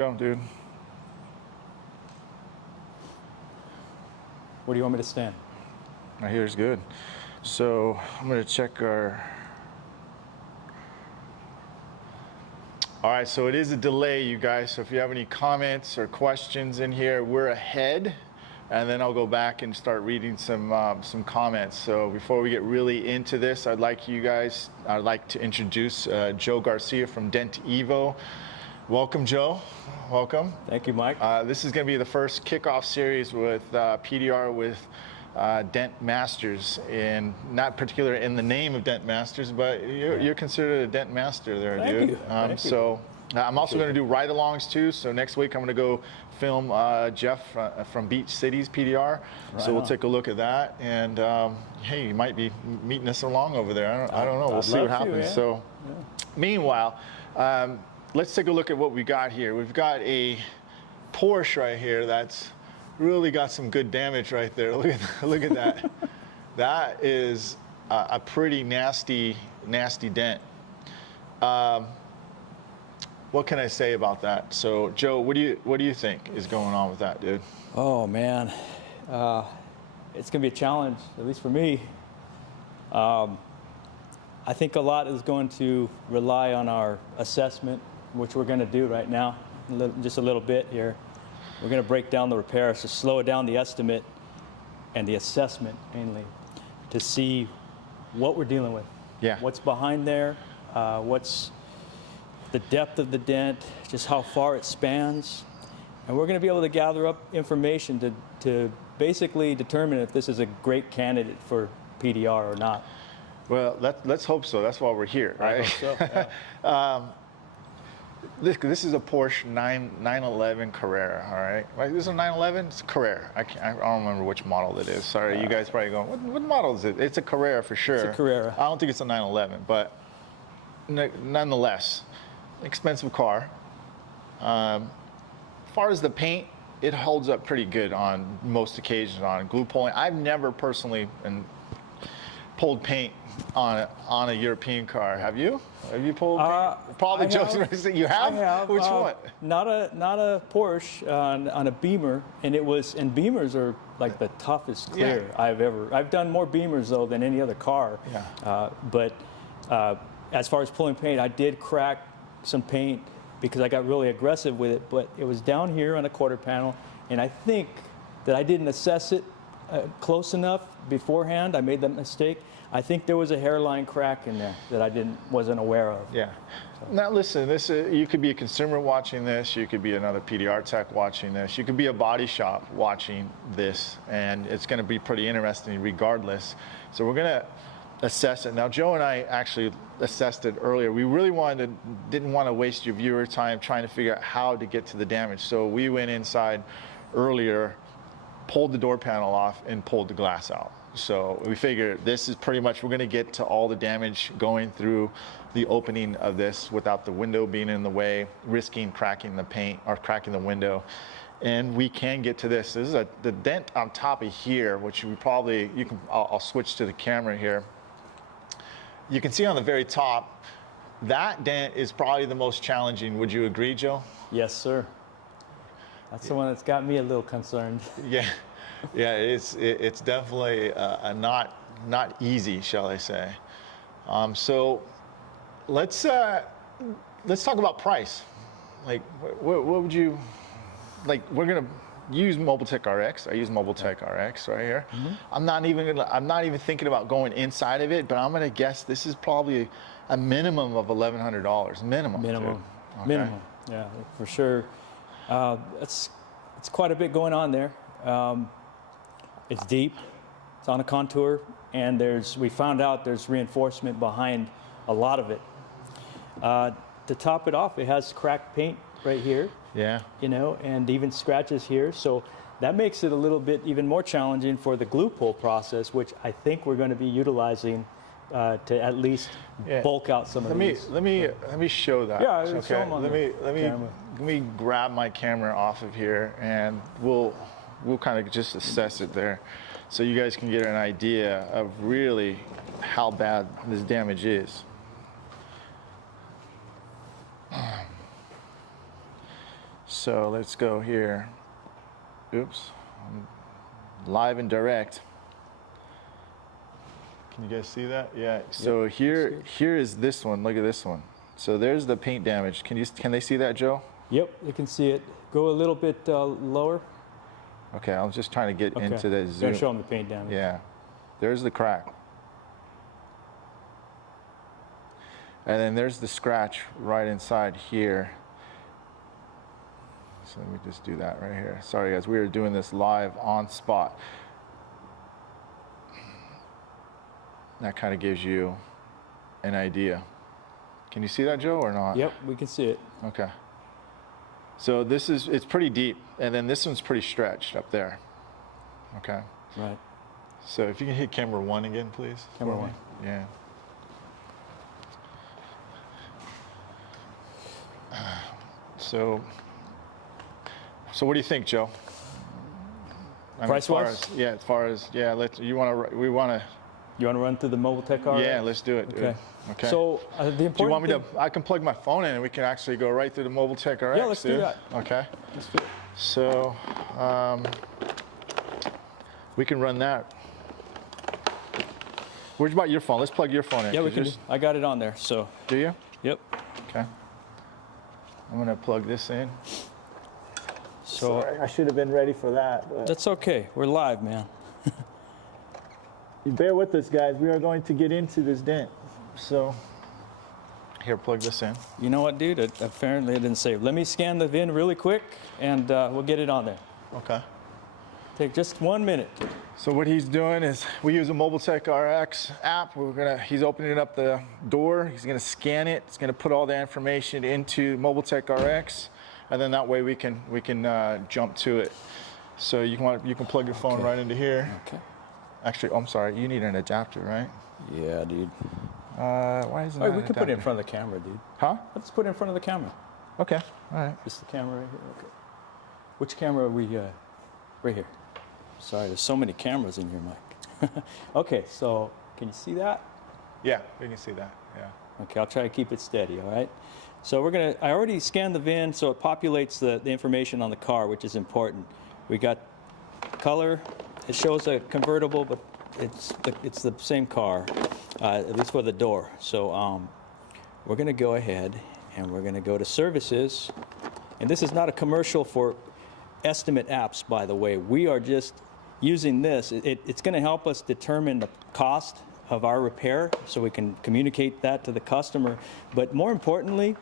Go, dude. Where do you want me to stand? Right here is good. So I'm gonna check our. All right, so it is a delay, you guys. So if you have any comments or questions in here, we're ahead, and then I'll go back and start reading some comments. So before we get really into this, I'd like to introduce Joe Garcia from Dent Evo. Welcome, Joe. Welcome. Thank you, Mike. This is going to be the first kickoff series with PDR with Dent Masters, and not particular in the name of Dent Masters, but you're considered a Dent Master there, Thank dude. you. Thank so I'm also going to do ride-alongs too. So next week I'm going to go film Jeff from Beach Cities PDR. Right so we'll on. take a look at that, and hey, you might be meeting us along over there. I don't know. We'll see what happens. Yeah. So meanwhile, let's take a look at what we got here. We've got a Porsche right here that's really got some good damage right there. Look at that. That is a pretty nasty dent. What can I say about that? So, Joe, what do you think is going on with that, dude? Oh man, it's gonna be a challenge, at least for me. I think a lot is going to rely on our assessment, which we're gonna do right now, just a little bit here. We're gonna break down the repairs to slow down the estimate and the assessment mainly to see what we're dealing with. Yeah. What's behind there, what's the depth of the dent, just how far it spans. And we're gonna be able to gather up information to basically determine if this is a great candidate for PDR or not. Well, let's hope so. That's why we're here, right? I hope so, yeah. This is a Porsche 911 Carrera, all right? Right, this is a 911? It's a Carrera. I don't remember which model it is. Sorry, you guys probably going, what model is it? It's a Carrera for sure. It's a Carrera. I don't think it's a 911, but nonetheless, expensive car. As far as the paint, it holds up pretty good on most occasions on glue pulling. I've never personally pulled paint on a European car. Have you? Have you pulled paint? Probably joking. You have? I have. Which one? Not a Porsche, on a Beamer, and Beamers are like the toughest clear I've done more Beamers though than any other car. Yeah. But as far as pulling paint, I did crack some paint because I got really aggressive with it, but it was down here on a quarter panel, and I think that I didn't assess it close enough beforehand. I made that mistake. I think there was a hairline crack in there that I wasn't aware of. Yeah. So. Now listen, you could be a consumer watching this, you could be another PDR tech watching this, you could be a body shop watching this, and it's going to be pretty interesting regardless. So we're going to assess it. Now Joe and I actually assessed it earlier. We really didn't want to waste your viewer time trying to figure out how to get to the damage. So we went inside earlier, pulled the door panel off, and pulled the glass out. So we figured this is pretty much, we're going to get to all the damage going through the opening of this without the window being in the way, risking cracking the paint or cracking the window. And we can get to this. This is the dent on top of here, which I'll switch to the camera here. You can see on the very top, that dent is probably the most challenging. Would you agree, Joe? Yes, sir. That's the one that's got me a little concerned. Yeah. Yeah, it's definitely not easy, shall I say. So let's talk about price. Like, what would you like? We're gonna use Mobile Tech RX. I use Mobile Tech RX right here. Mm-hmm. I'm not even thinking about going inside of it, but I'm gonna guess this is probably a minimum of $1,100. Minimum. Minimum. Okay. Minimum. Yeah, for sure. It's quite a bit going on there. It's deep, it's on a contour, and we found out there's reinforcement behind a lot of it. To top it off, it has cracked paint right here. Yeah. You know, and even scratches here. So that makes it a little bit even more challenging for the glue pull process, which I think we're going to be utilizing to at least bulk out some of these. Let me show that. Yeah, okay. show them on Let me grab my camera off of here, and we'll kind of just assess it there, so you guys can get an idea of really how bad this damage is. So let's go here. Oops, I'm live and direct. Can you guys see that? Yeah. So Yep. here is this one. Look at this one. So there's the paint damage. Can they see that, Joe? Yep, you can see it. Go a little bit lower. Okay, I was just trying to get into the zoom. Gotta show them the paint damage. Yeah, there's the crack. And then there's the scratch right inside here. So let me just do that right here. Sorry guys, we are doing this live on spot. That kind of gives you an idea. Can you see that, Joe, or not? Yep, we can see it. Okay. So it's pretty deep, and then this one's pretty stretched up there. Okay. Right. So if you can hit camera 1 again, please. Camera 1. Yeah. So what do you think, Joe? Price-wise? As far as we want to. You want to run through the Mobile Tech RX? Yeah, let's do it. Dude. Okay. Okay. So the important do you want me to? I can plug my phone in, and we can actually go right through the Mobile Tech RX. Yeah, let's do that. Okay. Let's do it. So we can run that. Where's about your phone? Let's plug your phone in. Yeah, we can. I got it on there. So. Do you? Yep. Okay. I'm gonna plug this in. So Sorry, I should have been ready for that. But that's okay. We're live, man. you bear with us, guys. We are going to get into this dent. So here, plug this in. You know what, dude? Apparently it didn't save. Let me scan the VIN really quick, and we'll get it on there. Okay. Take just 1 minute. So what he's doing is we use a Mobile Tech RX app. He's opening up the door. He's gonna scan it. It's gonna put all the information into Mobile Tech RX, and then that way we can jump to it. So you can plug your phone right into here. Okay. Actually, I'm sorry. You need an adapter, right? Yeah, dude. Why isn't that? We can put it in front of the camera, dude. Huh? Let's put it in front of the camera. Okay. All right. Just the camera right here. Okay. Which camera are we? Right here. Sorry, there's so many cameras in here, Mike. Okay, so can you see that? Yeah, we can see that. Yeah. Okay, I'll try to keep it steady, all right? So I already scanned the VIN, so it populates the information on the car, which is important. We got color. It shows a convertible, but it's the same car, at least for the door. So we're gonna go ahead and we're gonna go to services. And this is not a commercial for estimate apps, by the way. We are just using this. It's gonna help us determine the cost of our repair so we can communicate that to the customer. But more importantly,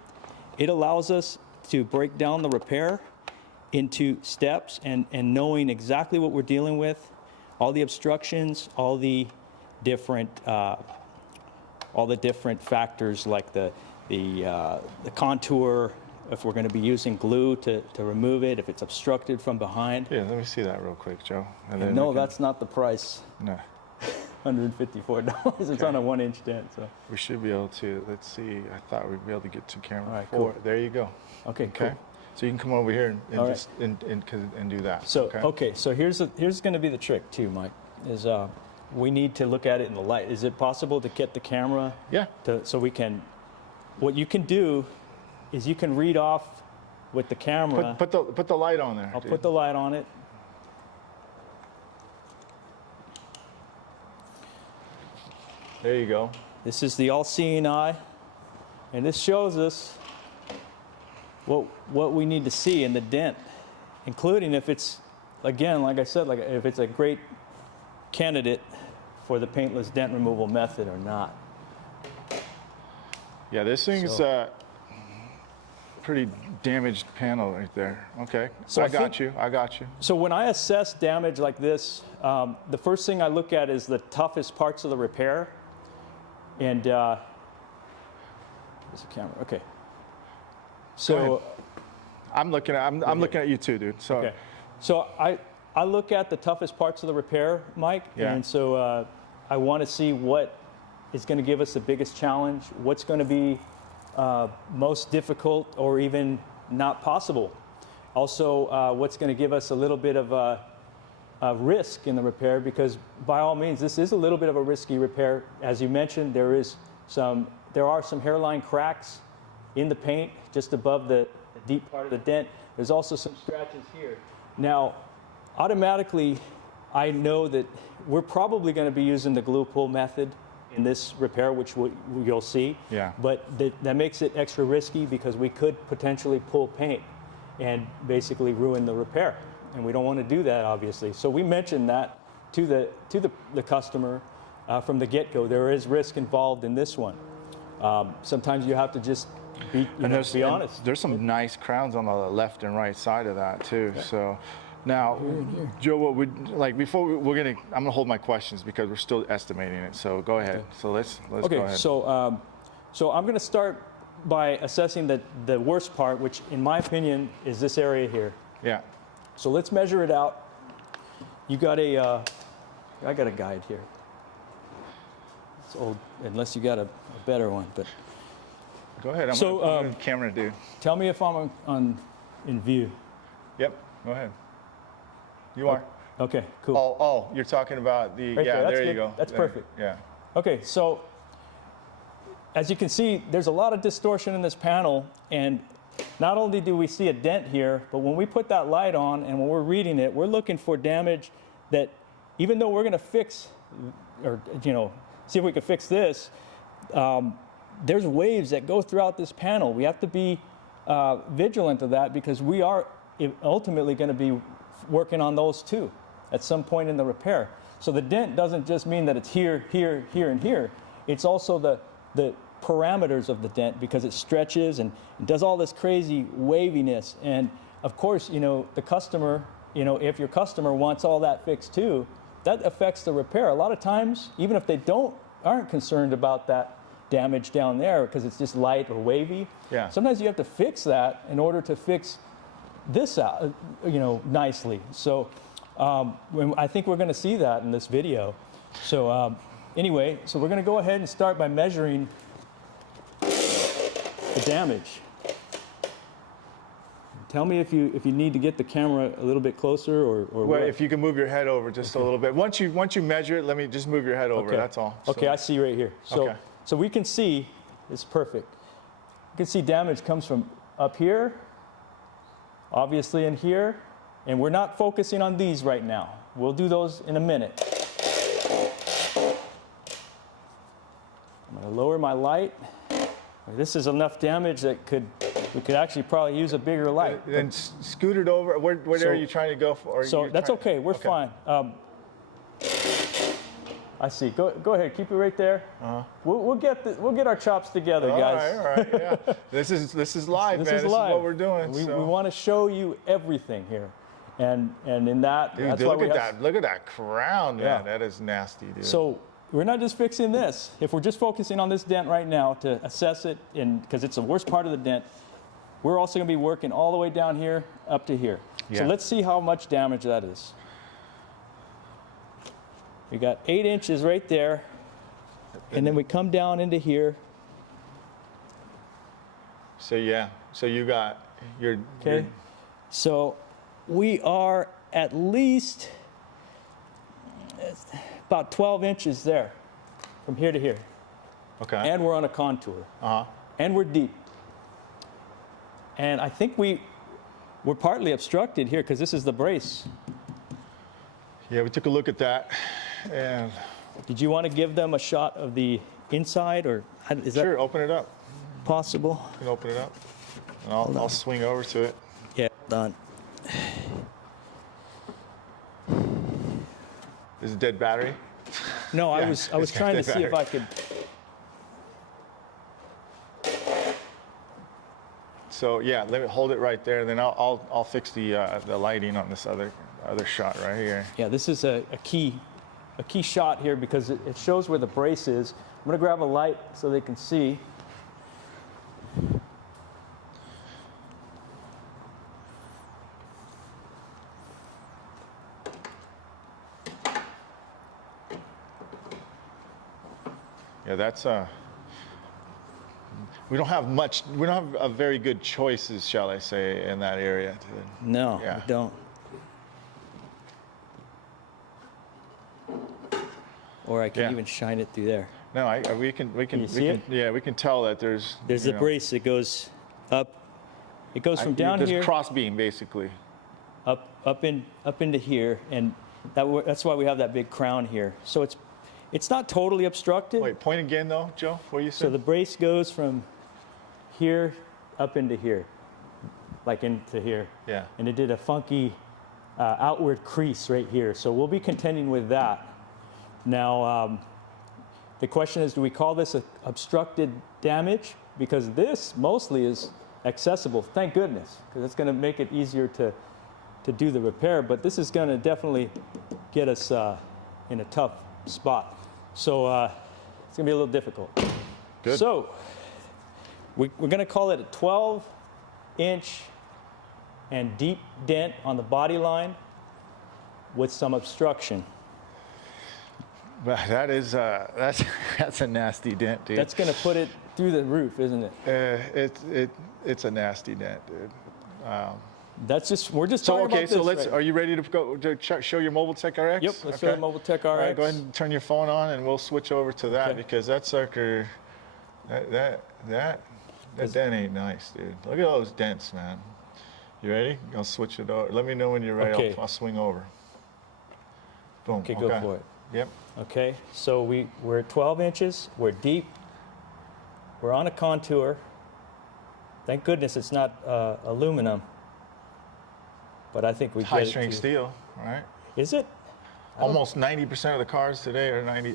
it allows us to break down the repair into steps and knowing exactly what we're dealing with, all the obstructions, all the different factors like the contour, if we're going to be using glue to remove it, if it's obstructed from behind. Yeah, let me see that real quick, Joe. And then No, that's not the price. No. $154. It's on a 1-inch dent. So We should be able to. Let's see. I thought we'd be able to get to camera All right, 4. cool. There you go. Okay, cool. So you can come over here and All just and do that. So okay, so here's going to be the trick too, Mike. Is we need to look at it in the light. Is it possible to get the camera? Yeah. So we can. What you can do is you can read off with the camera. Put the light on there. I'll put the light on it. There you go. This is the all-seeing eye, and this shows us what we need to see in the dent, including if it's, again, like I said, like if it's a great candidate for the paintless dent removal method or not. Yeah, this thing's pretty damaged panel right there. Okay, So I got you. So when I assess damage like this, the first thing I look at is the toughest parts of the repair. And there's a camera. Okay. So I'm looking at you too, dude. So okay. So I look at the toughest parts of the repair, Mike. Yeah. And so I want to see what is going to give us the biggest challenge, what's going to be most difficult or even not possible. Also, what's going to give us a little bit of a risk in the repair, because by all means, this is a little bit of a risky repair. As you mentioned, there are some hairline cracks in the paint just above the deep part of the dent. There's also some scratches here. Now, automatically, I know that we're probably going to be using the glue pull method in this repair, which you'll see. Yeah. But that makes it extra risky because we could potentially pull paint and basically ruin the repair. And we don't want to do that, obviously. So we mentioned that to the customer from the get-go. There is risk involved in this one. Sometimes you have to just be honest. There's some nice crowns on the left and right side of that too. Yeah. So now, Joe, what would like before I'm gonna hold my questions because we're still estimating it. So go ahead. Okay. So let's okay. Go ahead. So I'm gonna start by assessing the worst part, which in my opinion is this area here. Yeah. So let's measure it out. You got I got a guide here. It's old, unless you got a better one, but. Go ahead. I'm gonna camera dude. Tell me if I'm in view. Yep. Go ahead. You are. Okay. Cool. Oh, you're talking about the right yeah. There you good. go. That's perfect. Yeah. Okay. So as you can see, there's a lot of distortion in this panel, and not only do we see a dent here, but when we put that light on and when we're reading it, we're looking for damage that, even though we're going to fix, or see if we can fix this. There's waves that go throughout this panel. We have to be vigilant of that because we are ultimately going to be working on those too at some point in the repair. So the dent doesn't just mean that it's here, here, here, and here. It's also the parameters of the dent because it stretches and does all this crazy waviness. And of course, the customer, if your customer wants all that fixed too, that affects the repair. A lot of times, even if they aren't concerned about that damage down there because it's just light or wavy. Yeah. Sometimes you have to fix that in order to fix this out, nicely. So I think we're going to see that in this video. So anyway, so we're going to go ahead and start by measuring the damage. Tell me if you need to get the camera a little bit closer or well, what. If you can move your head over just a little bit. Once you measure it, let me just move your head over. Okay. That's all. Okay, I see right here. So, okay. So we can see, it's perfect. You can see damage comes from up here, obviously in here, and we're not focusing on these right now. We'll do those in a minute. I'm going to lower my light. This is enough damage that we could actually probably use a bigger light. Then scoot it over. Where are you trying to go for? So that's okay. We're fine. I see. Go ahead. Keep it right there. We'll get our chops together, guys. All right. Yeah. This is live, man. This is what we're doing. We want to show you everything here, and in that. Dude, that's look why look at that crown, man. Yeah. That is nasty, dude. So we're not just fixing this. If we're just focusing on this dent right now to assess it, because it's the worst part of the dent, we're also going to be working all the way down here up to here. Yeah. So let's see how much damage that is. We got 8 inches right there, and then we come down into here. So yeah, so you got your okay. So we are at least about 12 inches there, from here to here. Okay. And we're on a contour. And we're deep. And I think we're partly obstructed here because this is the brace. Yeah, we took a look at that. And did you want to give them a shot of the inside, or is that sure? Open it up. Possible. You can open it up, and I'll swing over to it. Yeah, done. Is it dead battery? No, yeah, I was trying to see if I could. So yeah, let me hold it right there, and then I'll fix the lighting on this other shot right here. Yeah, this is a key shot here because it shows where the brace is. I'm going to grab a light so they can see. Yeah, that's we don't have a very good choices, shall I say, in that area. No, yeah. we don't. Or I can even shine it through there. No, we can see it? Yeah, we can tell that there's a brace that goes up It goes from down There's here cross beam, basically. up into here, and that's why we have that big crown here. So it's not totally obstructed. Wait, point again, though, Joe. What you So said? the brace goes from here up into here, like into here. Yeah. And it did a funky outward crease right here. So we'll be contending with that. Now, the question is, do we call this obstructed damage? Because this mostly is accessible, thank goodness, because it's going to make it easier to do the repair. But this is going to definitely get us in a tough spot. So it's going to be a little difficult. Good. So we're going to call it a 12-inch and deep dent on the body line with some obstruction. But that is that's a nasty dent, dude. That's going to put it through the roof, isn't it? It's a nasty dent, dude. That's just, we're just So talking okay, about so this let's. right Are you ready to go to show your Mobile Tech RX? Yep, let's okay. show the Mobile Tech RX. All right, go ahead and turn your phone on, and we'll switch over to that Okay. because that sucker, that dent ain't nice, dude. Look at those dents, man. You ready? I'll switch it over. Let me know when you're ready. Okay. I'll swing over. Boom. Okay, go for it. Yep. Okay, so we're at 12 inches, we're deep, we're on a contour. Thank goodness it's not aluminum, but I think we get High it strength to- steel, right? Is it? Almost 90% of the cars today are 90.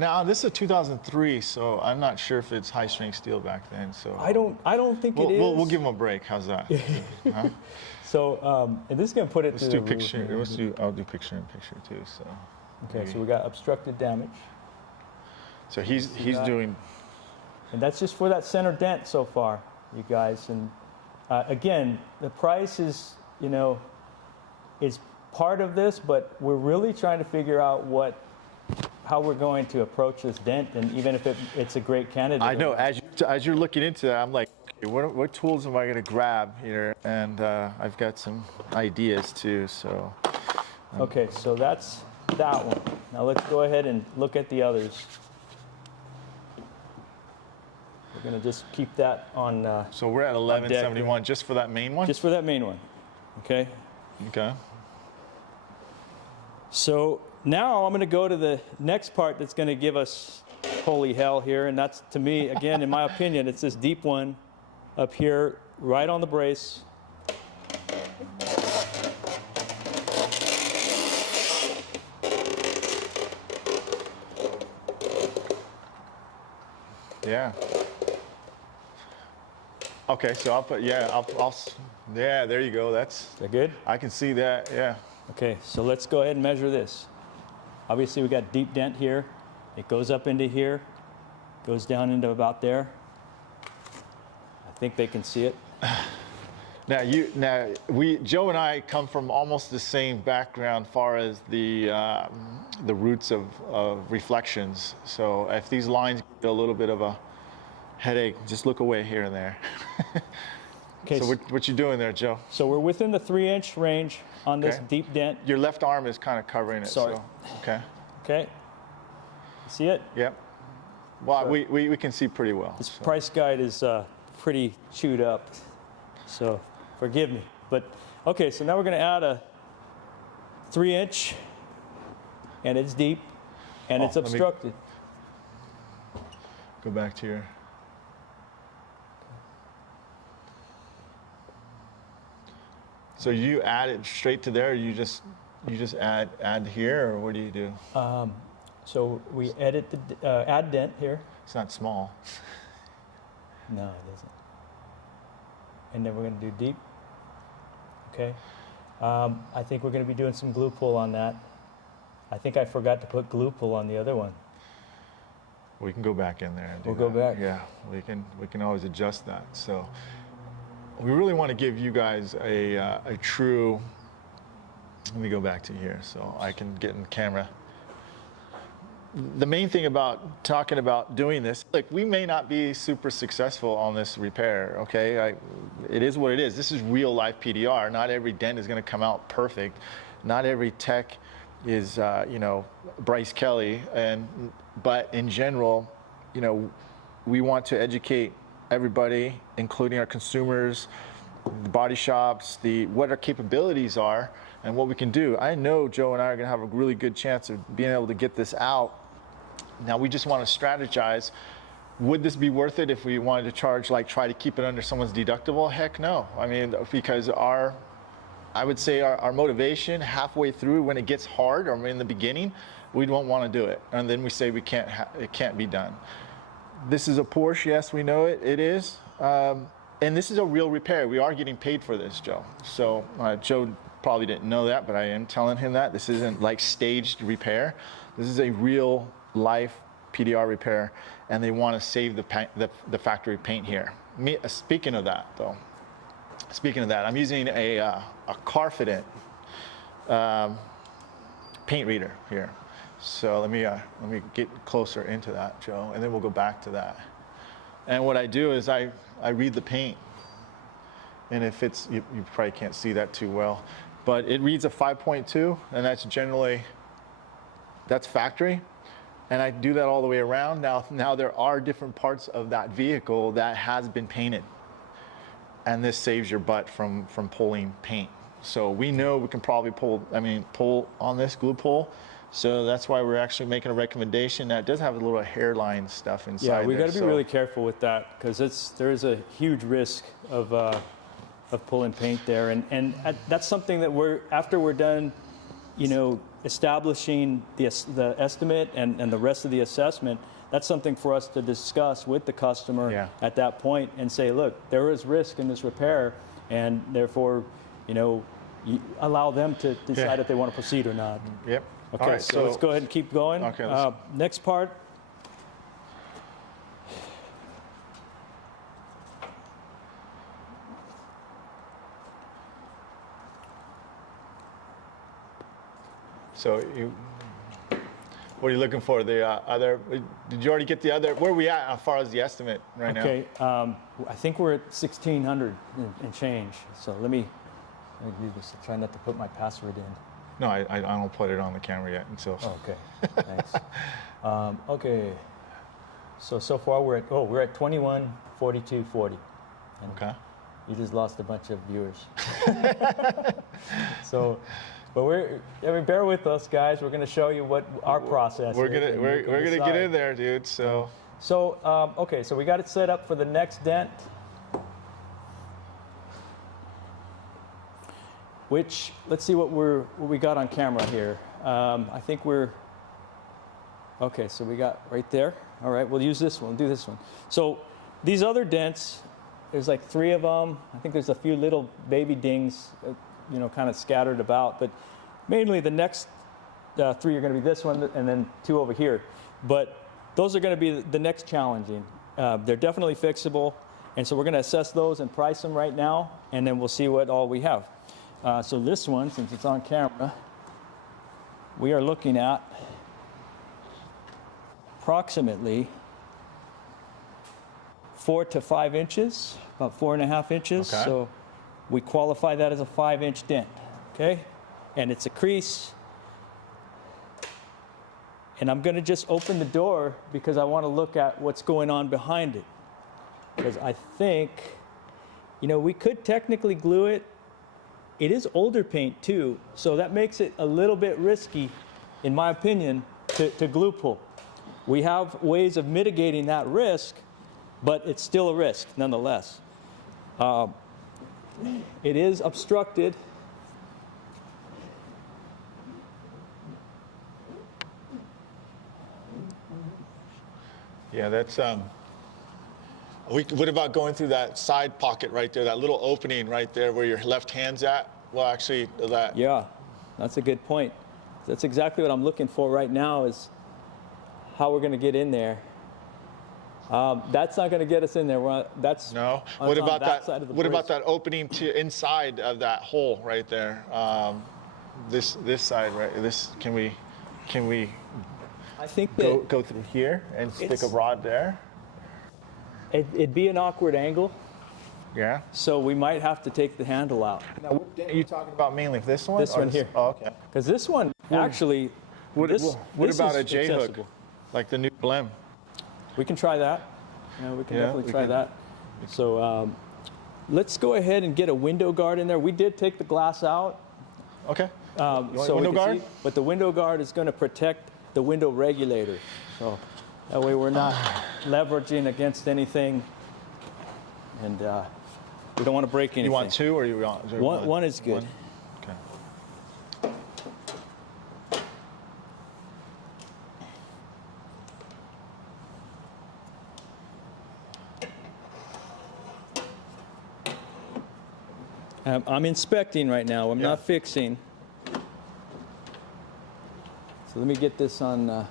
Now this is a 2003, so I'm not sure if it's high strength steel back then. So I don't think it is. We'll give them a break. How's that? Huh? So, and this is going to put it Let's through do the roof. picture. I'll do picture in picture too. So. Okay, so we got obstructed damage. So he's that? doing. And that's just for that center dent so far, you guys. And again, the price is, is part of this, but we're really trying to figure out how we're going to approach this dent, and even if it's a great candidate. I know. As you're looking into that, I'm like, okay, what tools am I going to grab here? And I've got some ideas too. So. Okay, so that's that one. Now let's go ahead and look at the others. We're going to just keep that on. So we're at 1171 just for that main one. Just for that main one. Okay. Okay. So now I'm going to go to the next part that's going to give us holy hell here, and that's, to me, again, in my opinion, it's this deep one up here, right on the brace. Yeah. Okay, so I'll put, yeah, yeah, there you go. Is that good? I can see that, yeah. Okay, so let's go ahead and measure this. Obviously, we got deep dent here. It goes up into here, goes down into about there. I think they can see it. Joe and I come from almost the same background far as the roots of reflections. So if these lines get a little bit of a headache, just look away here and there. Okay, so what you doing there, Joe? So we're within the 3-inch range on this Okay. deep dent. Your left arm is kind of covering it. Sorry. So, okay. Okay. See it? Yep. Well, we can see pretty well. This so. price guide is pretty chewed up, so forgive me. But okay, so now we're going to add a 3-inch, and it's deep, and it's let me- obstructed. Go back to your. So you add it straight to there, or you just add here, or what do you do? So we edit the add dent here. It's not small. No, it isn't. And then we're going to do deep. Okay. I think we're going to be doing some glue pull on that. I think I forgot to put glue pull on the other one. We can go back in there and do We'll go that. back. Yeah, we can always adjust that. So we really want to give you guys a true. Let me go back to here so I can get in camera. The main thing about talking about doing this, look, we may not be super successful on this repair, okay? It is what it is. This is real life PDR. Not every dent is going to come out perfect. Not every tech is, Bryce Kelly. But in general, we want to educate everybody, including our consumers, the body shops, what our capabilities are, and what we can do. I know Joe and I are going to have a really good chance of being able to get this out. Now we just want to strategize. Would this be worth it if we wanted to charge, like try to keep it under someone's deductible? Heck no. I mean, because I would say our motivation halfway through, when it gets hard or in the beginning, we don't want to do it. And then we say it can't be done. This is a Porsche, yes, we know it is. And this is a real repair. We are getting paid for this, Joe. So Joe probably didn't know that, but I am telling him that. This isn't like staged repair. This is a real life PDR repair, and they want to save the factory paint here. Speaking of that, though, I'm using a Carfident paint reader here. So let me get closer into that, Joe, and then we'll go back to that. And what I do is I read the paint, and if it's, you probably can't see that too well, but it reads a 5.2, and that's factory. And I do that all the way around. Now there are different parts of that vehicle that has been painted, and this saves your butt from pulling paint. So we know we can probably pull on this glue pull. So that's why we're actually making a recommendation that does have a little hairline stuff inside. Yeah, we got to be really careful with that, because there is a huge risk of pulling paint there, and that's something that after we're done, establishing the estimate and the rest of the assessment. That's something for us to discuss with the customer at that point and say, look, there is risk in this repair, and therefore, you allow them to decide if they want to proceed or not. Yep. Okay, right, so let's go ahead and keep going. Okay. Next part. So what are you looking for? The other? Did you already get the other? Where are we at as far as the estimate right now? Okay, I think we're at 1,600 and change. So let me do this. Try not to put my password in. No, I don't put it on the camera yet until. Oh, okay, thanks. Okay, so far we're at 2142.40. Okay. You just lost a bunch of viewers. But bear with us, guys. We're going to show you what our process we're is. We're gonna get in there, dude. So okay, so we got it set up for the next dent, which, let's see what we got on camera here. I think okay, so we got right there. All right, we'll use this one, do this one. So these other dents, there's like 3 of them. I think there's a few little baby dings, kind of scattered about, but mainly the next 3 are going to be this one and then 2 over here. But those are going to be the next challenging. They're definitely fixable, and so we're going to assess those and price them right now, and then we'll see what all we have. So this one, since it's on camera, we are looking at approximately 4 to 5 inches, about 4.5 inches. Okay. So we qualify that as a 5-inch dent, okay? And it's a crease. And I'm gonna just open the door because I wanna look at what's going on behind it. Because I think, we could technically glue it. It is older paint too, so that makes it a little bit risky, in my opinion, to glue pull. We have ways of mitigating that risk, but it's still a risk nonetheless. It is obstructed. Yeah, that's what about going through that side pocket right there, that little opening right there where your left hand's at? Well, actually, that. Yeah, that's a good point. That's exactly what I'm looking for right now, is how we're going to get in there. That's not going to get us in there. That's no. What about that? What about that opening to inside of that hole right there? This side right. Can we? I think go through here and stick a rod there. It'd be an awkward angle. Yeah. So we might have to take the handle out. Now, what dent are you talking about mainly? This one? This one here. Oh, okay. Because this one actually. What about a J hook, accessible. like the new Blem? We can try that. We can definitely try that. So let's go ahead and get a window guard in there. We did take the glass out. Okay. You want So window we can guard? see, but the window guard is going to protect the window regulator. So that way we're not leveraging against anything, and we don't want to break anything. You want two or you want One is good. One? Okay. I'm inspecting right now. I'm Yeah. not fixing. So let me get this on.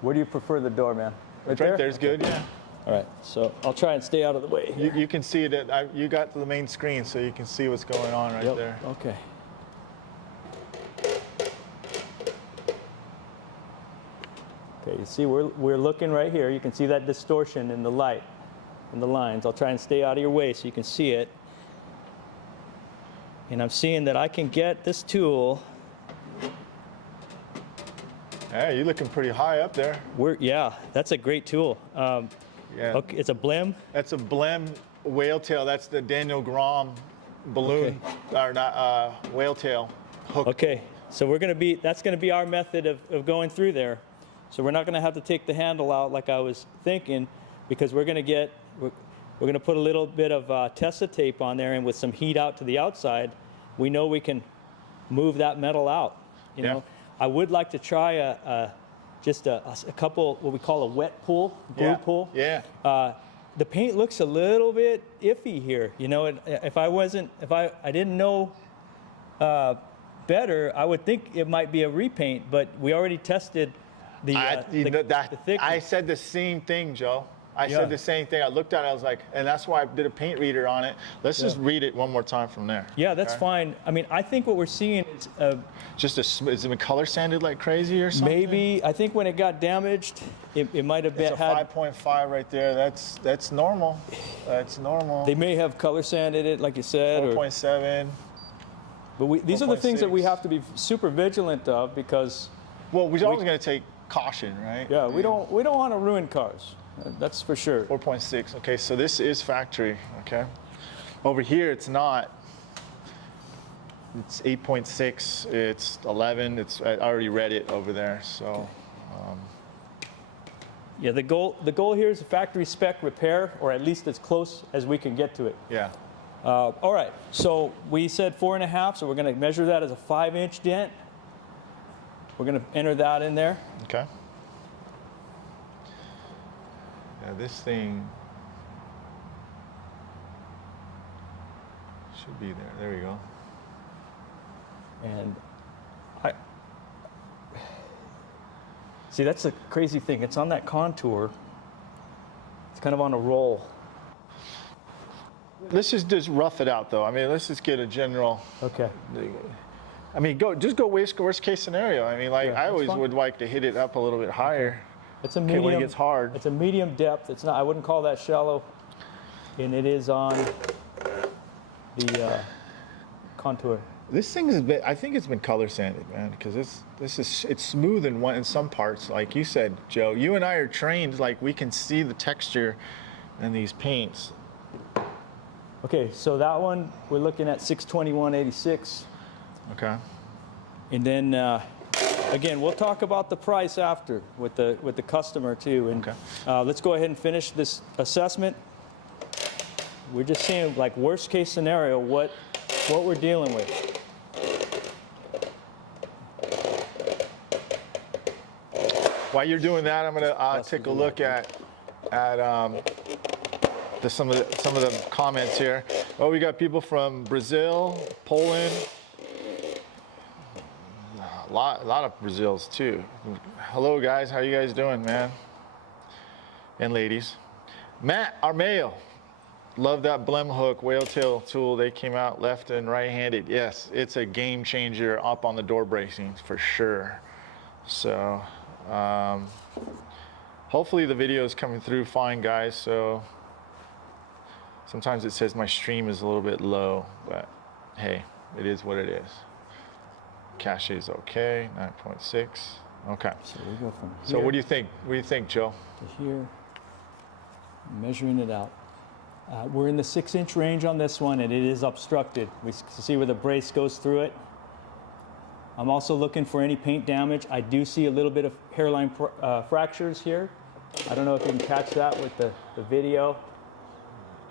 Where do you prefer the door, man? Right there's good, yeah. All right, so I'll try and stay out of the way. You can see it. You got the main screen, so you can see what's going on right there. Okay. Okay, you see we're looking right here. You can see that distortion in the light, in the lines. I'll try and stay out of your way so you can see it. And I'm seeing that I can get this tool. Hey, you're looking pretty high up there. Yeah, that's a great tool. Yeah. Okay, it's a blim. That's a Blem whale tail. That's the Daniel Grom balloon, or not whale tail hook. Okay, so that's gonna be our method of going through there. So we're not gonna have to take the handle out like I was thinking, because we're gonna put a little bit of Tessa tape on there, and with some heat out to the outside, we know we can move that metal out. You know, I would like to try just a couple, what we call a wet pull, glue pull. Yeah. The paint looks a little bit iffy here. You know, if I didn't know better, I would think it might be a repaint, but we already tested the thickness. I said the same thing, Joe. I said the same thing. I looked at it, I was like, and that's why I did a paint reader on it. Let's just read it one more time from there. Yeah, that's fine. I mean, I think what we're seeing is has it been color sanded like crazy or something? maybe, I think when it got damaged, it might have been It's a 5.5 right there. That's normal. That's normal. They may have color sanded it, like you said. 4.7. But these are the things that we 4.6. have to be super vigilant of, because Well, we're always going to take caution, right? yeah, we don't want to ruin cars. That's for sure. 4.6. Okay, so this is factory. Okay. Over here, it's not. It's 8.6. It's 11. I already read it over there. So. Yeah, the goal here is a factory spec repair, or at least as close as we can get to it. Yeah. All right, so we said 4.5, so we're going to measure that as a 5-inch dent. We're going to enter that in there. Okay. Yeah, this thing should be there. There we go. And see, that's the crazy thing. It's on that contour. It's kind of on a roll. Let's just rough it out, though. I mean, let's just get a general. Okay. I mean, just go worst case scenario. I mean, like Yeah, I always fine. would like to hit it up a little bit higher. It's a Okay, medium. when it gets hard. It's a medium depth. It's not. I wouldn't call that shallow, and it is on the contour. This thing has been. I think it's been color sanded, man, because it's smooth in some parts. Like you said, Joe, you and I are trained. Like we can see the texture in these paints. Okay, so that one we're looking at 621.86, Okay. and then again we'll talk about the price after with the customer too. And Okay. let's go ahead and finish this assessment. We're just seeing like worst case scenario what we're dealing with. While you're doing that, I'm gonna take a look at some of the comments here. Oh, we got people from Brazil, Poland, a lot of Brazils too. Hello guys, how you guys doing, man? And ladies. Matt Armeo, love that Blem hook whale tail tool. They came out left and right-handed. Yes, it's a game changer up on the door bracing for sure. So hopefully the video is coming through fine, guys. So sometimes it says my stream is a little bit low, but hey, it is what it is. Cache is okay, 9.6. Okay. So we go from So here what do you think? What do you think, Joe? to here, measuring it out. We're in the 6-inch range on this one, and it is obstructed. We see where the brace goes through it. I'm also looking for any paint damage. I do see a little bit of hairline fractures here. I don't know if you can catch that with the video.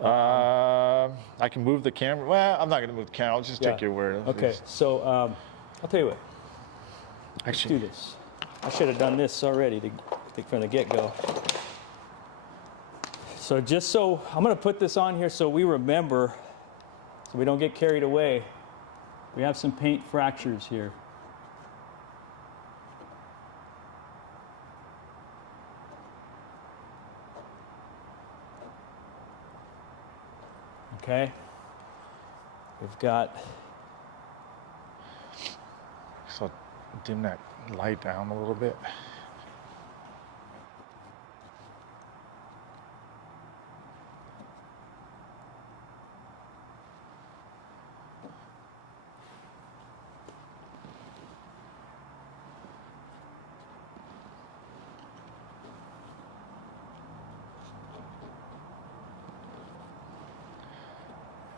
I can move the camera. Well, I'm not going to move the camera. I'll just take your word. Okay, so I'll tell you what. Actually, Let's do this. I should have done this already from the get-go. So just so, I'm going to put this on here so we remember, so we don't get carried away. We have some paint fractures here. Okay. We've got. So dim that light down a little bit.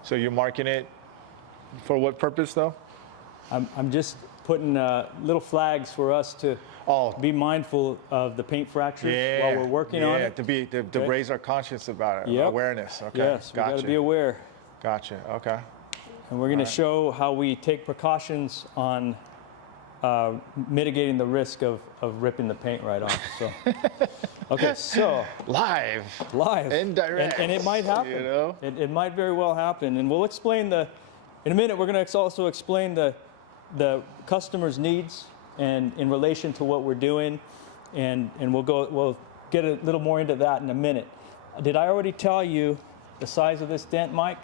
So you're marking it for what purpose, though? I'm just putting little flags for us to be mindful of the paint fractures while we're working on it. To raise our conscience about it, awareness. Okay. Yes, we got to be aware. Gotcha. Okay. And we're going to show how we take precautions on mitigating the risk of ripping the paint right off. So, okay, so live, indirect, and it might happen. You know? It might very well happen, and we'll explain in a minute. We're going to also explain the customer's needs and in relation to what we're doing, and we'll get a little more into that in a minute. Did I already tell you the size of this dent, Mike?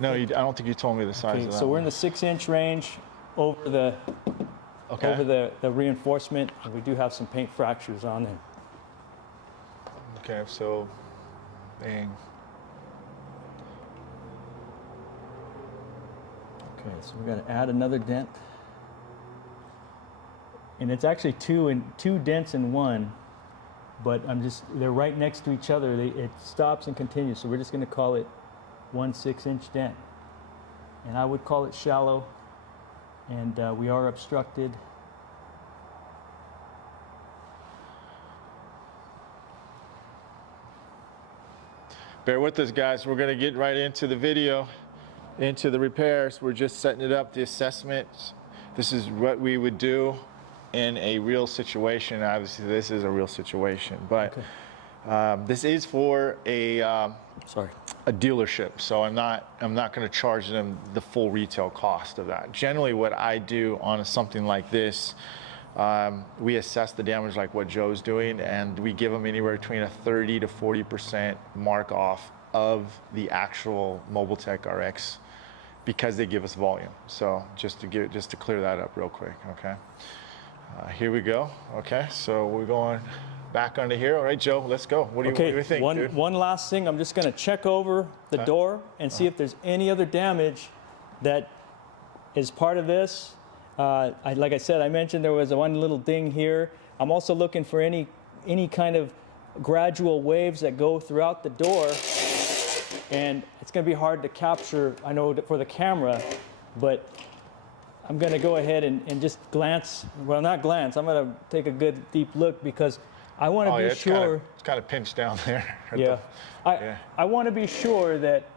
No, I don't think you told me the size of that. So we're in the 6-inch range over the reinforcement, and we do have some paint fractures on it. Okay, so bang. Okay, so we're going to add another dent, and it's actually two dents in one, but they're right next to each other. It stops and continues, so we're just going to call it 1 6-inch dent, and I would call it shallow, and we are obstructed. Bear with us, guys. We're going to get right into the video, into the repairs. We're just setting it up, the assessments. This is what we would do in a real situation. Obviously, this is a real situation, but this is for a dealership, so I'm not going to charge them the full retail cost of that. Generally, what I do on something like this, we assess the damage like what Joe's doing, and we give them anywhere between a 30 to 40% mark off of the actual Mobile Tech RX because they give us volume. So just to clear that up real quick, okay? Here we go. Okay, so we're going back onto here. All right, Joe, let's go. What do you think, dude? One last thing. I'm just going to check over the door and see if there's any other damage that is part of this. Like I said, I mentioned there was one little ding here. I'm also looking for any kind of gradual waves that go throughout the door. And it's going to be hard to capture, I know, for the camera, but I'm going to go ahead and just glance. Well, not glance. I'm going to take a good deep look because I want to be sure. It's kind of pinched down there. I want to be sure that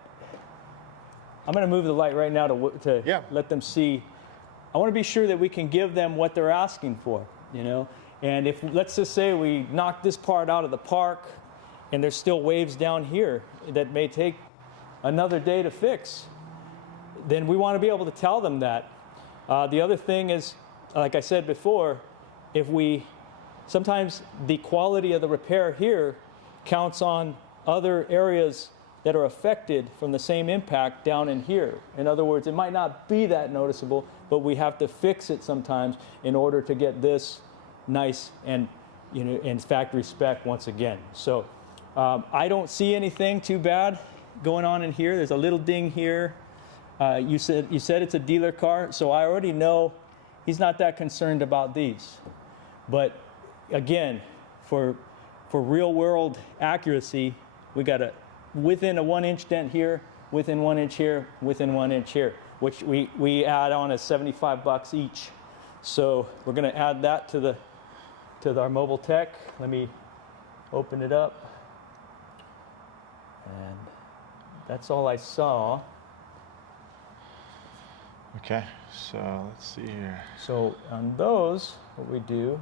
I'm going to move the light right now to let them see. I want to be sure that we can give them what they're asking for, you know. And if, let's just say we knock this part out of the park and there's still waves down here that may take another day to fix, then we want to be able to tell them that. The other thing is, like I said before, sometimes the quality of the repair here counts on other areas that are affected from the same impact down in here. In other words, it might not be that noticeable, but we have to fix it sometimes in order to get this nice and, you know, in factory spec once again. So I don't see anything too bad going on in here. There's a little ding here. You said it's a dealer car, so I already know he's not that concerned about these. But again, for real world accuracy, we got to within a 1-inch dent here, within 1 inch here, within 1 inch here, which we add on as $75 each. So we're going to add that to our mobile tech. Let me open it up. And that's all I saw. Okay, so let's see here. So on those, what we do.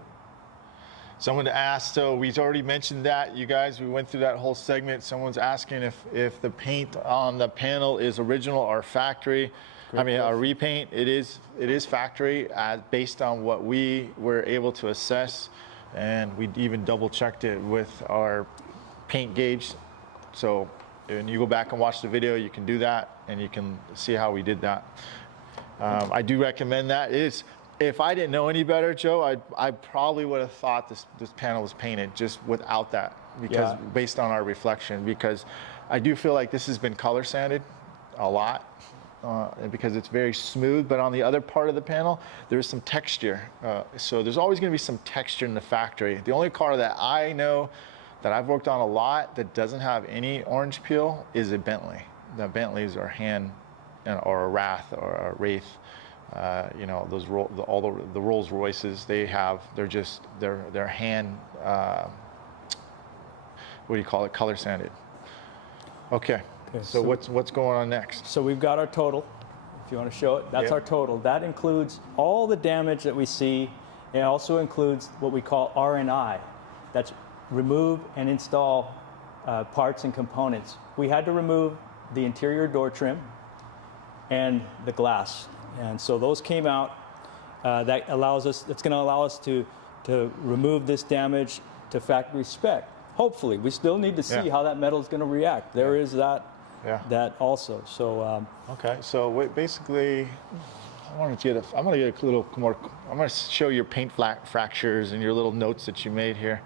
Someone asked, so we've already mentioned that, you guys, we went through that whole segment. Someone's asking if the paint on the panel is original or factory. I mean, a repaint, it is factory based on what we were able to assess. And we even double checked it with our paint gauge. So when you go back and watch the video, you can do that and you can see how we did that. I do recommend that. If I didn't know any better, Joe, I probably would have thought this panel was painted just without that, because based on our reflection, because I do feel like this has been color sanded a lot. Because it's very smooth, but on the other part of the panel, there's some texture. So there's always gonna be some texture in the factory. The only car that I know that I've worked on a lot that doesn't have any orange peel is a Bentley. The Bentleys are hand, or a Wrath or a Wraith. You know, those all the Rolls Royces they're hand, what do you call it, color sanded. Okay. So what's going on next? So we've got our total, if you want to show it. That's our total. That includes all the damage that we see. It also includes what we call R&I. That's remove and install parts and components. We had to remove the interior door trim and the glass. And so those came out. That's going to allow us to remove this damage to factory spec. Hopefully. We still need to see how that metal is going to react. There is that. That also. So okay. So basically, I'm gonna get a little more. I'm gonna show your paint fractures and your little notes that you made here,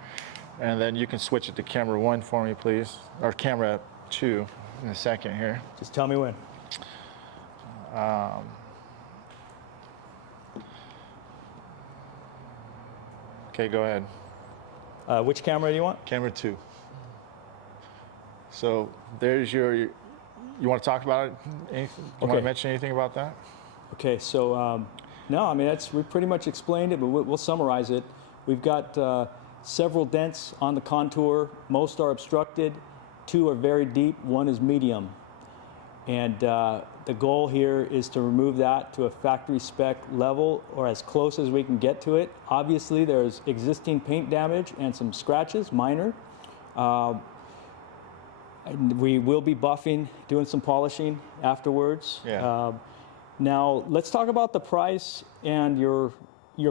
and then you can switch it to camera 1 for me, please, or camera 2 in a second here. Just tell me when. Okay, go ahead. Which camera do you want? Camera 2. So there's your. You want to talk about it? You want to mention anything about that? Okay, so no, I mean we pretty much explained it, but we'll summarize it. We've got several dents on the contour. Most are obstructed. 2 are very deep. 1 is medium. And the goal here is to remove that to a factory spec level, or as close as we can get to it. Obviously, there's existing paint damage and some scratches, minor. We will be buffing, doing some polishing afterwards. Now, let's talk about the price and your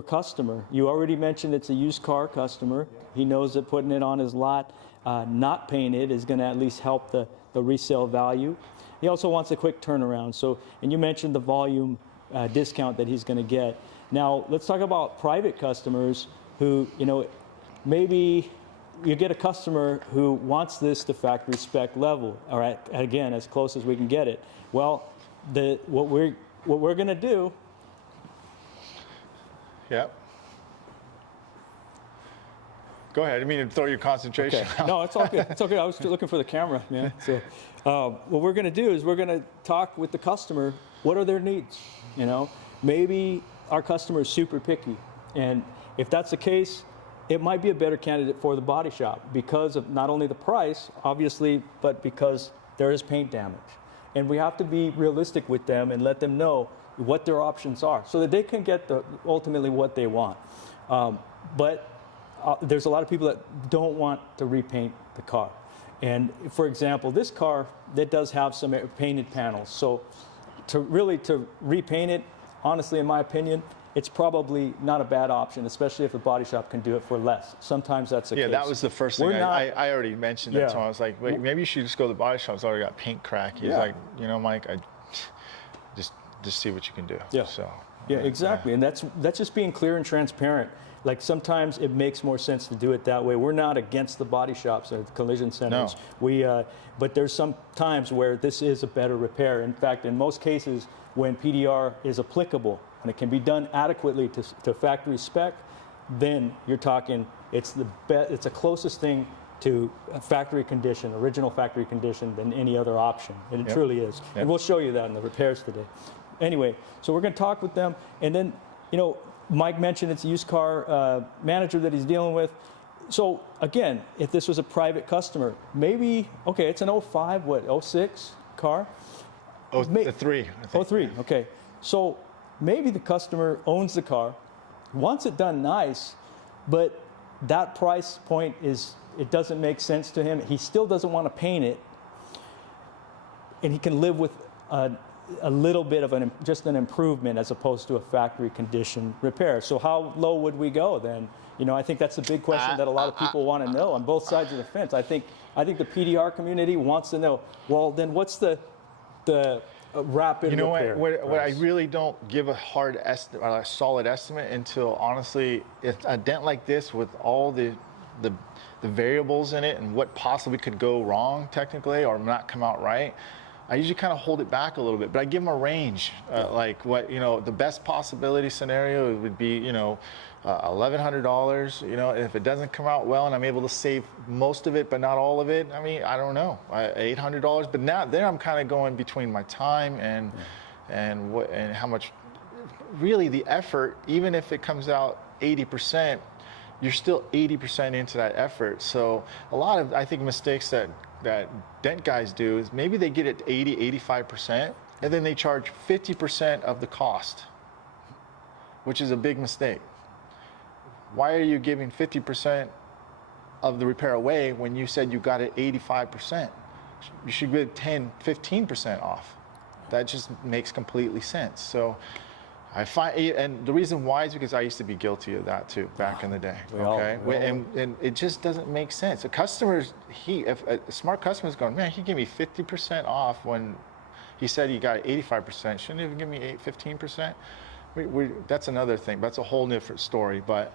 customer. You already mentioned it's a used car customer. He knows that putting it on his lot, not painted, is going to at least help the resale value. He also wants a quick turnaround. So, and you mentioned the volume discount that he's going to get. Now, let's talk about private customers who, maybe you get a customer who wants this to factory spec level, all right, again, as close as we can get it. Well, what we're going to do. Yep. Go ahead. I didn't mean to throw your concentration out. No, it's all good. It's okay. I was looking for the camera, man. So, what we're going to do is we're going to talk with the customer. What are their needs? Maybe our customer is super picky, and if that's the case, it might be a better candidate for the body shop because of not only the price, obviously, but because there is paint damage. And we have to be realistic with them and let them know what their options are so that they can get ultimately what they want. But there's a lot of people that don't want to repaint the car. And for example, this car, that does have some painted panels. So to repaint it, honestly, in my opinion, it's probably not a bad option, especially if the body shop can do it for less. Sometimes that's the case. Yeah, that was the first thing I already mentioned that to him. I was like, wait, maybe you should just go to the body shop. It's already got paint crack. He's like, Mike, just see what you can do. Yeah. So. Yeah, exactly. And that's just being clear and transparent. Like sometimes it makes more sense to do it that way. We're not against the body shops or the collision centers. No. But there's some times where this is a better repair. In fact, in most cases, when PDR is applicable and it can be done adequately to factory spec, then you're talking it's the closest thing to factory condition, original factory condition, than any other option. And it Yep. truly is. Yep. And we'll show you that in the repairs today. Anyway, so we're going to talk with them. And then, you know, Mike mentioned it's a used car manager that he's dealing with. So again, if this was a private customer, maybe, okay, it's an 05, what, 06 car? The 3, I think. 03, okay. So maybe the customer owns the car, wants it done nice, but that price point it doesn't make sense to him. He still doesn't want to paint it, and he can live with a little bit of just an improvement as opposed to a factory condition repair. So how low would we go then? You know, I think that's a big question that a lot of people want to know on both sides of the fence. I think the PDR community wants to know, well, then what's the rapid You know repair what I really don't give a hard estimate, or a solid estimate until, honestly, if a dent like this with all the variables in it and what possibly could go wrong technically or not come out right, I usually kind of hold it back a little bit, but I give them a range. Like what, you know, the best possibility scenario would be, you know, $1,100, you know, if it doesn't come out well and I'm able to save most of it, but not all of it, I mean, I don't know, $800, but now there I'm kind of going between my time and how much, really the effort, even if it comes out 80%, you're still 80% into that effort. So a lot of, I think, mistakes that dent guys do is maybe they get it 80, 85%, and then they charge 50% of the cost, which is a big mistake. Why are you giving 50% of the repair away when you said you got it 85%? You should give 10, 15% off. That just makes completely sense. So I find, and the reason why is because I used to be guilty of that too back in the day. Okay, and it just doesn't make sense. A customer's if a smart customer's going, man, he gave me 50% off when he said he got 85%. Shouldn't he even give me 15%? That's another thing. That's a whole different story. But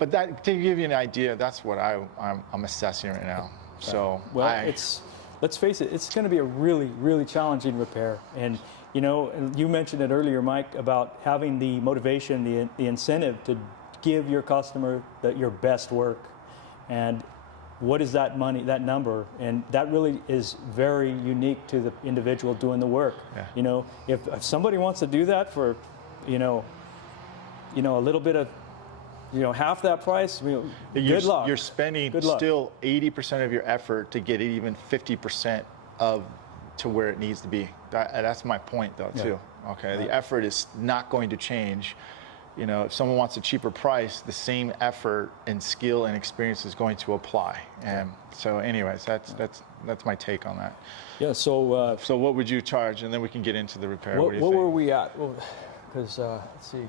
that, to give you an idea, that's what I'm assessing right now. So let's face it, it's going to be a really, really challenging repair. And you know, you mentioned it earlier, Mike, about having the motivation, the incentive to give your customer your best work. And what is that money, that number? And that really is very unique to the individual doing the work. Yeah. You know, if somebody wants to do that for, you know, a little bit of, you know, half that price, good luck. You're spending still 80% of your effort to get it even 50% to where it needs to be. That's my point, though, too. Okay, the effort is not going to change. You know, if someone wants a cheaper price, the same effort and skill and experience is going to apply. And so, anyways, that's my take on that. Yeah. So what would you charge, and then we can get into the repair. What were we at? Because let's see.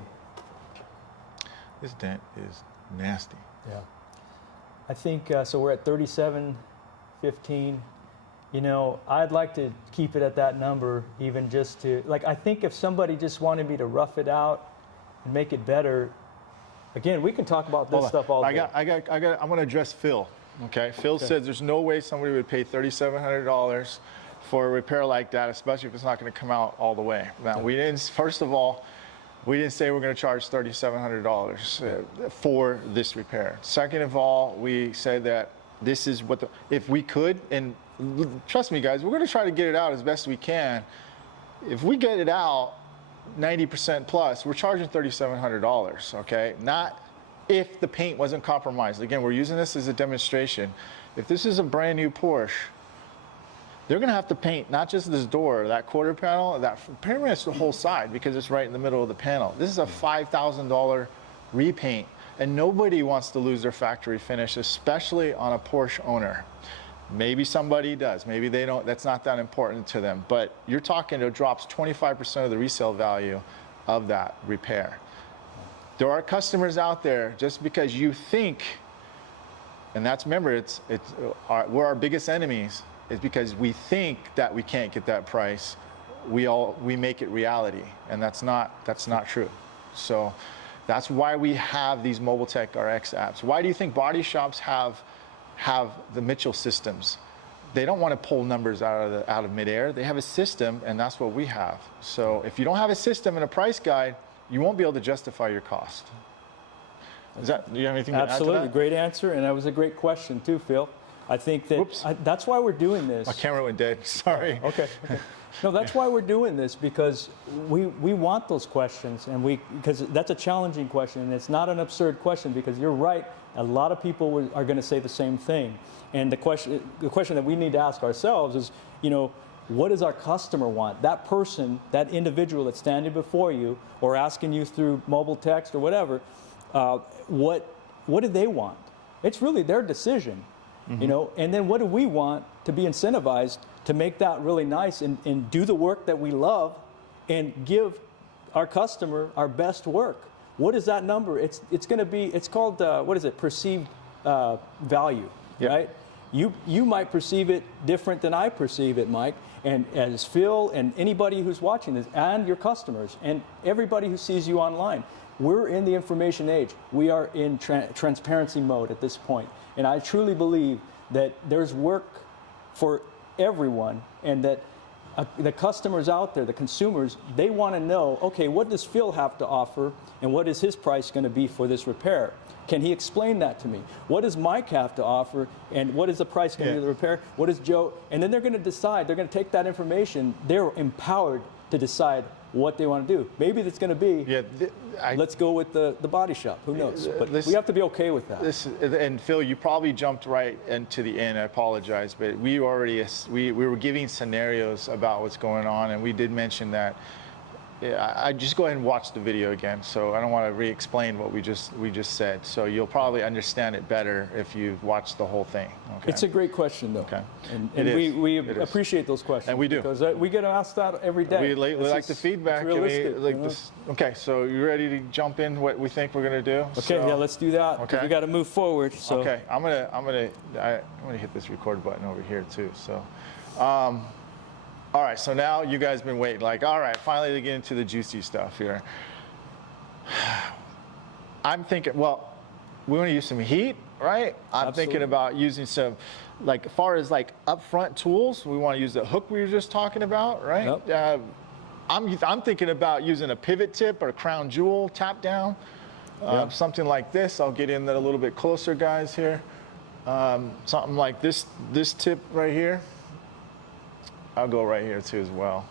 This dent is nasty. Yeah. I think so. We're at 37.15. You know, I'd like to keep it at that number, even just to, like, I think if somebody just wanted me to rough it out and make it better, again, we can talk about this stuff all day. I'm going to address Phil. Okay, Phil says there's no way somebody would pay $3,700 for a repair like that, especially if it's not going to come out all the way. Now, we didn't. First of all, we didn't say we're going to charge $3,700 for this repair. Second of all, we said that this is what if we could, and trust me, guys, we're going to try to get it out as best we can. If we get it out 90% plus, we're charging $3,700, okay? Not if the paint wasn't compromised. Again, we're using this as a demonstration. If this is a brand new Porsche, they're going to have to paint not just this door, that quarter panel, that pretty much the whole side, because it's right in the middle of the panel. This is a $5,000 repaint, and nobody wants to lose their factory finish, especially on a Porsche owner. Maybe somebody does. Maybe they don't. That's not that important to them. But you're talking, it drops 25% of the resale value of that repair. There are customers out there, just because you think, and that's, remember, we're our biggest enemies, is because we think that we can't get that price. We make it reality, and that's not true. So that's why we have these Mobile Tech RX apps. Why do you think body shops have the Mitchell systems? They don't want to pull numbers out of midair. They have a system, and that's what we have. So if you don't have a system and a price guide, you won't be able to justify your cost. Do you have anything to add to that? Absolutely, great answer, and that was a great question too, Phil. I think that that's why we're doing this. My camera went dead. Sorry. Okay. No, that's why we're doing this, because we want those questions, and because that's a challenging question, and it's not an absurd question, because you're right. A lot of people are going to say the same thing, and the question that we need to ask ourselves is, what does our customer want? That person, that individual that's standing before you or asking you through mobile text or whatever, what do they want? It's really their decision, and then what do we want to be incentivized to make that really nice and do the work that we love and give our customer our best work? What is that number? It's going to be, it's called, perceived value, right? You might perceive it different than I perceive it, Mike, and as Phil and anybody who's watching this, and your customers, and everybody who sees you online. We're in the information age. We are in transparency mode at this point. And I truly believe that there's work for everyone, and that the customers out there, the consumers, they want to know, okay, what does Phil have to offer, and what is his price going to be for this repair? Can he explain that to me? What does Mike have to offer, and what is the price going to be of the repair? What is Joe? And then they're going to decide. They're going to take that information. They're empowered to decide what they want to do. Maybe that's going to be, let's go with the body shop. Who knows? But we have to be okay with that. And Phil, you probably jumped right into the end. I apologize, but we were giving scenarios about what's going on, and we did mention that. I just go ahead and watch the video again, so I don't want to re-explain what we just said. So you'll probably understand it better if you watch the whole thing. Okay? It's a great question, though. Okay. And we appreciate those questions. And we do. Because we get asked that every day. We like the feedback. Okay, so you ready to jump in what we think we're going to do? Okay, yeah, let's do that. Okay. We got to move forward. So. Okay, I'm gonna hit this record button over here too. So. All right, so now you guys been waiting, like, all right, finally to get into the juicy stuff here. I'm thinking, well, we want to use some heat, right? I'm thinking about using some, like, as far as like upfront tools, we want to use the hook we were just talking about, right? Yep. I'm thinking about using a pivot tip or a crown jewel tap down, something like this. I'll get in that a little bit closer, guys, here. Something like this tip right here. I'll go right here too as well.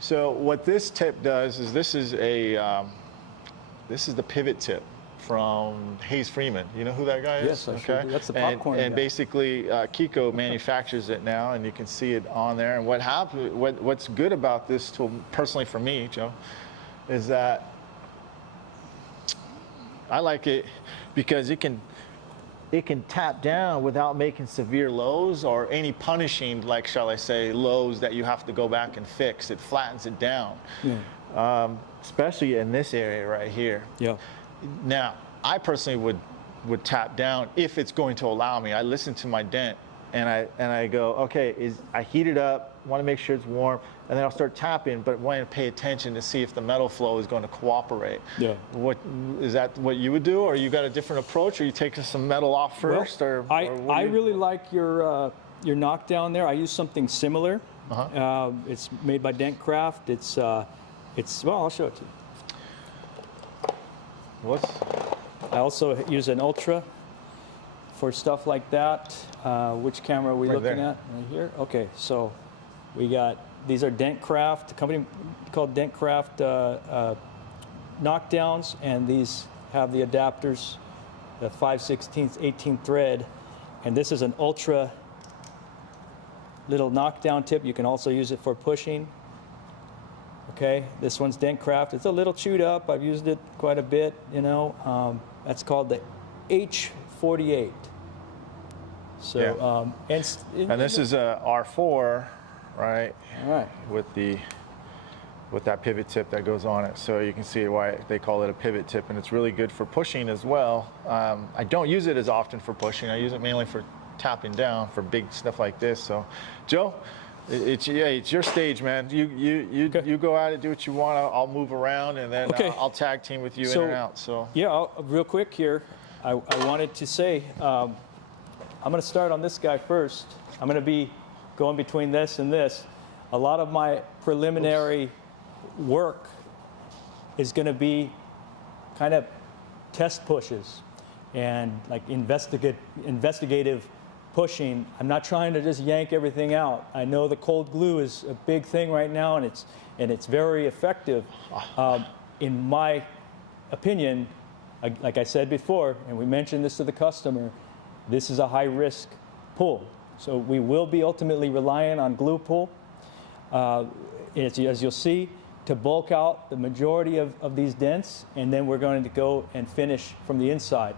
So what this tip does is this is the pivot tip from Hayes Freeman. You know who that guy is? Yes, I sure do. That's the popcorn guy. And basically Kiko manufactures it now, and you can see it on there. And what's good about this tool, personally for me, Joe, is that I like it because it can tap down without making severe lows or any punishing, like, shall I say, lows that you have to go back and fix. It flattens it down, especially in this area right here. Yeah. Now, I personally would tap down if it's going to allow me. I listen to my dent, and I go, okay, I heat it up, want to make sure it's warm, and then I'll start tapping, but want to pay attention to see if the metal flow is going to cooperate. Yeah. Is that what you would do, or you got a different approach, or you take some metal off first, or I really like your knockdown there. I use something similar. It's made by Dent Craft. Well, I'll show it to you. I also use an Ultra for stuff like that. Which camera are we looking at? Right here. Okay, so we got, these are Dent Craft, a company called Dent Craft knockdowns, and these have the adapters, the 5/16, 18 thread, and this is an Ultra little knockdown tip. You can also use it for pushing. Okay, this one's Dent Craft. It's a little chewed up. I've used it quite a bit, That's called the H48. So, and this is a R4, right? All right. With that pivot tip that goes on it. So you can see why they call it a pivot tip, and it's really good for pushing as well. I don't use it as often for pushing. I use it mainly for tapping down for big stuff like this. So, Joe, it's your stage, man. You go at it, do what you want. I'll move around, and then I'll tag team with you in and out. So real quick here, I wanted to say. I'm going to start on this guy first. I'm going to be going between this and this. A lot of my preliminary work is going to be kind of test pushes and like investigative pushing. I'm not trying to just yank everything out. I know the cold glue is a big thing right now, and it's very effective. In my opinion, like I said before, and we mentioned this to the customer, this is a high-risk pull. So we will be ultimately relying on glue pull, as you'll see, to bulk out the majority of these dents, and then we're going to go and finish from the inside.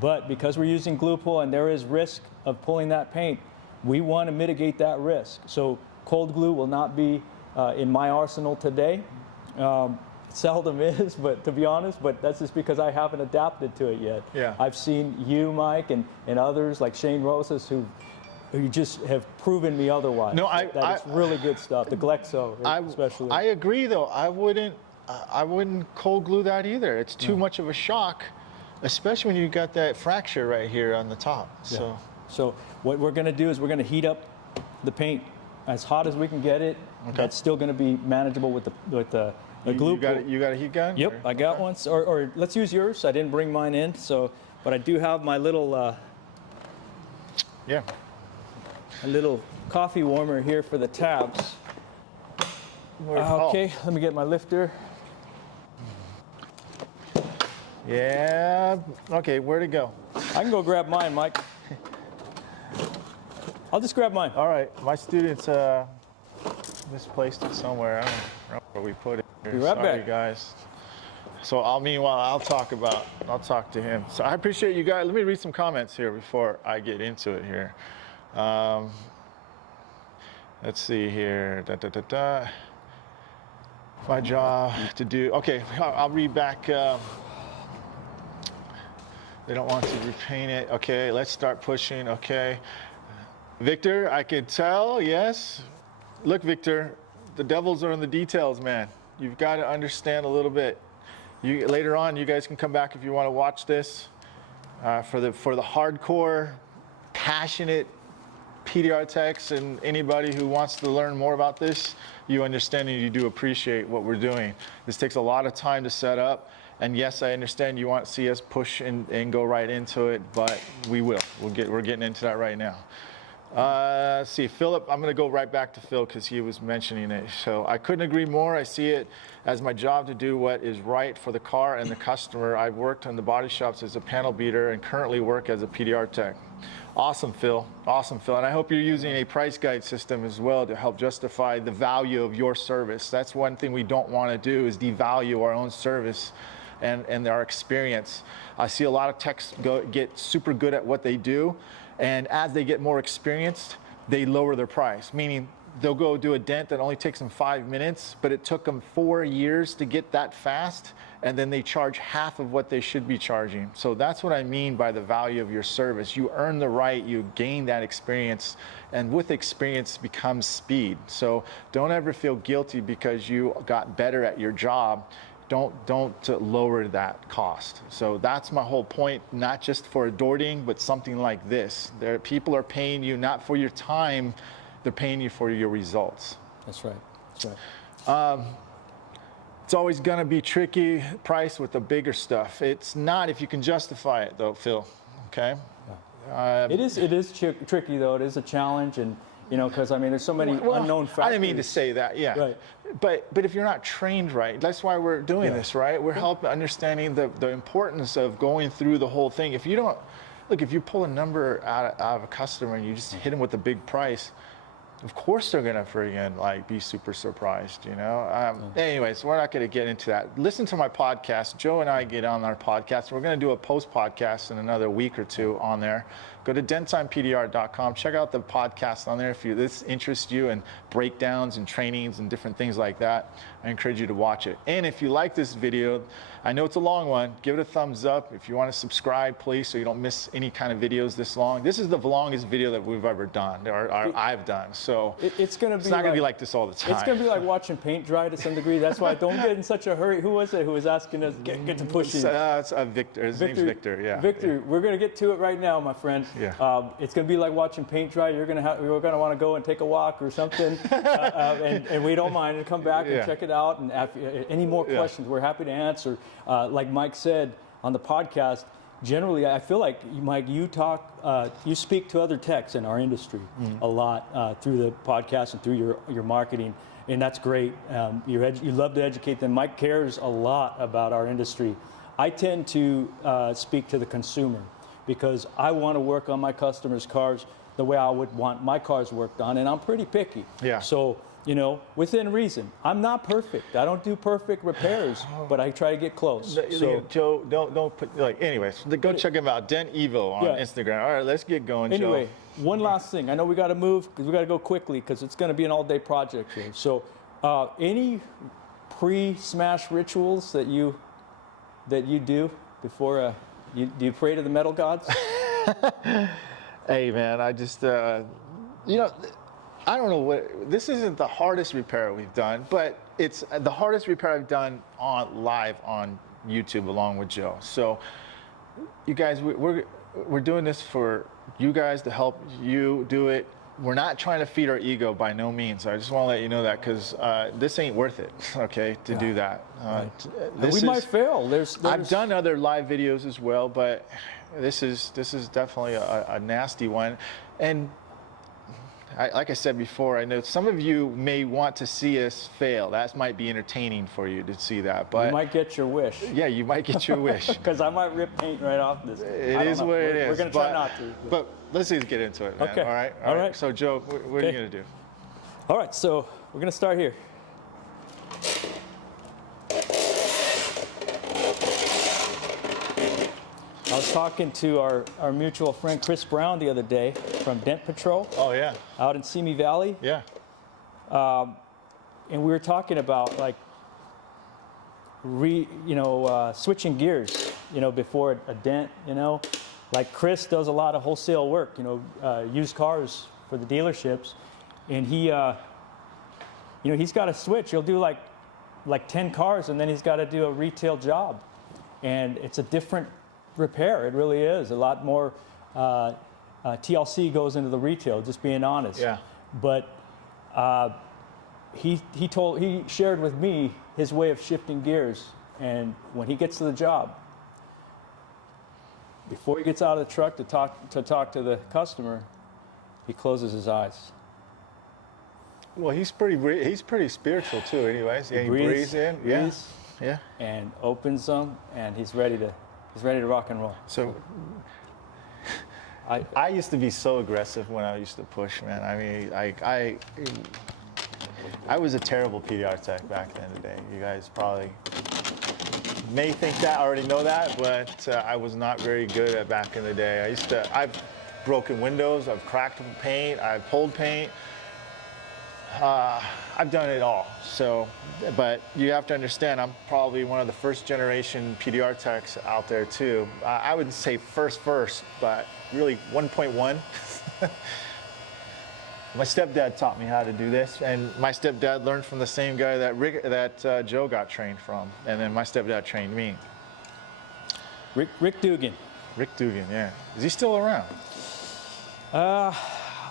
But because we're using glue pull and there is risk of pulling that paint, we want to mitigate that risk. So cold glue will not be in my arsenal today. It seldom is, but to be honest, but that's just because I haven't adapted to it yet. Yeah. I've seen you, Mike, and others like Shane Rosas who just have proven me otherwise. No, it's really good stuff. The Glexo, especially. I agree, though. I wouldn't cold glue that either. It's too much of a shock, especially when you got that fracture right here on the top. Yeah. So what we're going to do is we're going to heat up the paint as hot as we can get it. Okay. That's still going to be manageable with the glue. You got a heat gun? Yep, I got one. Or let's use yours. I didn't bring mine in, but I do have my little. A little coffee warmer here for the tabs. Okay, let me get my lifter. Yeah. Okay, where'd it go? I can go grab mine, Mike. I'll just grab mine. All right, my students misplaced it somewhere. I don't know where we put it. Be right Sorry, back, guys. So I'll talk to him. So I appreciate you guys. Let me read some comments here before I get into it here. Let's see here. My job to do. Okay, I'll read back. They don't want to repaint it. Okay, let's start pushing. Okay, Victor, I could tell. Yes. Look, Victor, the devils are in the details, man. You've got to understand a little bit. Later on, you guys can come back if you want to watch this. For the hardcore, passionate PDR techs and anybody who wants to learn more about this, you understand and you do appreciate what we're doing. This takes a lot of time to set up. And yes, I understand you want to see us push and go right into it, but we will. We're getting into that right now. Let's see, Philip, I'm going to go right back to Phil because he was mentioning it. So I couldn't agree more. I see it as my job to do what is right for the car and the customer. I've worked in the body shops as a panel beater and currently work as a PDR tech. Awesome, Phil. Awesome, Phil. And I hope you're using a price guide system as well to help justify the value of your service. That's one thing we don't want to do is devalue our own service and our experience. I see a lot of techs get super good at what they do, and as they get more experienced, they lower their price, meaning they'll go do a dent that only takes them 5 minutes, but it took them 4 years to get that fast, and then they charge half of what they should be charging. So that's what I mean by the value of your service. You earn the right, you gain that experience, and with experience becomes speed. So don't ever feel guilty because you got better at your job. Don't lower that cost. So that's my whole point, not just for Dording, but something like this. People are paying you not for your time, they're paying you for your results. That's right. That's right. It's always going to be tricky price with the bigger stuff. It's not if you can justify it, though, Phil. Okay. It is tricky, though. It is a challenge, and you know, because I mean, there's so many unknown factors. I didn't mean to say that. Yeah. Right. But if you're not trained right, that's why we're doing this, right? We're helping understanding the importance of going through the whole thing. If you don't look, if you pull a number out of a customer and you just hit them with a big price, of course they're gonna friggin' like be super surprised, you know. Anyways, we're not gonna get into that. Listen to my podcast. Joe and I get on our podcast. We're gonna do a post podcast in another week or two on there. Go to denttimepdr.com. Check out the podcast on there if this interests you, and breakdowns and trainings and different things like that. I encourage you to watch it. And if you like this video, I know it's a long one, give it a thumbs up. If you want to subscribe, please, so you don't miss any kind of videos this long. This is the longest video that we've ever done, or I've done. So it's not going to be like this all the time. It's going to be like watching paint dry to some degree. That's why don't get in such a hurry. Who was it who was asking us get to pushing? It's Victor. His name's Victor. Yeah. Victor, we're going to get to it right now, my friend. Yeah. It's going to be like watching paint dry. We're going to want to go and take a walk or something, and we don't mind. And come back and check it out. And any more questions, we're happy to answer. Like Mike said on the podcast, generally, I feel like, Mike, you speak to other techs in our industry a lot through the podcast and through your marketing, and that's great. You love to educate them. Mike cares a lot about our industry. I tend to speak to the consumer because I want to work on my customers' cars the way I would want my cars worked on, and I'm pretty picky. Yeah. So, you know, within reason. I'm not perfect. I don't do perfect repairs, but I try to get close. So, Joe, don't put, like, anyways, go check him out, Dent Evo on Instagram. All right, let's get going, anyway, Joe. one last thing. I know we got to move because we got to go quickly because it's going to be an all-day project here. So, any pre-smash rituals that you do before do you pray to the metal gods? Hey, man, I just you know, I don't know what, this isn't the hardest repair we've done, but it's the hardest repair I've done live on YouTube along with Joe. So you guys, we're doing this for you guys to help you do it. We're not trying to feed our ego by no means. I just want to let you know that because this ain't worth it, okay, to do that. We might fail. I've done other live videos as well, but this is definitely a nasty one. And like I said before, I know some of you may want to see us fail. That might be entertaining for you to see that. But you might get your wish. Yeah, you might get your wish. Because I might rip paint right off this. It is what it is. We're going to try not to. But let's just get into it, man. Okay. All right. So, Joe, what are you going to do? All right, so we're going to start here. I was talking to our mutual friend Chris Brown the other day from Dent Patrol. Oh, yeah. Out in Simi Valley. Yeah. And we were talking about like switching gears, before a dent, like Chris does a lot of wholesale work, used cars for the dealerships, and he, he's got to switch. He'll do like 10 cars, and then he's got to do a retail job, and it's a different repair. It really is a lot more. TLC goes into the retail, just being honest. Yeah. But he shared with me his way of shifting gears, and when he gets to the job, before he gets out of the truck to talk to the customer, he closes his eyes. Well, he's pretty spiritual too. Anyways, yeah, he breathes in, yeah, and opens them, and he's ready to rock and roll. So. I used to be so aggressive when I used to push, man. I mean, I was a terrible PDR tech back then today. You guys probably may think that, already know that, but I was not very good at back in the day. I've broken windows, I've cracked paint, I've pulled paint. I've done it all. So, but you have to understand, I'm probably one of the first generation PDR techs out there too. I wouldn't say first, but really 1.1. My stepdad taught me how to do this, and my stepdad learned from the same guy that Joe got trained from, and then my stepdad trained me. Rick Dugan. Rick Dugan, yeah. Is he still around?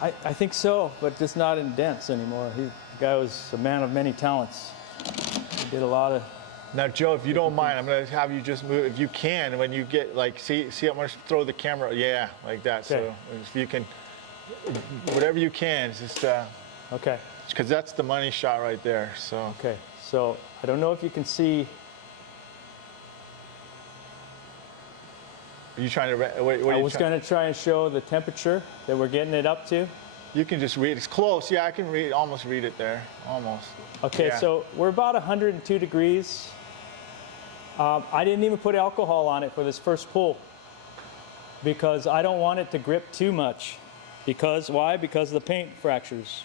I think so, but just not in Dents anymore. The guy was a man of many talents. He did a lot of. Now, Joe, if you don't mind, I'm going to have you just move, if you can, when you get, like, see I'm going to throw the camera, yeah, like that. Okay. So if you can, whatever you can, just, okay. Because that's the money shot right there, so. Okay, so I don't know if you can see. Are you trying to, I was going to try and show the temperature that we're getting it up to. You can just read, it's close, yeah, I can almost read it there, almost. Okay, yeah. So we're about 102 degrees. I didn't even put alcohol on it for this first pull because I don't want it to grip too much. Because, why? Because of the paint fractures.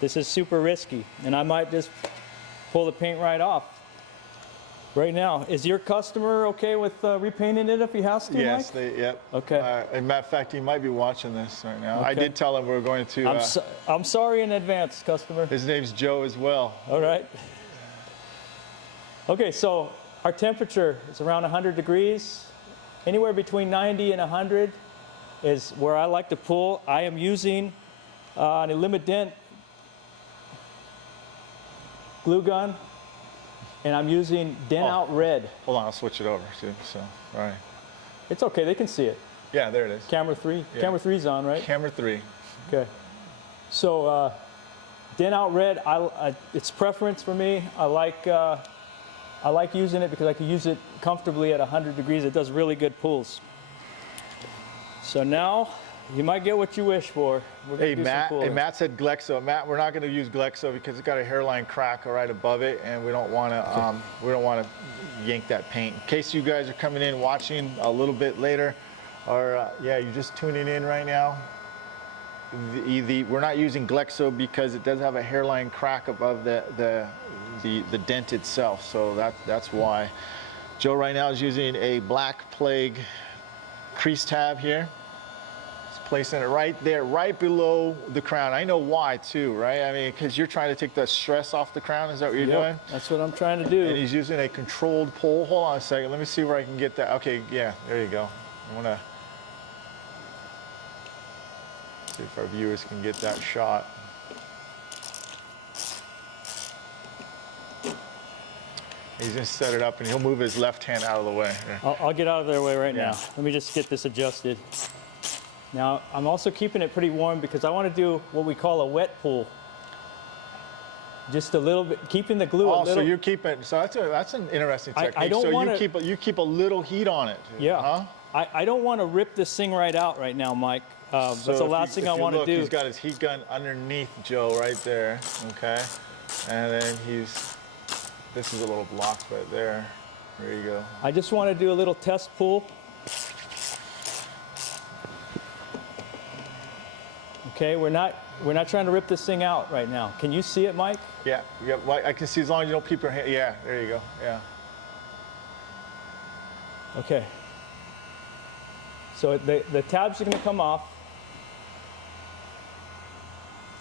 This is super risky, and I might just pull the paint right off. Right now, is your customer okay with repainting it if he has to, Yes, Mike? yep. Okay. As a matter of fact, he might be watching this right now. Okay. I did tell him we were going to... I'm sorry in advance, customer. His name's Joe as well. All right. Okay, so our temperature is around 100 degrees. Anywhere between 90 and 100 is where I like to pull. I am using an Dent glue gun. And I'm using Dent Out Red. Hold on, I'll switch it over too. So, all right. It's okay, they can see it. Yeah, there it is. Camera 3. Yeah. Camera 3's on, right? Camera 3. Okay. So Dent out red, it's preference for me. I like using it because I can use it comfortably at 100 degrees. It does really good pulls. So now you might get what you wish for. Hey Matt said Glexo. Matt, we're not going to use Glexo because it's got a hairline crack right above it, and we don't want to yank that paint. In case you guys are coming in watching a little bit later, or yeah, you're just tuning in right now. We're not using Glexo because it does have a hairline crack above the dent itself, so that's why. Joe right now is using a Black Plague crease tab here. He's placing it right there, right below the crown. I know why too, right? I mean, because you're trying to take the stress off the crown. Is that what you're doing? That's what I'm trying to do. And he's using a controlled pull. Hold on a second. Let me see where I can get that. Okay, yeah, there you go. I want to see if our viewers can get that shot. He's going to set it up, and he'll move his left hand out of the way. I'll get out of their way right now. Let me just get this adjusted. Now, I'm also keeping it pretty warm because I want to do what we call a wet pull. Just a little bit, keeping the glue a little. So you're keeping, so that's an interesting technique. I don't want to, you keep a little heat on it. Yeah. Huh? I don't want to rip this thing right out right now, Mike. That's the last thing I want to do. He's got his heat gun underneath Joe right there, okay? And then this is a little block right there. There you go. I just want to do a little test pull. Okay, we're not trying to rip this thing out right now. Can you see it, Mike? Yeah, well, I can see as long as you don't keep your hand. Yeah, there you go. Yeah. Okay. So the tabs are going to come off.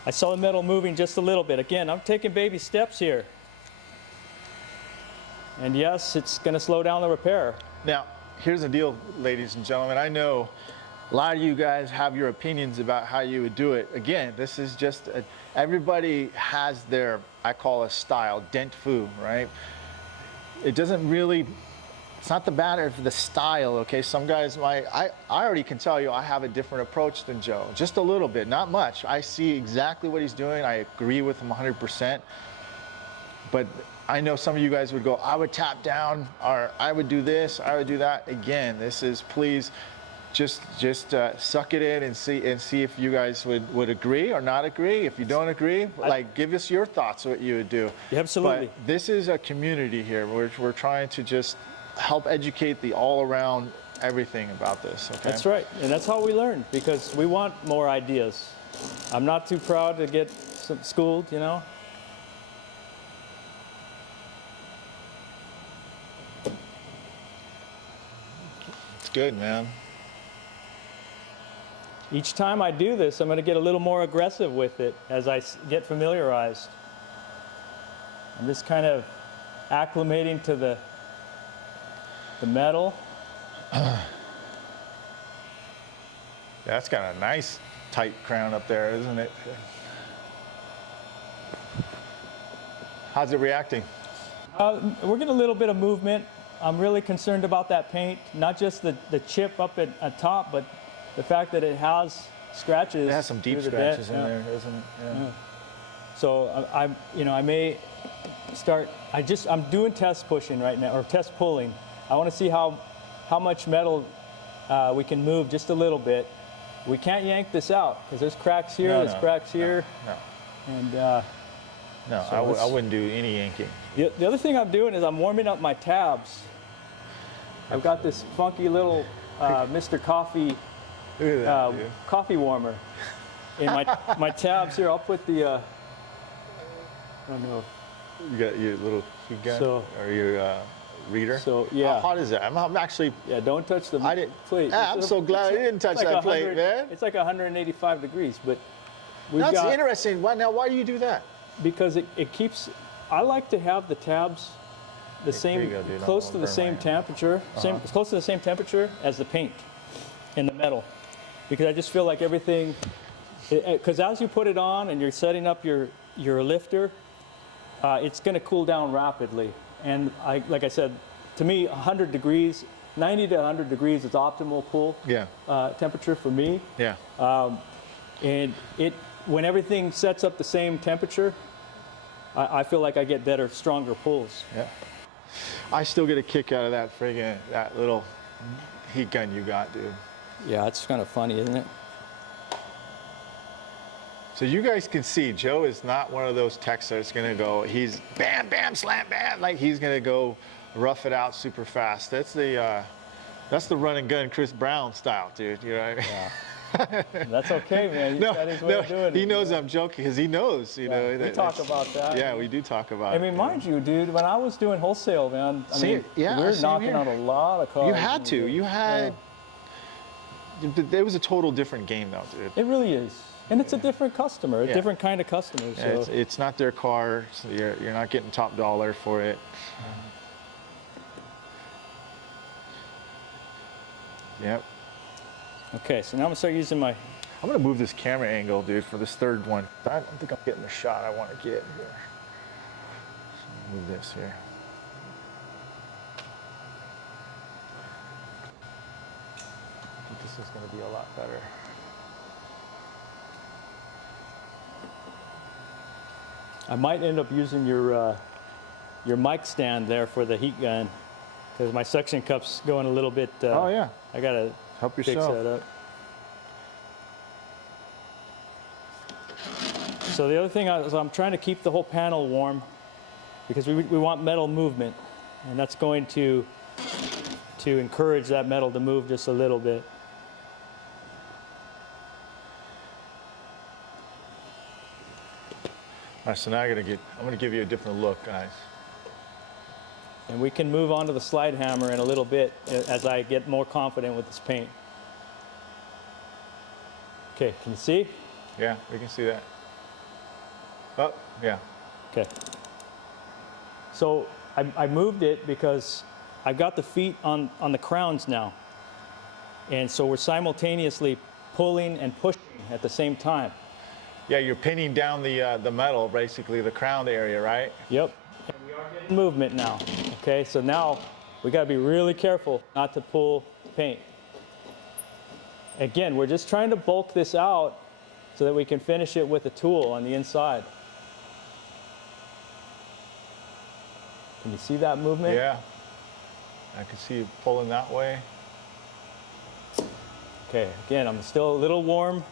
I saw the metal moving just a little bit. Again, I'm taking baby steps here. And yes, it's going to slow down the repair. Now, here's the deal, ladies and gentlemen. I know a lot of you guys have your opinions about how you would do it. Again, this is just, everybody has their, I call a style, dent foo, right? It doesn't really, it's not the matter of the style, okay? Some guys might, I already can tell you I have a different approach than Joe. Just a little bit, not much. I see exactly what he's doing. I agree with him 100%. But I know some of you guys would go, I would tap down, or I would do this, I would do that. Again, this is, please, just suck it in and see if you guys would agree or not agree. If you don't agree, like, give us your thoughts what you would do. Yeah, absolutely. But this is a community here. We're trying to just help educate the all-around everything about this. Okay. That's right, and that's how we learn, because we want more ideas. I'm not too proud to get schooled, you know. It's good, man. Each time I do this, I'm going to get a little more aggressive with it as I get familiarized. I'm just kind of acclimating to the metal. That's got a nice tight crown up there, isn't it? How's it reacting? We're getting a little bit of movement. I'm really concerned about that paint, not just the chip up at top, but the fact that it has scratches. It has some deep scratches in there, doesn't it? Yeah. So I may start. I'm doing test pushing right now, or test pulling. I want to see how much metal we can move just a little bit. We can't yank this out because there's cracks here, there's cracks here. And no, so I wouldn't do any yanking. The other thing I'm doing is I'm warming up my tabs. I've got this funky little Mr. Coffee coffee warmer in my tabs here. I'll put the I don't know. You got your little heat gun or your reader? So yeah. How hot is that? I'm actually. Yeah, don't touch the plate. I'm so glad I didn't touch that plate, man. It's like 185 degrees, but that's interesting. Why do you do that? Because it keeps. I like to have the tabs the same, close to the same temperature, close to the same temperature as the paint and the metal, because I just feel like everything. Because as you put it on and you're setting up your lifter, it's going to cool down rapidly. And like I said, to me, 100 degrees 90 to 100 degrees is optimal pull temperature for me. Yeah. And when everything sets up the same temperature, I feel like I get better, stronger pulls. Yeah. I still get a kick out of that little heat gun you got, dude. Yeah, it's kind of funny, isn't it? So you guys can see, Joe is not one of those techs that's gonna go, he's bam, bam, slam, bam. Like he's gonna go rough it out super fast. That's the run and gun Chris Brown style, dude. You know what I mean? Yeah. That's okay, man. That is what I'm doing. He knows I'm joking because he knows, you know. We talk about that. Yeah, we do talk about it. I mean, mind you, dude, when I was doing wholesale, man, we were knocking out a lot of cars. You had to. You had. It was a total different game, though, dude. It really is. And it's a different customer, a different kind of customer. So. It's not their car, so you're not getting top dollar for it. Yep. Okay, so now I'm gonna start using my... I'm gonna move this camera angle, dude, for this third one. I don't think I'm getting the shot I want to get here. So move this here. I think this is gonna be a lot better. I might end up using your mic stand there for the heat gun, because my suction cup's going a little bit... oh, yeah. I gotta help fix yourself. that up. So the other thing is I'm trying to keep the whole panel warm, because we want metal movement, and that's going to encourage that metal to move just a little bit. All right, so now I'm gonna give you a different look, guys. And we can move on to the slide hammer in a little bit as I get more confident with this paint. Okay, can you see? Yeah, we can see that. Oh, yeah. Okay. So I moved it because I've got the feet on the crowns now. And so we're simultaneously pulling and pushing at the same time. Yeah, you're pinning down the metal, basically, the crown area, right? Yep. And we are getting movement now. Okay, so now we got to be really careful not to pull paint. Again, we're just trying to bulk this out so that we can finish it with a tool on the inside. Can you see that movement? Yeah. I can see you pulling that way. Okay, again, I'm still a little warm,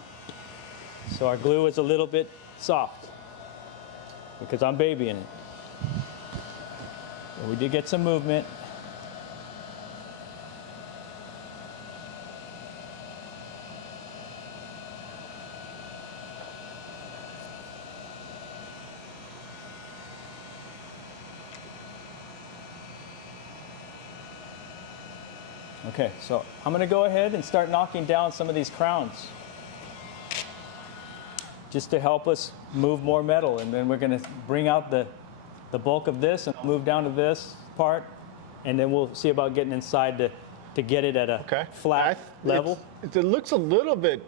so our glue is a little bit soft because I'm babying it. But we did get some movement. Okay, so I'm going to go ahead and start knocking down some of these crowns just to help us move more metal, and then we're going to bring out the bulk of this and move down to this part, and then we'll see about getting inside to get it at a flat level. It looks a little bit,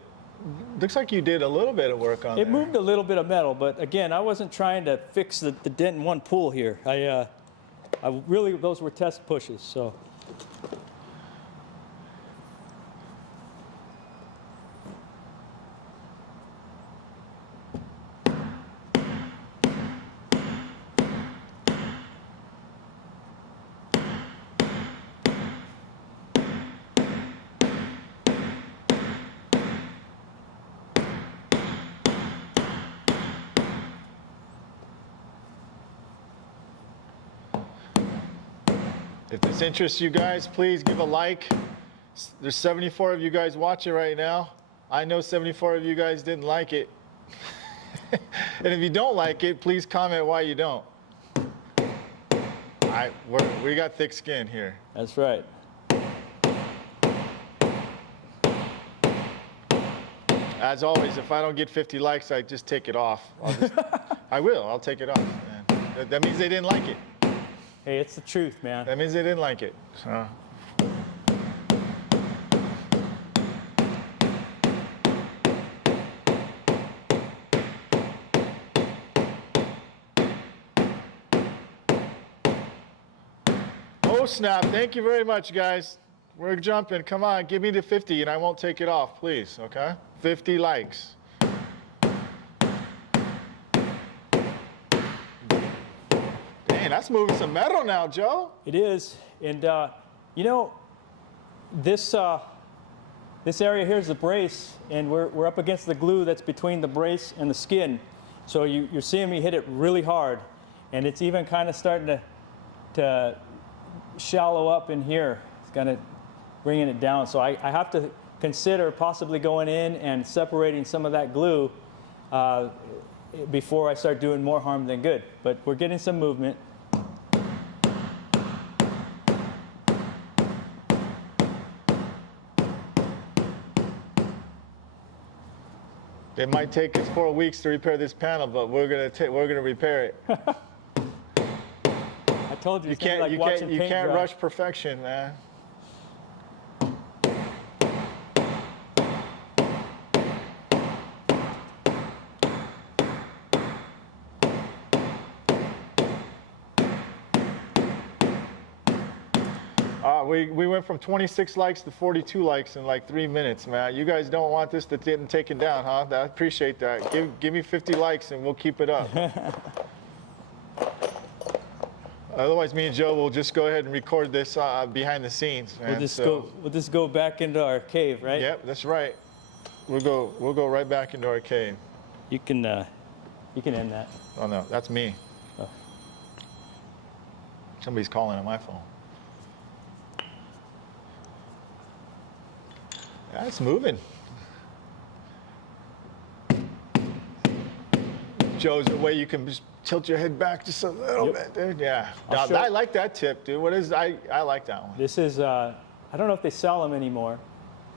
looks like you did a little bit of work on it. It moved a little bit of metal, but again, I wasn't trying to fix the dent in one pull here. I really, those were test pushes, so. If this interests you guys, please give a like. There's 74 of you guys watching right now. I know 74 of you guys didn't like it. And if you don't like it, please comment why you don't. We got thick skin here. That's right. As always, if I don't get 50 likes, I just take it off. I'll take it off. Man. That means they didn't like it. Hey, it's the truth, man. That means they didn't like it. So. Oh, snap. Thank you very much, guys. We're jumping. Come on, give me the 50 and I won't take it off, please, okay? 50 likes. Dang, that's moving some metal now, Joe. It is. And, you know, this area here is the brace, and we're up against the glue that's between the brace and the skin. So you're seeing me hit it really hard, and it's even kind of starting to shallow up in here. It's kind of bringing it down. So I have to consider possibly going in and separating some of that glue before I start doing more harm than good. But we're getting some movement. It might take us 4 weeks to repair this panel, but we're gonna repair it. I told you, You can't rush perfection, man. We went from 26 likes to 42 likes in like 3 minutes, man. You guys don't want this to get taken down, huh? I appreciate that. Give me 50 likes and we'll keep it up. Otherwise, me and Joe will just go ahead and record this behind the scenes. Man. We'll just go back into our cave, right? Yep, that's right. We'll go right back into our cave. You can end that. Oh no, that's me. Oh. Somebody's calling on my phone. Yeah, it's moving. Joe's the way you can just tilt your head back just a little bit, dude. Yeah. Now, I like that tip, dude. I like that one. This is, I don't know if they sell them anymore.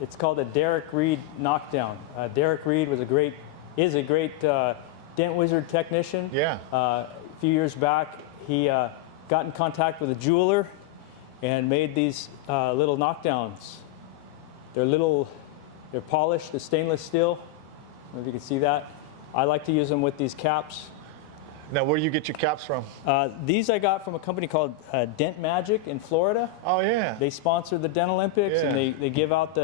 It's called a Derrick Reed knockdown. Derrick Reed is a great dent wizard technician. Yeah. A few years back, he got in contact with a jeweler and made these little knockdowns. They're polished, the stainless steel. I don't know if you can see that. I like to use them with these caps. Now, where do you get your caps from? These I got from a company called Dent Magic in Florida. Oh, yeah. They sponsor the Dent Olympics, and they give out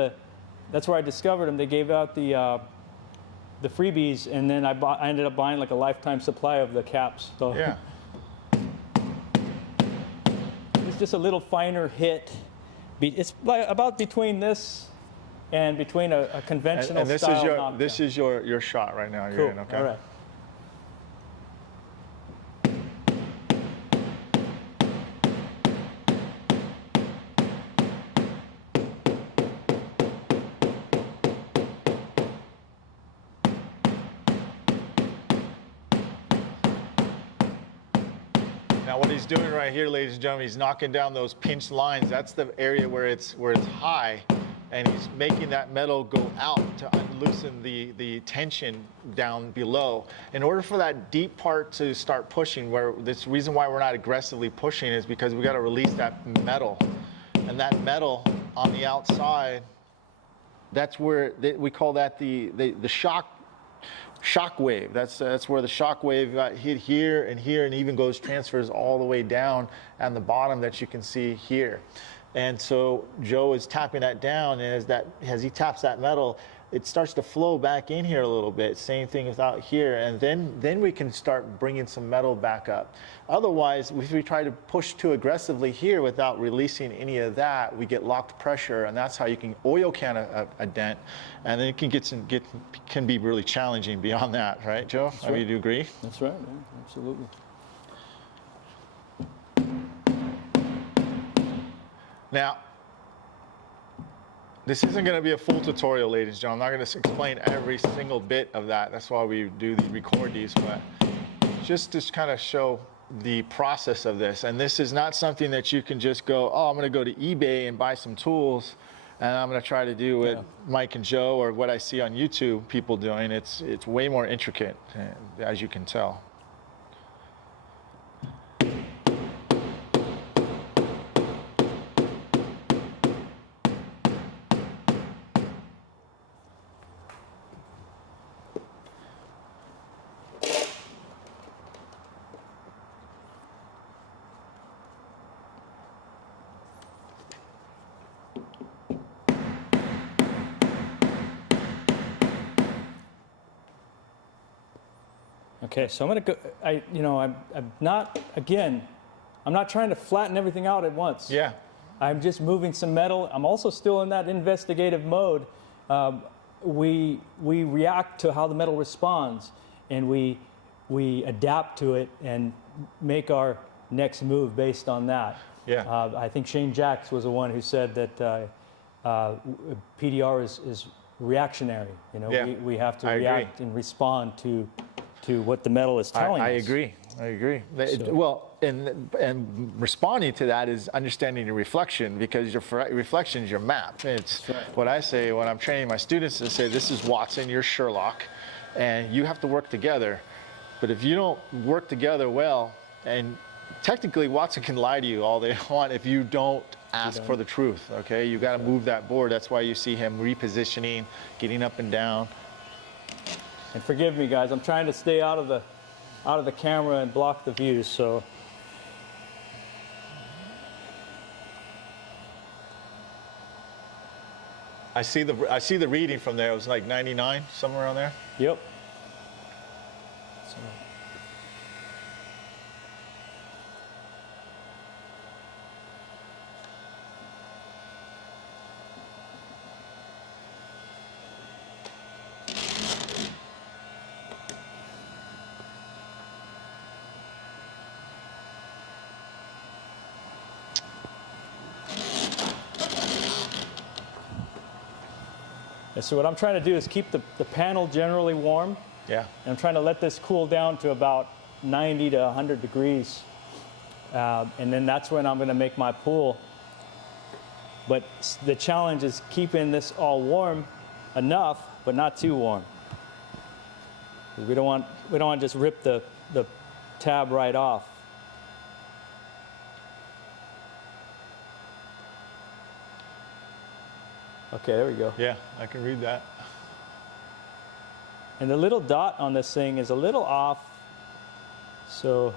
that's where I discovered them. They gave out the freebies, and then I ended up buying like a lifetime supply of the caps. So Yeah. it's just a little finer hit. It's about between this and between a conventional And this style is knockdown. this is your shot right now. You're Cool. in, okay? All right. Now what he's doing right here, ladies and gentlemen, he's knocking down those pinched lines. That's the area where it's high, and he's making that metal go out to unloosen the tension down below. In order for that deep part to start pushing, this reason why we're not aggressively pushing is because we got to release that metal, and that metal on the outside, that's where we call that the shock wave. That's where the shock wave got hit here, and even transfers all the way down on the bottom that you can see here. And so Joe is tapping that down, and as he taps that metal, it starts to flow back in here a little bit. Same thing without here, and then we can start bringing some metal back up. Otherwise, if we try to push too aggressively here without releasing any of that, we get locked pressure, and that's how you can oil can a dent, and then it can be really challenging beyond that, right, Joe? That's I mean, right. do you agree? That's right, man. Absolutely. Now, this isn't going to be a full tutorial, ladies and gentlemen. I'm not going to explain every single bit of that. That's why we record these, but just to kind of show the process of this. And this is not something that you can just go, oh, I'm going to go to eBay and buy some tools, and I'm going to try to do what Mike and Joe or what I see on YouTube people doing. It's way more intricate, as you can tell. Okay, so I'm gonna go. I'm not, again, I'm not trying to flatten everything out at once. Yeah. I'm just moving some metal. I'm also still in that investigative mode. We react to how the metal responds, and we adapt to it and make our next move based on that. Yeah. I think Shane Jacks was the one who said that PDR is reactionary. You know, Yeah. we have to I react agree. and respond to what the metal is telling us. I agree. I agree. So- Well, and responding to that is understanding your reflection, because your reflection is your map. It's right. what I say when I'm training my students to say, this is Watson, you're Sherlock, and you have to work together. But if you don't work together well, and technically Watson can lie to you all they want if you don't ask for the truth, okay? You got to move that board. That's why you see him repositioning, getting up and down. And forgive me, guys. I'm trying to stay out of the camera and block the views. So I see the reading from there. It was like 99, somewhere around there. yep. So, and so what I'm trying to do is keep the panel generally warm. Yeah. And I'm trying to let this cool down to about 90 to 100 degrees. And then that's when I'm going to make my pool. But the challenge is keeping this all warm enough, but not too warm. 'Cause we don't want to just rip the tab right off. Okay, there we go. Yeah, I can read that. And the little dot on this thing is a little off, so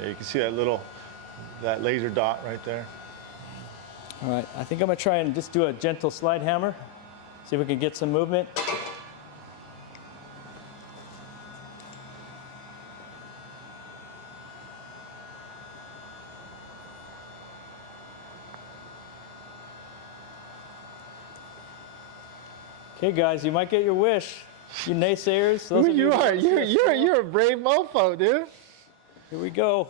Yeah, you can see that laser dot right there. all right. I think I'm gonna try and just do a gentle slide hammer, see if we can get some movement. Okay, guys, you might get your wish. You naysayers. Those of You are. who- You're a brave mofo, dude. Here we go.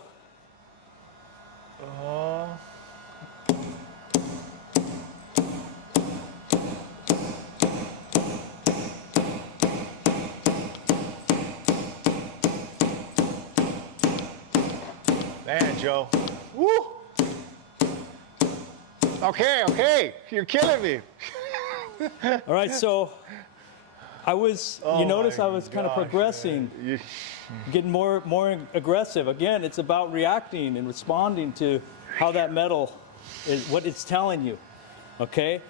Man, Joe. Woo! Okay. You're killing me. All right, so I was. Oh you notice my I was kind of gosh, progressing. man. You- Getting more aggressive. Again, it's about reacting and responding to how that metal is, what it's telling you. Okay?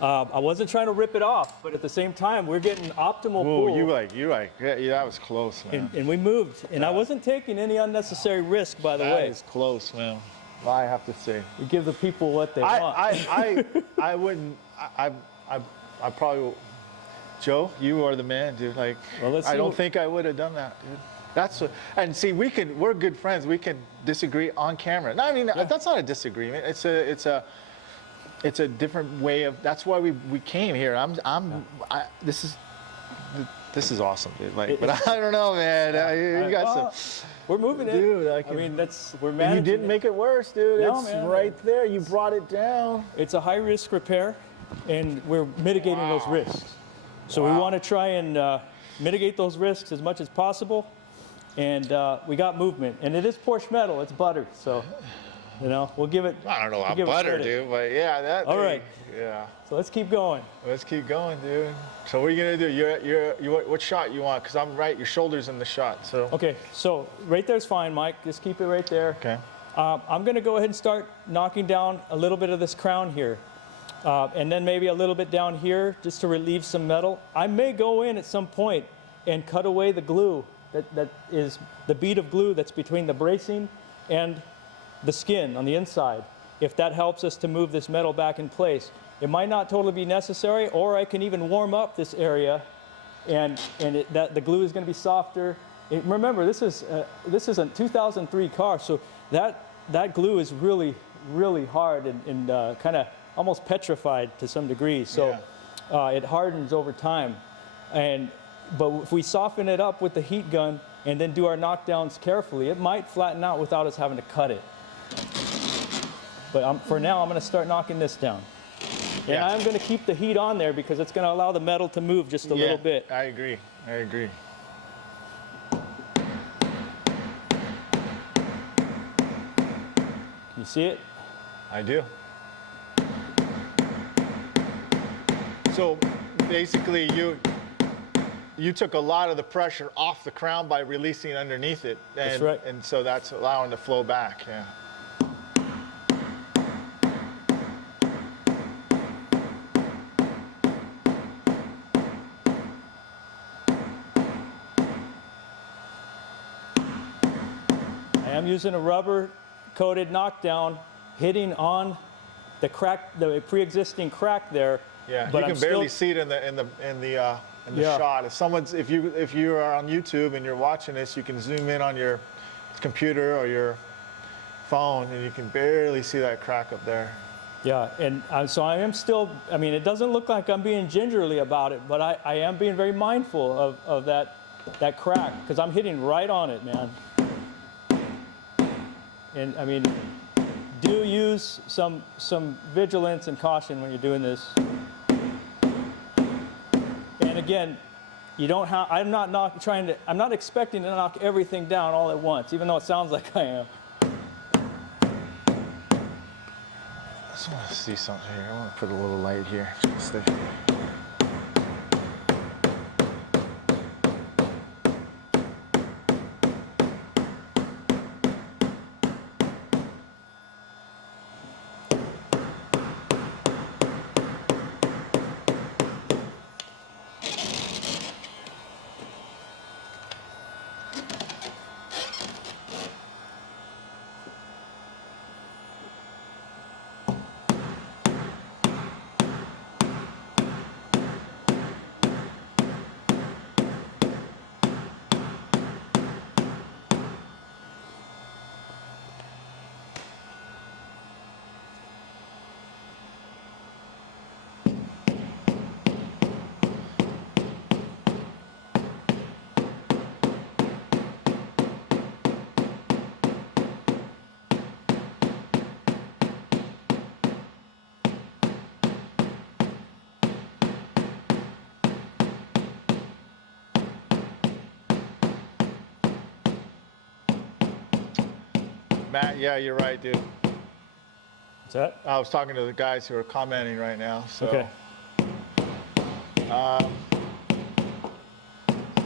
I wasn't trying to rip it off, but at the same time, we're getting optimal Whoa, pull. yeah, that was close, man. And we moved. And I wasn't taking any unnecessary risk, by the That way. is close, man. I have to say. We give the people what they want. I wouldn't. I probably. Joe, you are the man, dude. Like, Well, let's I see don't what- think I would have done that, dude. That's what, and see, we're good friends. We can disagree on camera. No, I mean, that's not a disagreement. It's a different way of. That's why we came here. This is awesome, dude. Like, but I don't know, man. You got some. We're moving it. Dude, I mean, we're And managing you didn't it. make it worse, dude. No, It's man. right there. You brought it down. It's a high-risk repair, and we're mitigating those risks. So we want to try and mitigate those risks as much as possible. And we got movement. And it is Porsche metal. It's butter. So, we'll give it. I don't know we'll about give it butter, credit. dude, but yeah, that. All thing, right. Yeah. So let's keep going. Let's keep going, dude. So what are you gonna do? What shot you want? Because I'm right. Your shoulder's in the shot. So. Okay. So right there's fine, Mike. Just keep it right there. Okay. I'm going to go ahead and start knocking down a little bit of this crown here. And then maybe a little bit down here just to relieve some metal. I may go in at some point and cut away the glue that is the bead of glue that's between the bracing and the skin on the inside, if that helps us to move this metal back in place. It might not totally be necessary, or I can even warm up this area, and the glue is going to be softer. Remember, this is a 2003 car, so that glue is really, really hard and kind of almost petrified to some degree. So it hardens over time. But if we soften it up with the heat gun and then do our knockdowns carefully, it might flatten out without us having to cut it. But for now, I'm going to start knocking this down. And I'm going to keep the heat on there because it's going to allow the metal to move just a little bit. I agree. I agree. Can you see it? I do. So basically, you took a lot of the pressure off the crown by releasing underneath it. And, that's right. And so that's allowing it to flow back. Yeah. I'm using a rubber coated knockdown, hitting on the crack, the pre-existing crack there. Yeah, but you can barely see it in the shot. If you are on YouTube and you're watching this, you can zoom in on your computer or your phone, and you can barely see that crack up there. Yeah, and so I am still. I mean, it doesn't look like I'm being gingerly about it, but I am being very mindful of that crack because I'm hitting right on it, man. And I mean, do use some vigilance and caution when you're doing this. And again, you don't have. I'm not expecting to knock everything down all at once, even though it sounds like I am. I just want to see something here. I want to put a little light here. Stay. Matt, yeah, you're right, dude. What's that? I was talking to the guys who are commenting right now. So, okay.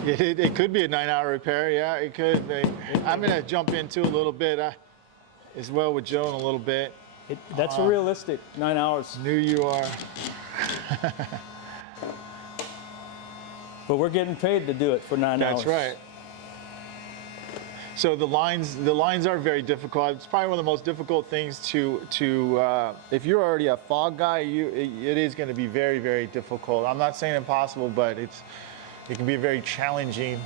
It could be a 9-hour repair. Yeah, it could be. I'm going to jump into a little bit as well with Joe in a little bit. That's a realistic 9 hours. Knew you are. But we're getting paid to do it for 9 hours. That's right. So the lines are very difficult. It's probably one of the most difficult things to if you're already a fog guy, it is going to be very, very difficult. I'm not saying impossible, but it can be very challenging.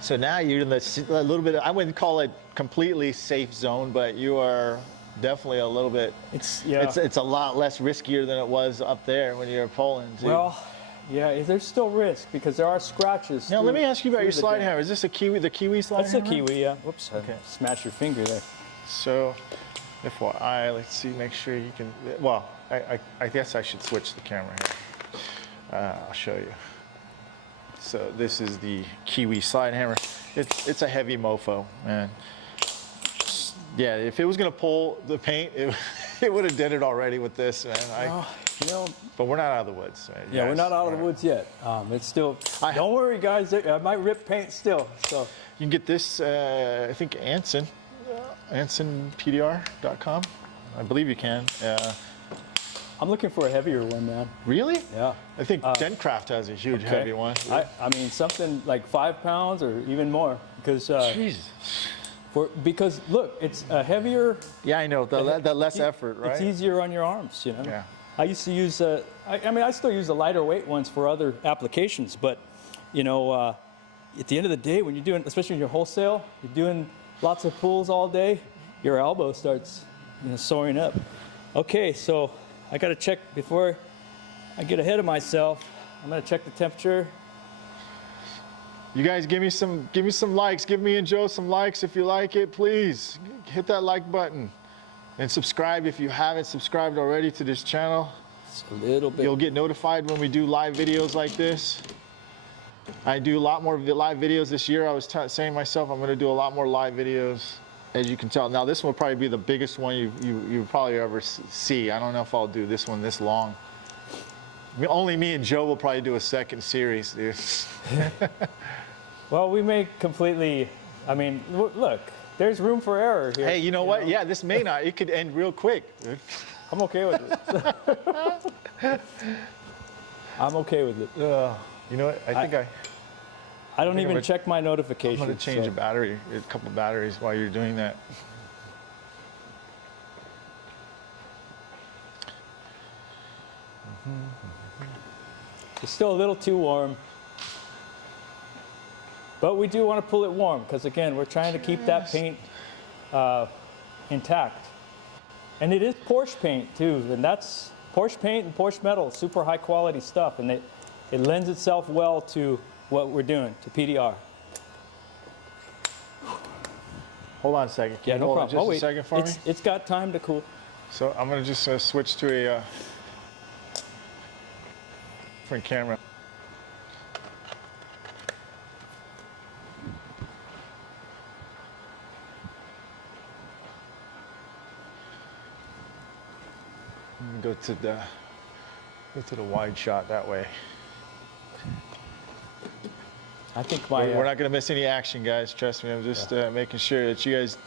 So now you're in a little bit, I wouldn't call it completely safe zone, but you are definitely a little bit, it's a lot less riskier than it was up there when you were pulling. Well, yeah, there's still risk because there are scratches. Now let me ask you about your slide hammer. Is this a Kiwi, the Kiwi slide hammer? That's a Kiwi, yeah. Whoops, okay. Smash your finger there. So, FYI, let's see, make sure you can, well, I guess I should switch the camera here. I'll show you. So this is the Kiwi slide hammer. It's a heavy mofo, man. Yeah, if it was gonna pull the paint, it would have done it already with this, man. But we're not out of the woods. Right? Yeah, we're not out of the woods yet. It's still, don't worry guys, I might rip paint still. So you can get this, I think AnsonPDR.com. I believe you can. I'm looking for a heavier one, man. Really? Yeah. I think Dentcraft has a huge heavy one. I mean, something like 5 pounds or even more, because Jesus. because look, it's a heavier. Yeah, I know. The less effort, right? It's easier on your arms, you know. Yeah. I used to use. I mean, I still use the lighter weight ones for other applications, but you know, at the end of the day, when you're doing, especially when you're wholesale, you're doing lots of pulls all day, your elbow starts, you know, soaring up. Okay, so I got to check before I get ahead of myself. I'm gonna check the temperature. You guys give me some likes. Give me and Joe some likes if you like it, please. Hit that like button and subscribe if you haven't subscribed already to this channel. It's a little bit. You'll get notified when we do live videos like this. I do a lot more live videos this year. I was saying to myself, I'm gonna do a lot more live videos, as you can tell. Now this one will probably be the biggest one you probably ever see. I don't know if I'll do this one this long. Only me and Joe will probably do a second series, dude. Well, we may completely. I mean, look, there's room for error here. Hey, you know what? Yeah, this may not. It could end real quick, dude. I'm okay with it. I'm okay with it. You know what? I think I don't even check my notifications. I'm going to change a couple batteries while you're doing that. It's still a little too warm. But we do want to pull it warm because, again, we're trying to keep that paint intact. And it is Porsche paint, too. And that's Porsche paint and Porsche metal, super high quality stuff. And it lends itself well to what we're doing, to PDR. Hold on a second. Can Yeah, you no hold problem. it just a second for me? It's got time to cool. So I'm going to just switch to a different camera. Go to the wide shot that way. I think we're not going to miss any action, guys. Trust me. I'm just making sure that you guys.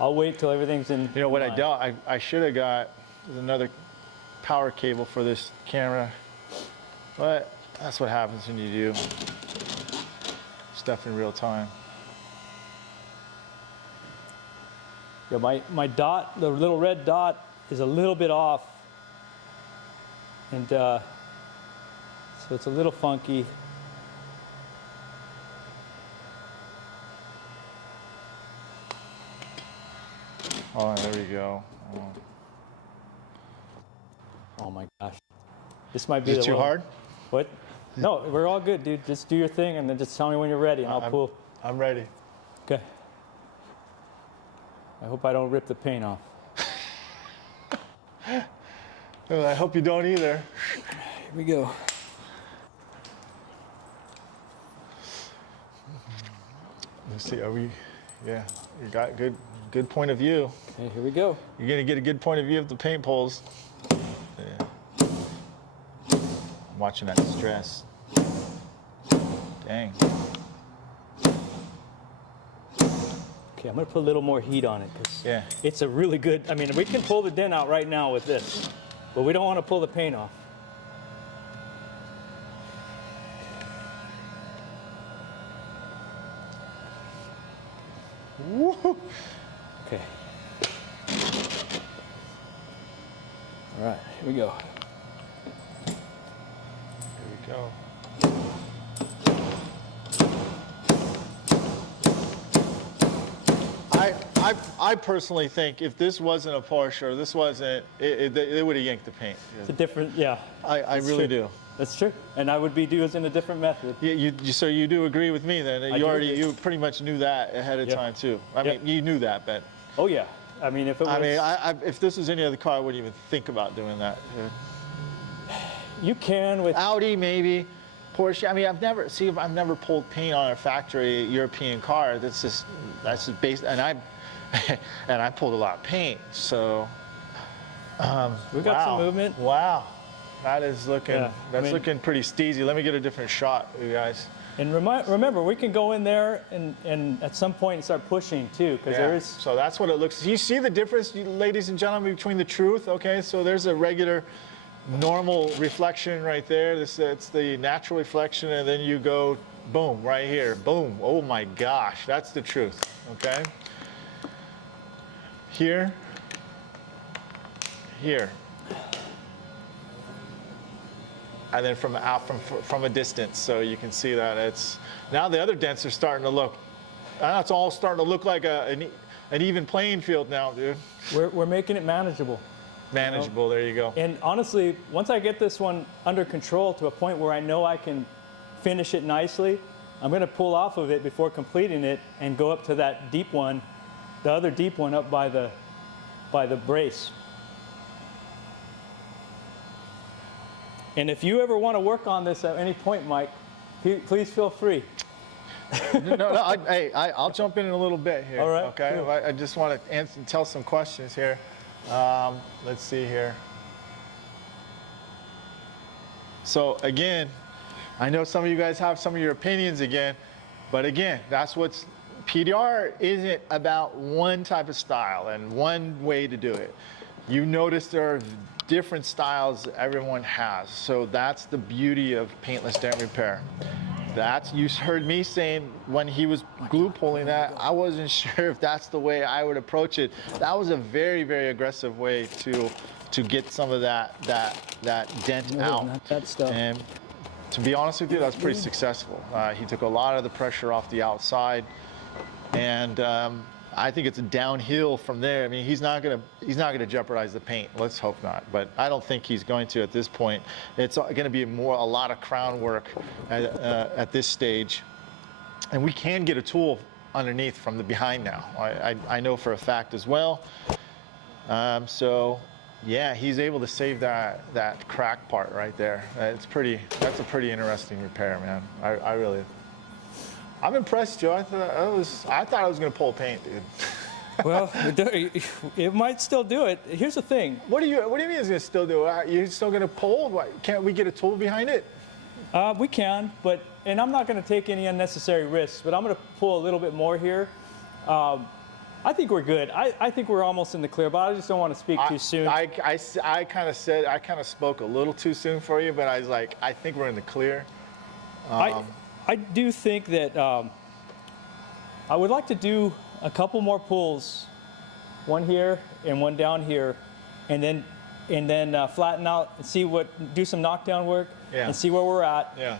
I'll wait till everything's in. You know what? I should have got another power cable for this camera, but that's what happens when you do stuff in real time. Yeah, my dot, the little red dot, is a little bit off, and so it's a little funky. Oh, there we go. Oh my gosh, this might be Is it too hard? What? No, we're all good, dude. Just do your thing, and then just tell me when you're ready, and I'll pull. I'm ready. Okay. I hope I don't rip the paint off. Well, I hope you don't either. Here we go. Let's see. Are we? Yeah, you got good point of view. Okay, here we go. You're gonna get a good point of view of the paint pulls. Yeah. I'm watching that stress. Dang. Okay, I'm gonna put a little more heat on it because Yeah. it's a really good. I mean, we can pull the dent out right now with this, but we don't want to pull the paint off. Woo! Okay. All right, here we go. Here we go. I personally think if this wasn't a Porsche or this wasn't, it would have yanked the paint. It's a different, yeah. I really do. That's true. And I would be using a different method. Yeah, so you do agree with me then? You pretty much knew that ahead of time too. I mean, you knew that, but. Oh yeah. I mean, if it was. I mean, if this was any other car, I wouldn't even think about doing that. You can with Audi maybe, Porsche. I mean, I've never pulled paint on a factory European car. That's just based, and I pulled a lot of paint. So. We've got some movement. Wow. That is looking, looking pretty steezy. Let me get a different shot, you guys. And remember, we can go in there and at some point start pushing too, because there is. So that's what it looks. You see the difference, ladies and gentlemen, between the truth. Okay, so there's a regular, normal reflection right there. It's the natural reflection, and then you go, boom, right here, boom. Oh my gosh, that's the truth. Okay. Here. Here. And then from a distance, so you can see that it's now the other dents are starting to look. It's all starting to look like an even playing field now, dude. We're making it manageable. Manageable. There you go. And honestly, once I get this one under control to a point where I know I can finish it nicely, I'm going to pull off of it before completing it and go up to that deep one, the other deep one up by the brace. And if you ever want to work on this at any point, Mike, please feel free. I'll jump in a little bit here. All right. Okay. Cool. I just want to tell some questions here. Let's see here. So again, I know some of you guys have some of your opinions again, but again, that's what's PDR isn't about one type of style and one way to do it. You notice there are different styles everyone has. So that's the beauty of paintless dent repair. You heard me saying when he was glue pulling that, I wasn't sure if that's the way I would approach it. That was a very, very aggressive way to get some of that dent out. Not that stuff. And to be honest with you, that's pretty successful. He took a lot of the pressure off the outside, and I think it's a downhill from there. I mean, he's not gonna jeopardize the paint. Let's hope not. But I don't think he's going to at this point. It's going to be a lot of crown work at this stage, and we can get a tool underneath from the behind now. I know for a fact as well. So yeah, he's able to save that crack part right there. That's a pretty interesting repair, man. I'm impressed, Joe. I thought I was going to pull paint, dude. Well, it might still do it. Here's the thing. What do you mean it's going to still do it? You're still going to pull? What, can't we get a tool behind it? We can, and I'm not going to take any unnecessary risks, but I'm going to pull a little bit more here. I think we're good. I think we're almost in the clear, but I just don't want to speak too soon. I kind of spoke a little too soon for you, but I was like, I think we're in the clear. I do think that I would like to do a couple more pulls, one here and one down here, and then flatten out and do some knockdown work and see where we're at. Yeah.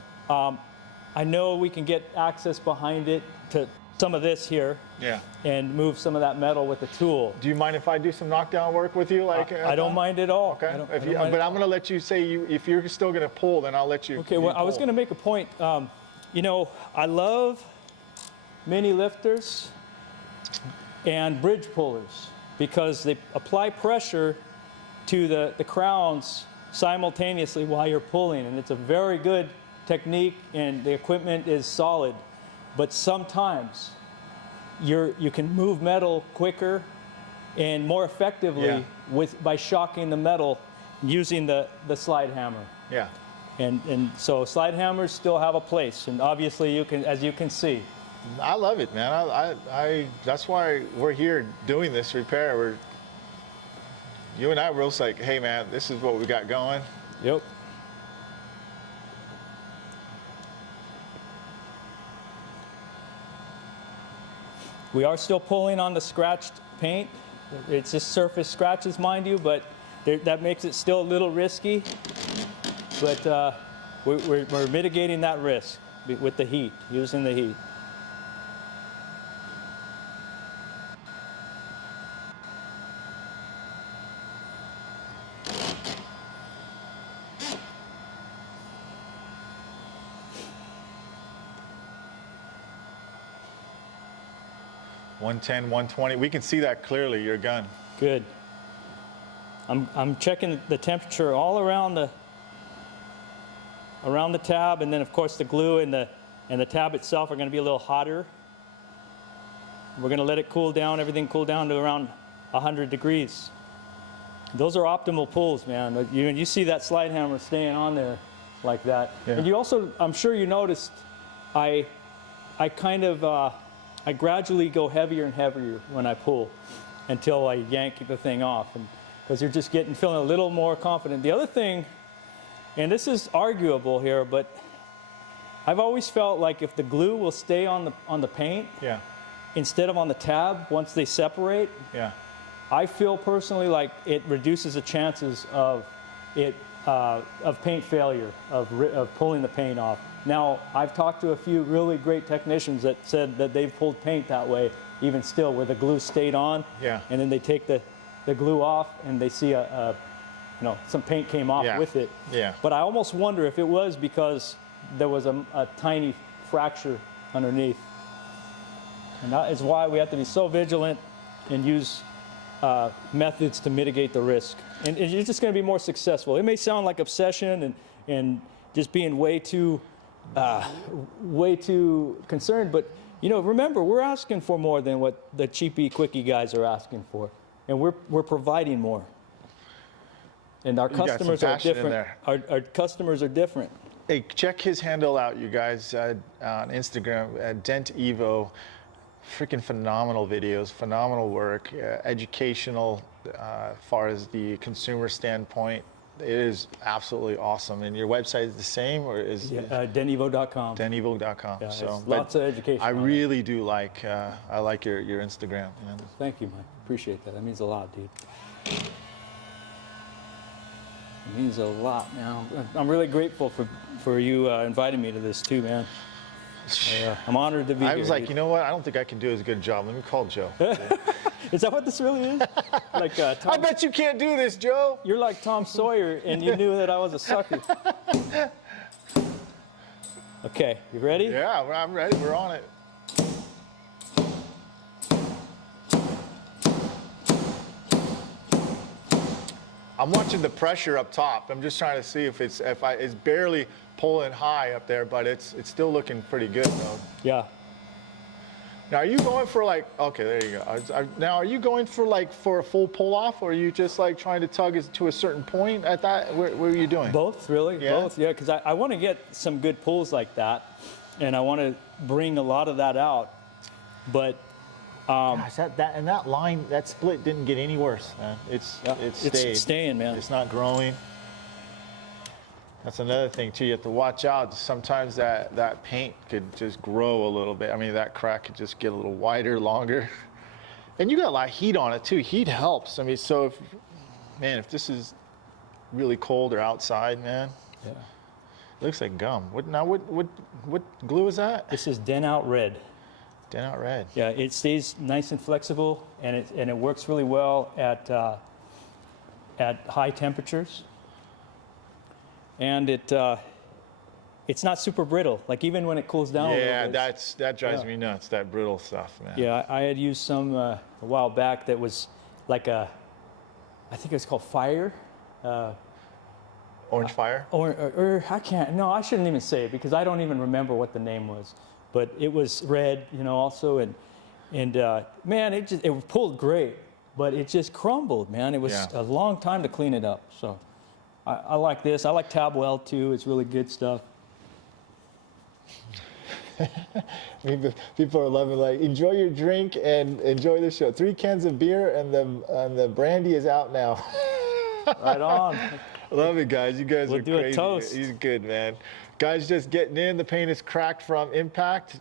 I know we can get access behind it to some of this here. Yeah. And move some of that metal with the tool. Do you mind if I do some knockdown work with you? I don't mind at all. Okay. But I'm going to let you say if you're still going to pull, then I'll let you. Okay. Well, I was going to make a point. You know, I love mini lifters and bridge pullers because they apply pressure to the crowns simultaneously while you're pulling, and it's a very good technique, and the equipment is solid. But sometimes you can move metal quicker and more effectively by shocking the metal using the slide hammer. Yeah. And so slide hammers still have a place, and obviously as you can see. I love it, man. That's why we're here doing this repair. You and I were both like, hey man, this is what we got going. Yep. We are still pulling on the scratched paint. It's just surface scratches, mind you, but that makes it still a little risky. But we're mitigating that risk with the heat, using the heat. .110, 120. We can see that clearly, your gun. Good. I'm checking the temperature all around the tab, and then of course the glue and the tab itself are going to be a little hotter. We're going to let it cool down, everything cool down to around 100 degrees. Those are optimal pulls, man. You see that slide hammer staying on there like that. Yeah. And you also, I'm sure you noticed, I kind of, I gradually go heavier and heavier when I pull until I yank the thing off, and because you're just feeling a little more confident. The other thing, and this is arguable here, but I've always felt like if the glue will stay on the paint, Yeah. instead of on the tab once they separate, Yeah. I feel personally like it reduces the chances of paint failure, of pulling the paint off. Now, I've talked to a few really great technicians that said that they've pulled paint that way, even still, where the glue stayed on. Yeah. And then they take the glue off and they see some paint came off Yeah. with it. Yeah. But I almost wonder if it was because there was a tiny fracture underneath. And that is why we have to be so vigilant and use methods to mitigate the risk. And you're just going to be more successful. It may sound like obsession and just being way too concerned, but remember, we're asking for more than what the cheapy, quickie guys are asking for, and we're providing more. And our customers are different. Our customers are different. Hey, check his handle out, you guys, on Instagram, Dent Evo. Freaking phenomenal videos, phenomenal work, educational as far as the consumer standpoint. It is absolutely awesome. And your website is the same, or is dentevo.com. Dentevo.com. Yeah, so lots of education. I really do like. I like your Instagram. Man. Thank you, Mike. Appreciate that. That means a lot, dude. It means a lot, man. I'm really grateful for you inviting me to this too, man. I'm honored to be here. I was like, dude. you know what? I don't think I can do as good a job. Let me call Joe. Is that what this really is? Like I bet you can't do this, Joe. You're like Tom Sawyer, and you knew that I was a sucker. Okay, you ready? Yeah, I'm ready. We're on it. I'm watching the pressure up top. I'm just trying to see if it's barely pulling high up there, but it's still looking pretty good though. Yeah. Now, are you going for like, okay, there you go. Now, are you going for like for a full pull off, or are you just like trying to tug it to a certain point at that? What are you doing? Both, really. Yeah? Both, yeah, because I want to get some good pulls like that, and I want to bring a lot of that out. But gosh, that line, that split didn't get any worse, man. It's staying, man. It's not growing. That's another thing too. You have to watch out. Sometimes that paint could just grow a little bit. I mean, that crack could just get a little wider, longer. And you got a lot of heat on it too. Heat helps. I mean, so if this is really cold or outside, man, Yeah. it looks like gum. What glue is that? This is Dent Out Red. Dent Out Red. Yeah, it stays nice and flexible, and it works really well at high temperatures. And it's not super brittle. Like even when it cools down. Yeah, a little bit, that drives me nuts. That brittle stuff, man. Yeah, I had used some a while back that was like I think it's called Fire. Orange Fire. Or I can't. No, I shouldn't even say it because I don't even remember what the name was. But it was red, also, and man, it pulled great, but it just crumbled, man. It was a long time to clean it up. So I like this. I like Tab Weld too. It's really good stuff. People are loving, like, enjoy your drink and enjoy the show. 3 cans of beer and the brandy is out now. Right on. Love it, guys. You guys We'll are do a crazy. toast. He's good, man. Guys just getting in. The paint is cracked from impact.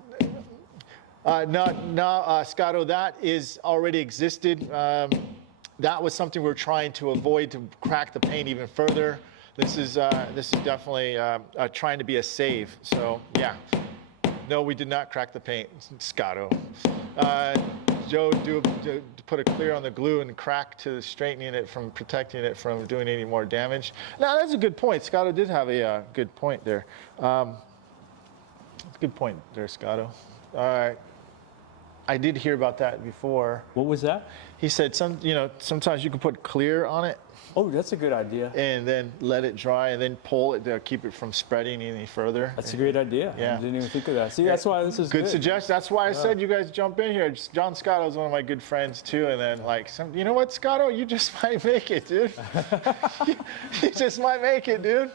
Scotto, that is already existed. That was something we're trying to avoid, to crack the paint even further. This is definitely trying to be a save. So yeah, no, we did not crack the paint, Scotto. Joe, put a clear on the glue and crack to straightening it, from protecting it from doing any more damage. Now that's a good point. Scotto did have a good point there. That's a good point there, Scotto. I did hear about that before. What was that? He said sometimes you can put clear on it. Oh, that's a good idea. And then let it dry and then pull it to keep it from spreading any further. That's a great idea. Yeah. I didn't even think of that. See, that's why this is good. Good suggestion. That's why I said you guys jump in here. John Scotto is one of my good friends too. And then you know what, Scotto? You just might make it, dude. You just might make it, dude.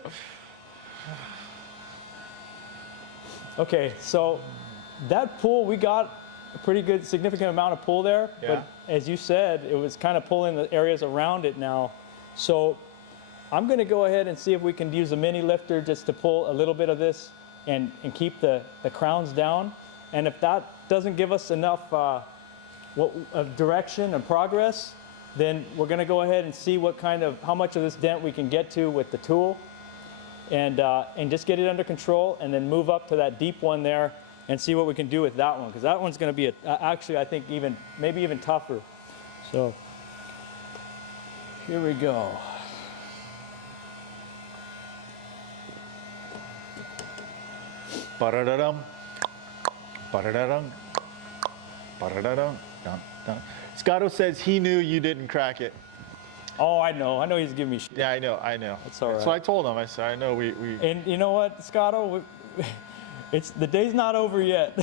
Okay, so that pull, we got a pretty good, significant amount of pull there. Yeah. But as you said, it was kind of pulling the areas around it now. So I'm going to go ahead and see if we can use a mini lifter just to pull a little bit of this and keep the crowns down. And if that doesn't give us enough direction and progress, then we're going to go ahead and see how much of this dent we can get to with the tool, and just get it under control, and then move up to that deep one there and see what we can do with that one, because that one's going to be actually, I think, maybe even tougher. So here we go. Ba-da-da-dum. Ba-da-da-dum. Ba-da-da-dum. Dum, dum. Scotto says he knew you didn't crack it. Oh, I know he's giving me shit. Yeah, I know. That's all right. So I told him, I said, I know we And you know what, Scotto? It's the day's not over yet.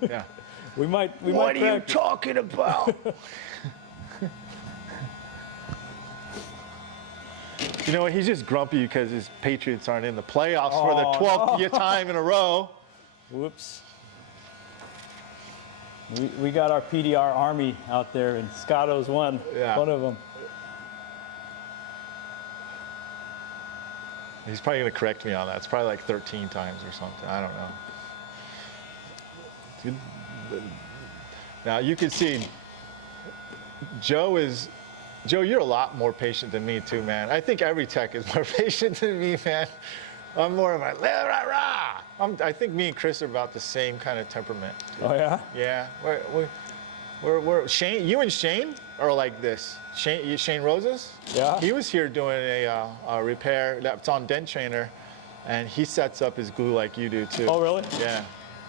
yeah. we might What are you crack it. talking about? You know what? He's just grumpy because his Patriots aren't in the playoffs for the 12th time in a row. Whoops. We got our PDR army out there, and Scotto's one of them. He's probably going to correct me on that. It's probably like 13 times or something. I don't know. Now you can see Joe, you're a lot more patient than me too, man. I think every tech is more patient than me, man. I'm more of a rah-rah. I think me and Chris are about the same kind of temperament. Oh yeah? Yeah. We're Shane. You and Shane are like this. Shane Roses. Yeah. He was here doing a repair that's on Dent Trainer, and he sets up his glue like you do too. Oh really? Yeah.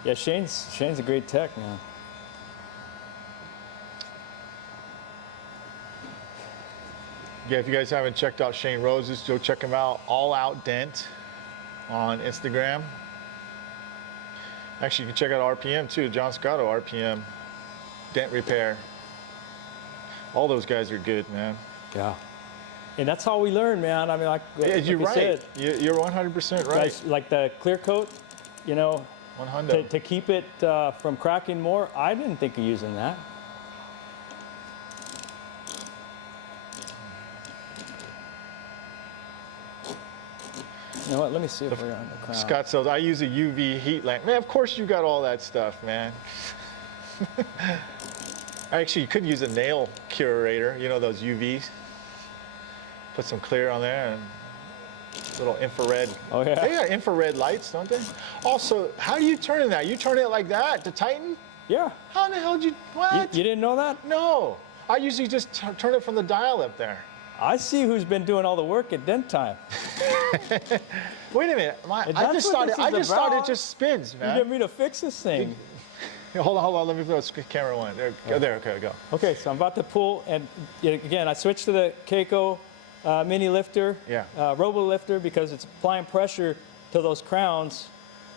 Yeah, Shane's a great tech, man. Yeah, if you guys haven't checked out Shane Roses, go check him out. All Out Dent on Instagram. Actually, you can check out RPM too. John Scotto, RPM, Dent Repair. All those guys are good, man. Yeah. And that's how we learn, man. I mean, like you're you right. said, You're 100% right. like the clear coat, you know, 100. to keep it from cracking more. I didn't think of using that. You know what? Let me see if we're on the crown. Scott says, I use a UV heat lamp. Man, of course you got all that stuff, man. Actually, you could use a nail curator, you know, those UVs. Put some clear on there and little infrared. Oh, yeah? They got infrared lights, don't they? Also, how do you turn that? You turn it like that to tighten? Yeah. How in the hell did you, what? You didn't know that? No. I usually just turn it from the dial up there. I see who's been doing all the work at Dent Time. Wait a minute. I just thought it just spins, man. You get me to fix this thing. Hold on. Let me put camera one. There, okay, go. Okay, so I'm about to pull, and again, I switched to the Keiko mini lifter, robo lifter, because it's applying pressure to those crowns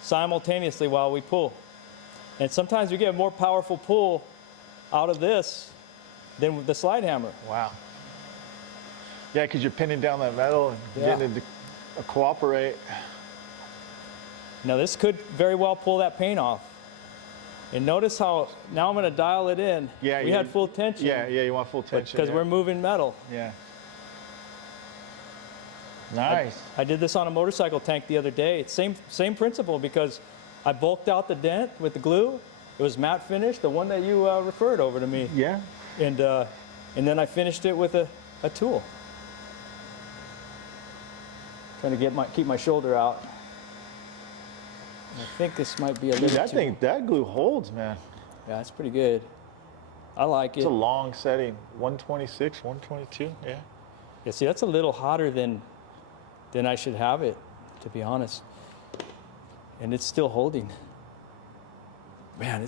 simultaneously while we pull. And sometimes we get a more powerful pull out of this than with the slide hammer. Wow. Yeah, because you're pinning down that metal and getting it to cooperate. Now this could very well pull that paint off. And notice how, now I'm going to dial it in. Yeah, we had full tension. Yeah, you want full tension. Because we're moving metal. Yeah. Nice. I did this on a motorcycle tank the other day. It's same principle, because I bulked out the dent with the glue. It was matte finish, the one that you referred over to me. Yeah. And then I finished it with a tool. Trying to keep my shoulder out. I think this might be a little that glue holds, man. Yeah, it's pretty good. I like it. It's a long setting, 126, 122, yeah. Yeah, see, that's a little hotter than I should have it, to be honest. And it's still holding. Man,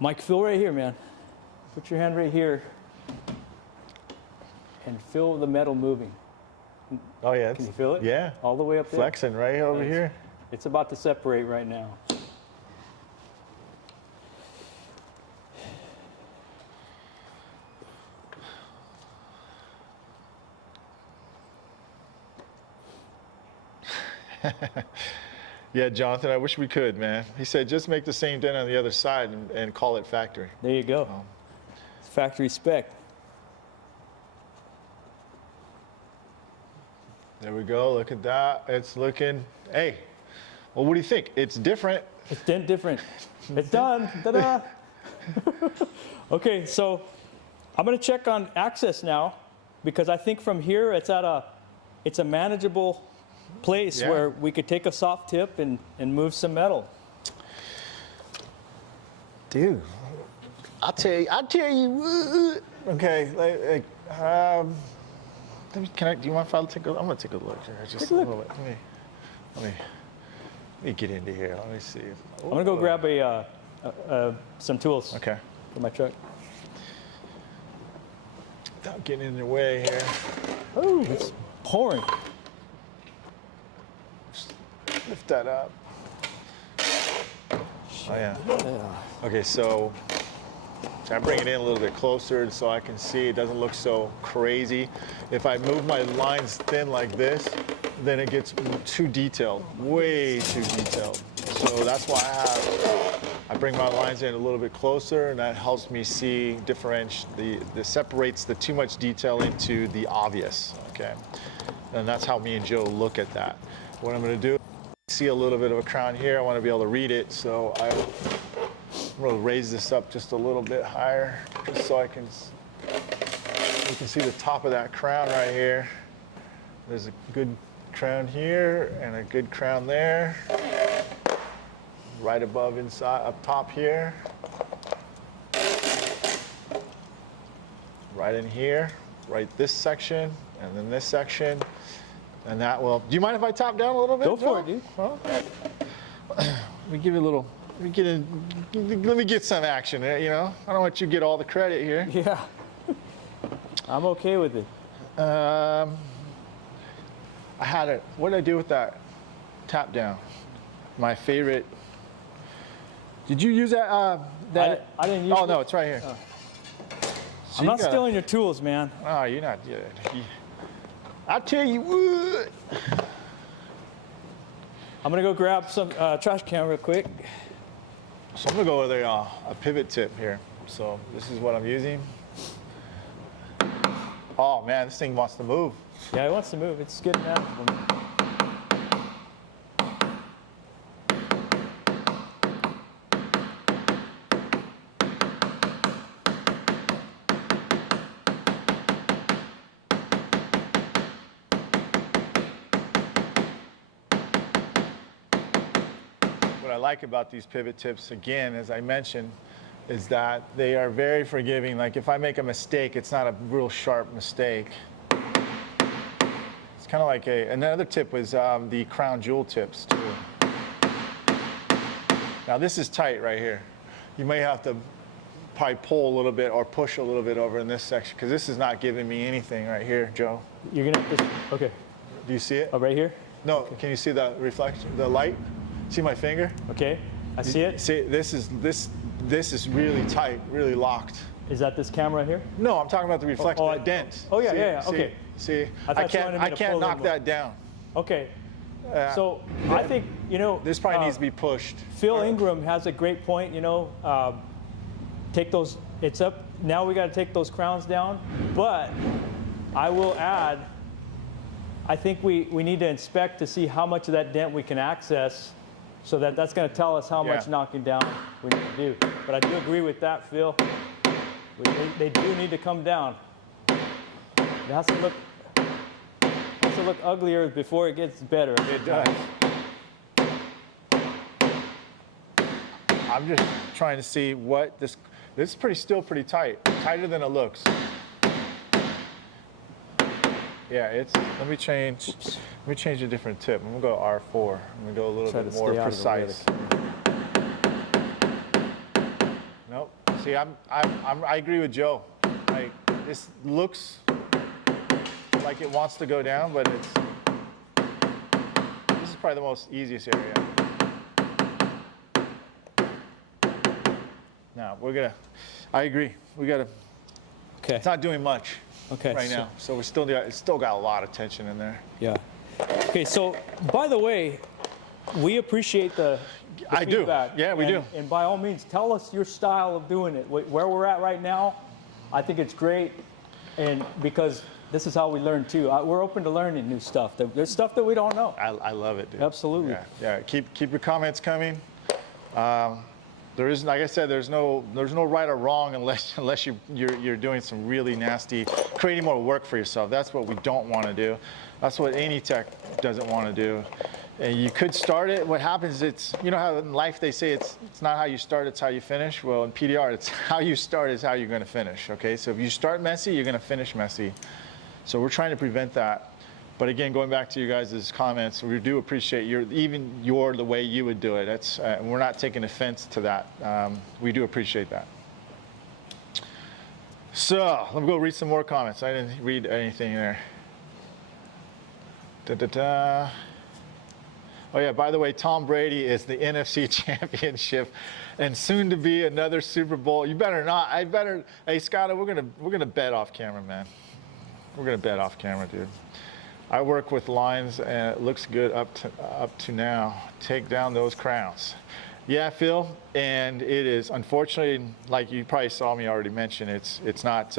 Mike, feel right here, man. Put your hand right here and feel the metal moving. Oh, yeah. Can you feel it? Yeah. All the way up there? Flexing right over here. It's about to separate right now. Yeah, Jonathan, I wish we could, man. He said just make the same dent on the other side and call it factory. There you go. It's factory spec. There we go. Look at that. It's looking. Hey, well, what do you think? It's different. It's dent different. It's done. Ta-da! Okay, so I'm going to check on access now, because I think from here it's a manageable place where we could take a soft tip and move some metal. Dude, I'll tell you. Okay, do you mind if I take a? I'm gonna take a look here. Just a little bit. Let me get into here. Let me see. I'm gonna go grab some tools. Okay. For my truck. Without getting in your way here. Oh, it's pouring. Lift that up. Oh yeah. Okay, so I bring it in a little bit closer so I can see it doesn't look so crazy. If I move my lines thin like this, then it gets too detailed, way too detailed. So that's why I bring my lines in a little bit closer, and that helps me see, separates the too much detail into the obvious, okay? And that's how me and Joe look at that. What I'm gonna do, see a little bit of a crown here, I wanna be able to read it, so I'm gonna raise this up just a little bit higher, just so you can see the top of that crown right here. There's a good crown here and a good crown there. Right above inside, up top here. Right in here, right this section, and then this section. And that will, do you mind if I top down a little bit? Go for it, dude. Well, let me give you a little, let me get some action, you know? I don't want you to get all the credit here. Yeah. I'm okay with it. What did I do with that tap down? My favorite. Did you use that? I didn't use it. Oh, no, it's right here. Oh. So I'm not stealing your tools, man. Oh, you're not. I tell you what. I'm going to go grab some trash can real quick. So I'm going to go with a pivot tip here. So this is what I'm using. Oh, man, this thing wants to move. Yeah, it wants to move. It's getting out of them. What I like about these pivot tips, again, as I mentioned, is that they are very forgiving. Like if I make a mistake, it's not a real sharp mistake. It's kind of like another tip was the crown jewel tips too. Now this is tight right here. You may have to probably pull a little bit or push a little bit over in this section, because this is not giving me anything right here, Joe. You're gonna have to, okay. Do you see it? Oh, right here? No, okay. Can you see the reflection, the light? See my finger? Okay, I see it. See, this is really tight, really locked. Is that this camera here? No, I'm talking about the reflection, the dent. Oh, yeah, see, yeah, see, okay. See, I can't knock that down. Okay, so I think, you know. This probably needs to be pushed. Phil Ingram has a great point, you know. Take those, it's up, now we got to take those crowns down, but I will add, I think we need to inspect to see how much of that dent we can access, so that's going to tell us how much knocking down we need to do. But I do agree with that, Phil. They do need to come down. It has to look uglier before it gets better. It does. I'm just trying to see what this is still pretty tight, tighter than it looks. Yeah, let me change a different tip. I'm gonna go R4. I'm gonna go a little bit more precise. Nope. See, I agree with Joe. Like this looks like it wants to go down, but this is probably the most easiest area. Now I agree. Okay. It's not doing much. Okay, right now, so it's still got a lot of tension in there. Yeah. Okay, so by the way, we appreciate the I do. feedback. Yeah, we do. And by all means, tell us your style of doing it. Where we're at right now, I think it's great, and because this is how we learn too. We're open to learning new stuff. There's stuff that we don't know. I love it, dude. Absolutely. Yeah. Keep your comments coming. There is, like I said, there's no right or wrong unless you're doing some really nasty, creating more work for yourself. That's what we don't want to do. That's what any tech doesn't want to do. And you could start it. What happens is, it's, you know how in life they say it's not how you start, it's how you finish. Well, in PDR, it's how you start is how you're going to finish. Okay, so if you start messy, you're going to finish messy. So we're trying to prevent that. But again, going back to you guys' comments, we do appreciate the way you would do it. That's we're not taking offense to that. We do appreciate that. So let me go read some more comments. I didn't read anything there. Oh yeah, by the way, Tom Brady is the NFC Championship and soon to be another Super Bowl. You better not. Hey Scott, we're gonna bet off camera, man. We're gonna bet off camera, dude. I work with lines and it looks good up to now. Take down those crowns. Yeah, Phil, and it is unfortunately, like you probably saw me already mention, it's not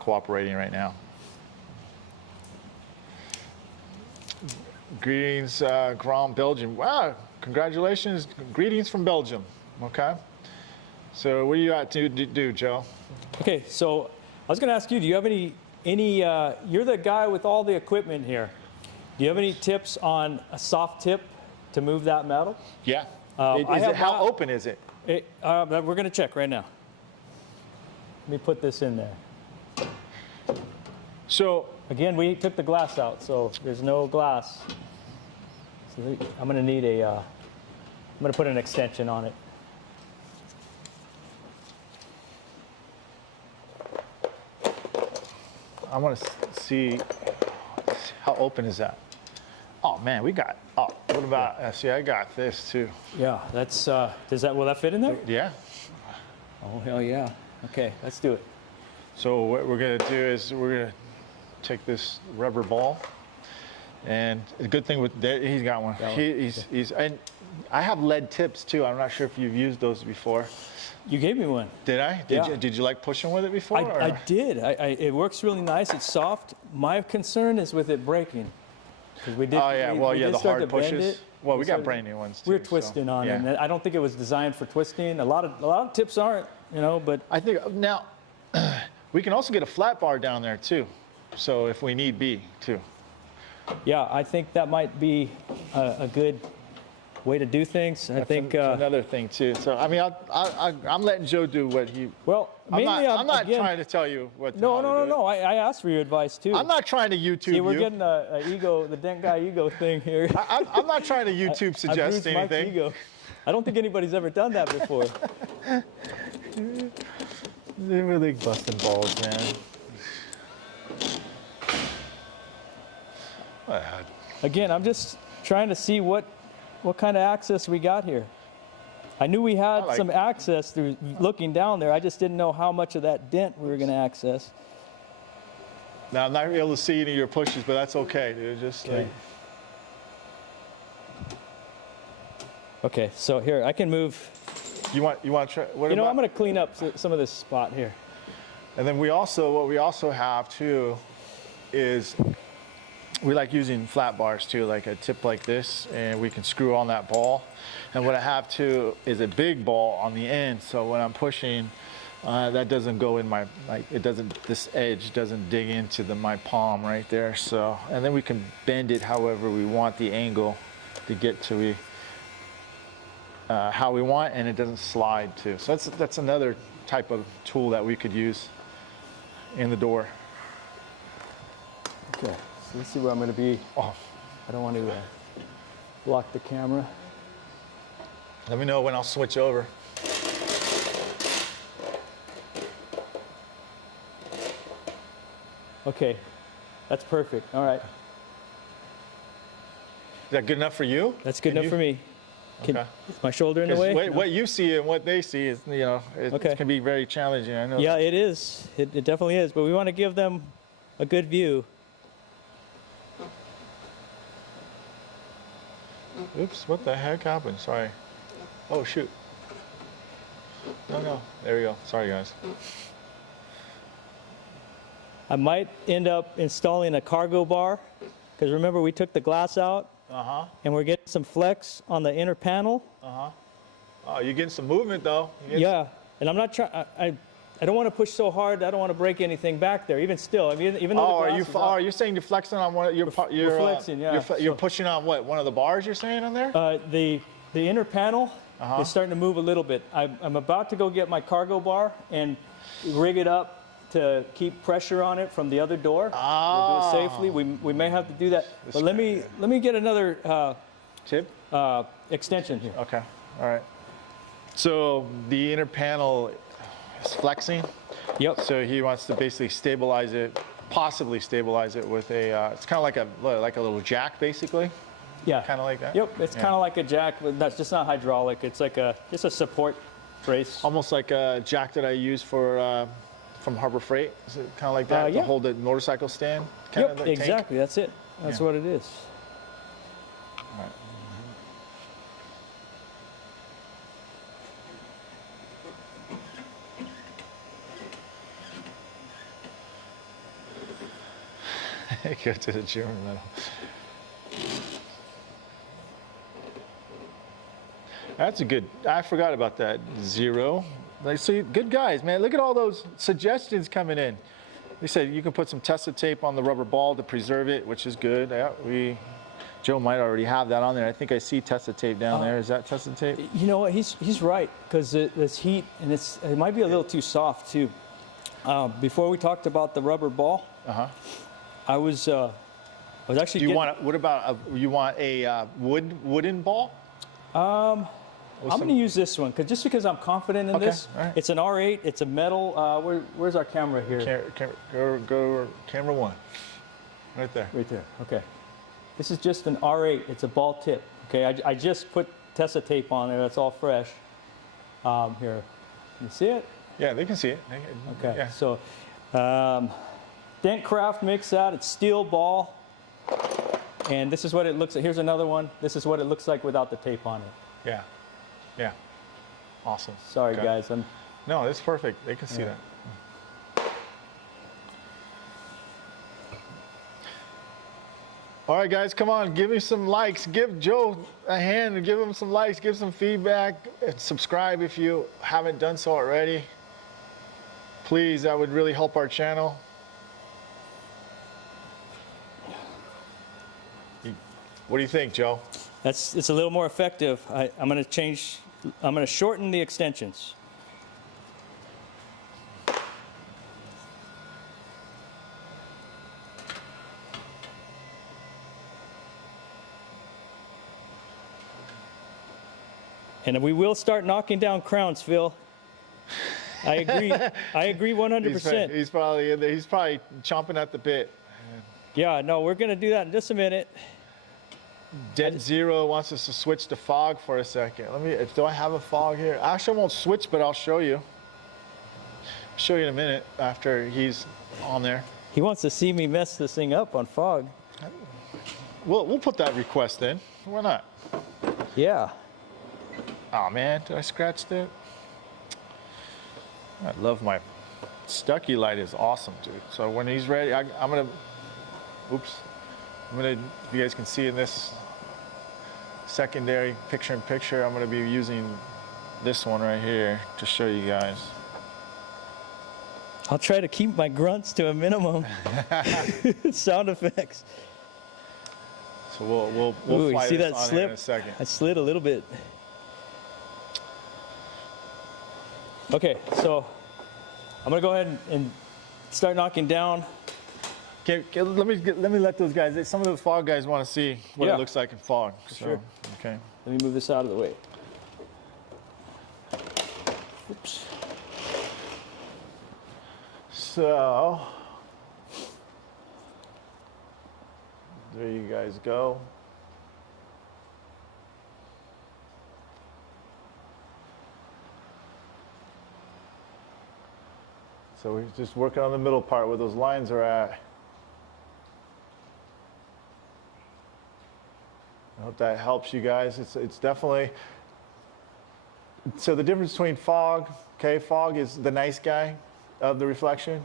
cooperating right now. Greetings, Grand Belgium. Wow, congratulations. Greetings from Belgium. Okay. So what do you got to do, Joe? Okay, so I was going to ask you, do you have any you're the guy with all the equipment here. Do you have any tips on a soft tip to move that metal? Yeah. How open is it? We're going to check right now. Let me put this in there. So again, we took the glass out, so there's no glass. So I'm going to need I'm going to put an extension on it. I want to see how open is that. Oh man, what about? See, I got this too. Yeah, that's. Will that fit in there? Yeah. Oh hell yeah. Okay, let's do it. So what we're gonna do is we're gonna take this rubber ball, and the good thing with he's got one. He's and I have lead tips too. I'm not sure if you've used those before. You gave me one. Did I? Did you like pushing with it before? I did. It works really nice. It's soft. My concern is with it breaking. We did. Oh yeah. Well, yeah, the hard pushes. Well, we got brand new ones too. We're twisting on it. And I don't think it was designed for twisting. A lot of tips aren't, but I think now we can also get a flat bar down there too. So if we need be too. Yeah, I think that might be a good way to do things. I think another thing too. So I mean, I'm letting Joe do what he. Well, mainly I'm not trying to tell you what. No. I asked for your advice too. I'm not trying to YouTube. See, we're getting the Dent guy ego thing here. I'm not trying to YouTube suggest anything. Mike's ego. I don't think anybody's ever done that before. They're really busting balls, man. Again, I'm just trying to see what kind of access we got here. I knew we had some access through looking down there. I just didn't know how much of that dent we were going to access. Now, I'm not able to see any of your pushes, but that's okay, dude. Just okay. Okay, so here, I can move. You want to try? I'm going to clean up some of this spot here. And then what we also have too is we like using flat bars too, like a tip like this, and we can screw on that ball. And what I have too is a big ball on the end, so when I'm pushing, that doesn't go in this edge doesn't dig into my palm right there. So, and then we can bend it however we want the angle to get to how we want, and it doesn't slide too. So that's another type of tool that we could use in the door. Okay. So let's see where I'm going to be. Oh, I don't want to block the camera. Let me know when I'll switch over. Okay, that's perfect. All right. Is that good enough for you? That's good enough for me. Okay. Is my shoulder in the way? What you see and what they see is, it can be very challenging. I know. Yeah, it is. It definitely is. But we want to give them a good view. Oops, what the heck happened? Sorry. Oh, shoot. No. There we go. Sorry, guys. I might end up installing a cargo bar, because remember we took the glass out, and we're getting some flex on the inner panel. Oh, you're getting some movement though. Yeah, and I'm not trying. I don't want to push so hard. I don't want to break anything back there. Even still, I mean, even though the glass is out, you're saying you're flexing on one? You're flexing, yeah. You're pushing on what? One of the bars you're saying on there? The inner panel is starting to move a little bit. I'm about to go get my cargo bar and rig it up to keep pressure on it from the other door. We'll do it safely. We may have to do that. But let me get another tip extension here. Okay. All right. So the inner panel is flexing. Yep. So he wants to basically stabilize it, possibly stabilize it with a. It's kind of like a little jack, basically. Yeah. Kind of like that. Yep. It's kind of like a jack, but that's just not hydraulic. It's like just a support brace. Almost like a jack that I use for. From Harbor Freight, is it kind of like that to hold the motorcycle stand? Yep, exactly. That's it. That's what it is. All right. Go to the German metal. That's a good. I forgot about that. Zero. Like, so good guys, man. Look at all those suggestions coming in. They said you can put some Tessa tape on the rubber ball to preserve it, which is good. Yeah, Joe might already have that on there. I think I see Tessa tape down there. Is that Tessa tape? You know what? He's right, because this heat, and it might be a little too soft too. Before we talked about the rubber ball, I was actually. What about you want a wooden ball? I'm going to use this one because I'm confident in this. Right. It's an R8. It's a metal. Where's our camera here? Go camera one. Right there. Right there. Okay. This is just an R8. It's a ball tip. Okay. I just put Tessa tape on there. That's all fresh. Here. Can you see it? Yeah, they can see it. Okay. Yeah. So, Dent Craft makes that. It's steel ball. And this is what it looks like. Here's another one. This is what it looks like without the tape on it. Yeah. Yeah. Awesome. Sorry, guys. No, it's perfect. They can see that. All right, guys, come on. Give me some likes. Give Joe a hand and give him some likes. Give some feedback. And subscribe if you haven't done so already. Please, that would really help our channel. What do you think, Joe? It's a little more effective. I'm going to shorten the extensions. And we will start knocking down crowns, Phil. I agree. I agree 100%. He's probably in there. He's probably chomping at the bit. Yeah, no, we're going to do that in just a minute. Dent Zero wants us to switch to fog for a second. Do I have a fog here? Actually, I won't switch, but I'll show you. I'll show you in a minute after he's on there. He wants to see me mess this thing up on fog. We'll put that request in. Why not? Yeah. Oh man, did I scratch that? I love my Stucky light is awesome, dude. So when he's ready, I'm gonna, if you guys can see in this secondary picture-in-picture, I'm gonna be using this one right here to show you guys. I'll try to keep my grunts to a minimum. Sound effects. So we'll fly see this that on slip? in a second. I slid a little bit. Okay, so I'm gonna go ahead and start knocking down. Okay, let me let those guys. Some of those fog guys want to see what it looks like in fog. Sure. Okay. Let me move this out of the way. Oops. So there you guys go. So we're just working on the middle part where those lines are at. I hope that helps you guys. It's definitely, so the difference between fog, okay, fog is the nice guy of the reflection.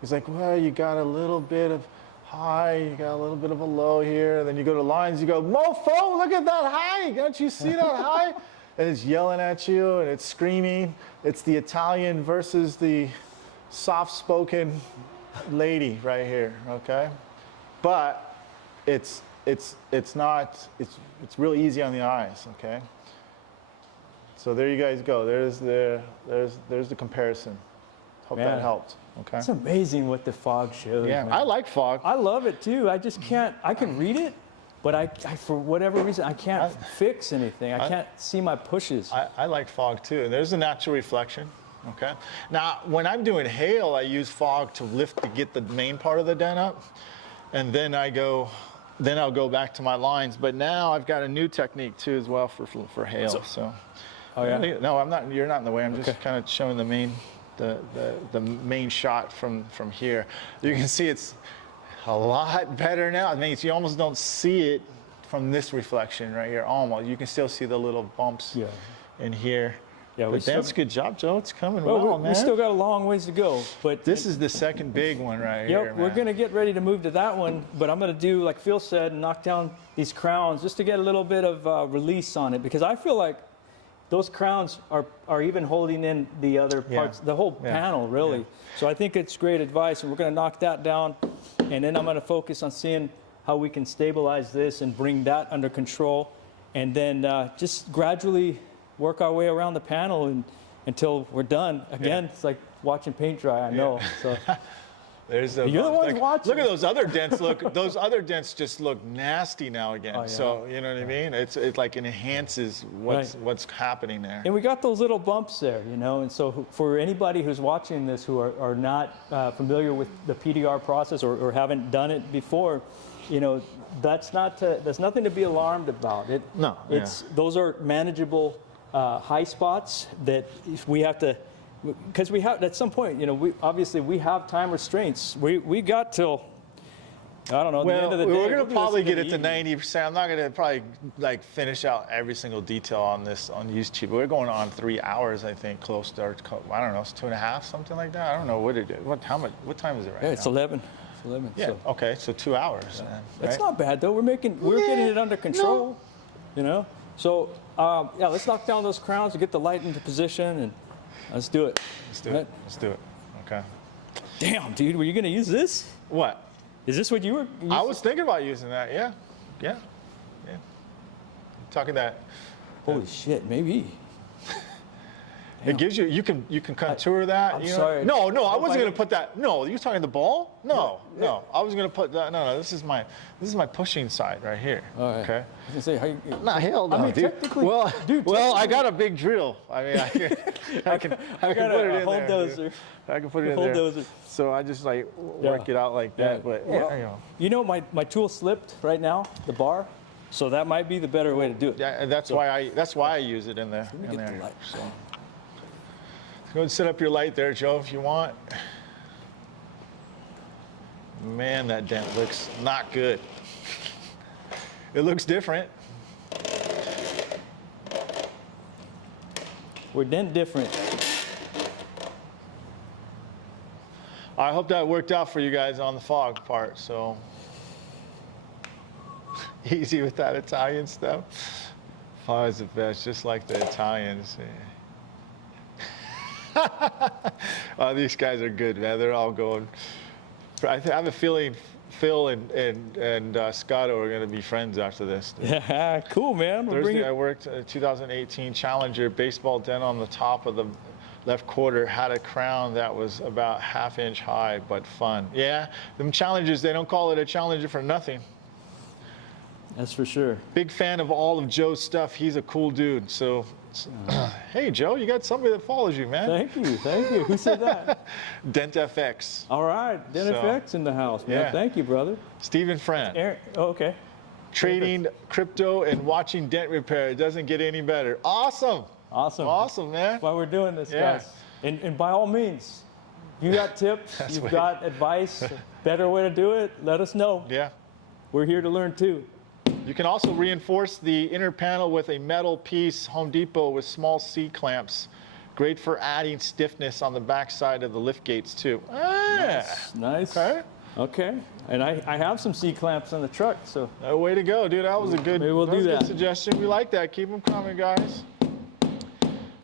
He's like, well, you got a little bit of high, you got a little bit of a low here, and then you go to lines, you go, mofo, look at that high, don't you see that high? And it's yelling at you, and it's screaming. It's the Italian versus the soft-spoken lady right here, okay? But it's really easy on the eyes, okay? So there you guys go. There's the comparison. Hope that helped. Okay. It's amazing what the fog shows. Yeah, man. I like fog. I love it too. I just can't. I can read it, but I for whatever reason I can't fix anything. I can't see my pushes. I like fog too. And there's a natural reflection. Okay. Now, when I'm doing hail, I use fog to get the main part of the dent up, and then I'll go back to my lines. But now I've got a new technique too as well for hail. So. Oh yeah. No, I'm not. You're not in the way. I'm just kind of showing the main. The main shot from here. You can see it's a lot better now. I mean, you almost don't see it from this reflection right here. Almost, you can still see the little bumps in here. Yeah, but that's a good job, Joe. It's coming well, man. We still got a long ways to go. But this is the second big one right here. Yep, we're gonna get ready to move to that one. But I'm gonna do, like Phil said, knock down these crowns just to get a little bit of release on it, because I feel like those crowns are even holding in the other parts, the whole panel, really. Yeah. So I think it's great advice, and we're going to knock that down, and then I'm going to focus on seeing how we can stabilize this and bring that under control, and then just gradually work our way around the panel until we're done. Again, it's like watching paint dry, I know. So. You're the ones watching. Look at those other dents. Look, those other dents just look nasty now again. Oh, yeah. So you know what I mean? It like enhances what's happening there. And we got those little bumps there, you know. And so for anybody who's watching this who are not familiar with the PDR process or haven't done it before, you know, that's nothing to be alarmed about. Those are manageable high spots that if we have to. Because we have, at some point, you know, we have time restraints. We got till, I don't know, the end of the day. We're going to probably get it to 90%. I'm not going to probably like finish out every single detail on this on YouTube. We're going on 3 hours, I think, close to, I don't know, it's 2.5, something like that. I don't know what it is. What time is it right now? It's 11. It's 11. Yeah. So. Okay. So 2 hours. Yeah. That's not bad though. We're getting it under control. No. You know. So let's knock down those crowns and get the light into position and. Let's do it. Let's do it. Let's do it. Okay. Damn, dude, were you going to use this? What? Is this what you were using? I was thinking about using that, yeah. Talking that. Holy shit, maybe. It gives you can contour that. I'm sorry. No, I wasn't going to put that. No, you're talking the ball? No. I was going to put that. No, this is my pushing side right here. All right. Okay. I was going to say, nah, hell no, I mean, dude. Technically, well, I got a big drill. I mean, I can put it in bulldozer. there. I can put it in there. Bulldozer. So I just like work it out like that. But you know, my tool slipped right now, the bar. So that might be the better way to do it. Yeah, and that's why I use it in there. Let me get the light. So. Go and set up your light there, Joe, if you want. Man, that dent looks not good. It looks different. We're dent different. I hope that worked out for you guys on the fog part. So easy with that Italian stuff. Fog is the best, just like the Italians. Oh, these guys are good, man. They're all going. I have a feeling Phil and Scotto are going to be friends after this. Yeah, cool, man. Thursday, I worked a 2018 Challenger baseball dent on the top of the left quarter. Had a crown that was about ½ inch high, but fun. Yeah, them Challengers, they don't call it a Challenger for nothing. That's for sure. Big fan of all of Joe's stuff. He's a cool dude. So, hey, Joe, you got somebody that follows you, man. Thank you. Who said that? Dent FX. All right, Dent FX in the house, man. Yeah. Thank you, brother. Stephen Fran. Oh, okay. Trading crypto and watching dent repair. It doesn't get any better. Awesome, man. That's why we're doing this, guys. And by all means, you got tips, you've got advice, better way to do it, let us know. Yeah. We're here to learn too. You can also reinforce the inner panel with a metal piece, Home Depot, with small C-clamps. Great for adding stiffness on the back side of the lift gates too. Ah, Nice. Okay. Okay. And I have some C-clamps on the truck, so. Way to go, dude. That was a good, Maybe we'll do good that. suggestion. We like that. Keep them coming, guys.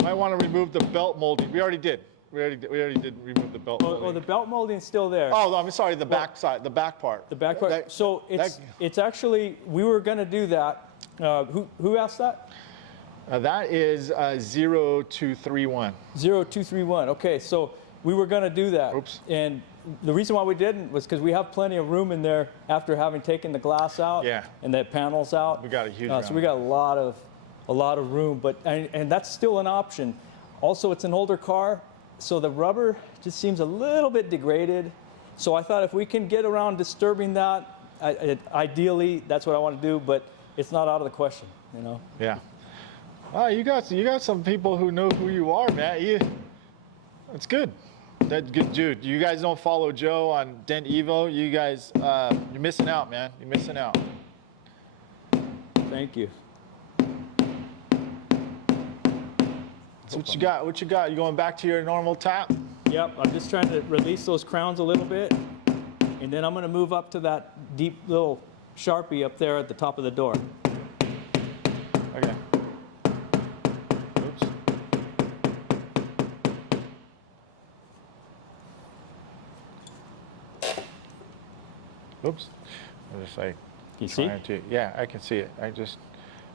Might want to remove the belt molding. We already did. We already did remove the belt molding. Oh, the belt molding's still there. Oh, I'm sorry. The back side, the back part. The back part. So it's actually, we were going to do that. Who asked that? That is 0231. 0231. Okay, so we were going to do that. Oops. And the reason why we didn't was because we have plenty of room in there after having taken the glass out. Yeah. And the panels out. We got a huge So we got a lot of room, but and that's still an option. Also, it's an older car, so the rubber just seems a little bit degraded. So I thought if we can get around disturbing that, ideally that's what I want to do, but it's not out of the question, you know. Yeah. Wow, you got some people who know who you are, man. That's good. That's good, dude. You guys don't follow Joe on Dent Evo. You guys, you're missing out, man. You're missing out. Thank you. So what you got? What you got? You going back to your normal tap? Yep, I'm just trying to release those crowns a little bit, and then I'm going to move up to that deep little Sharpie up there at the top of the door. Okay. Oops. Oops. I'm just like You see? Yeah, I can see it.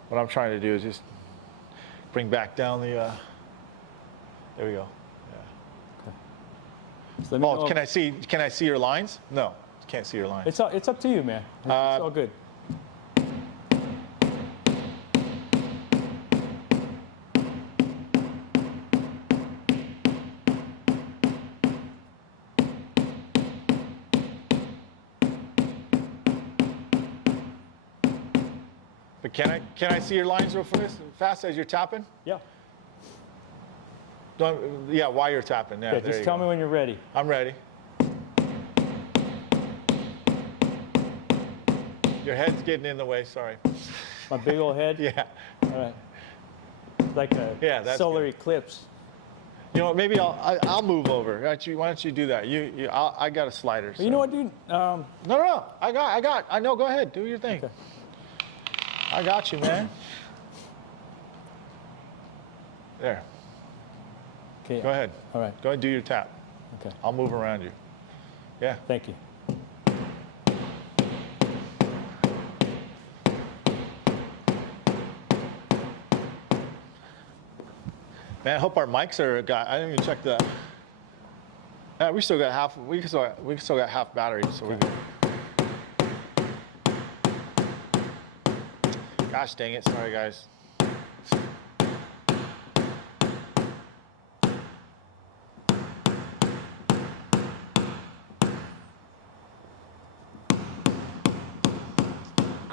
What I'm trying to do is just bring back down the. There we go. Yeah. So let me know. Can I see your lines? No, can't see your lines. It's up to you, man. It's all good. But can I see your lines real fast as you're tapping? Yeah. Yeah, while you're tapping. Yeah, Okay, just tell me when you're ready. I'm ready. Your head's getting in the way, sorry. My big old head? Yeah. All right. Like a that's solar good. eclipse. You know what, maybe I'll move over. Why don't you do that? I got a slider. So. You know what, dude? No. I know, go ahead. Do your thing. Okay. I got you, man. There. Okay. Go ahead. All right. Go ahead and do your tap. Okay. I'll move around you. Yeah. Thank you. Man, I hope our mics are got. I didn't even check that. Yeah, we still got half. We still got half battery, so we're good. Gosh dang it! Sorry, guys.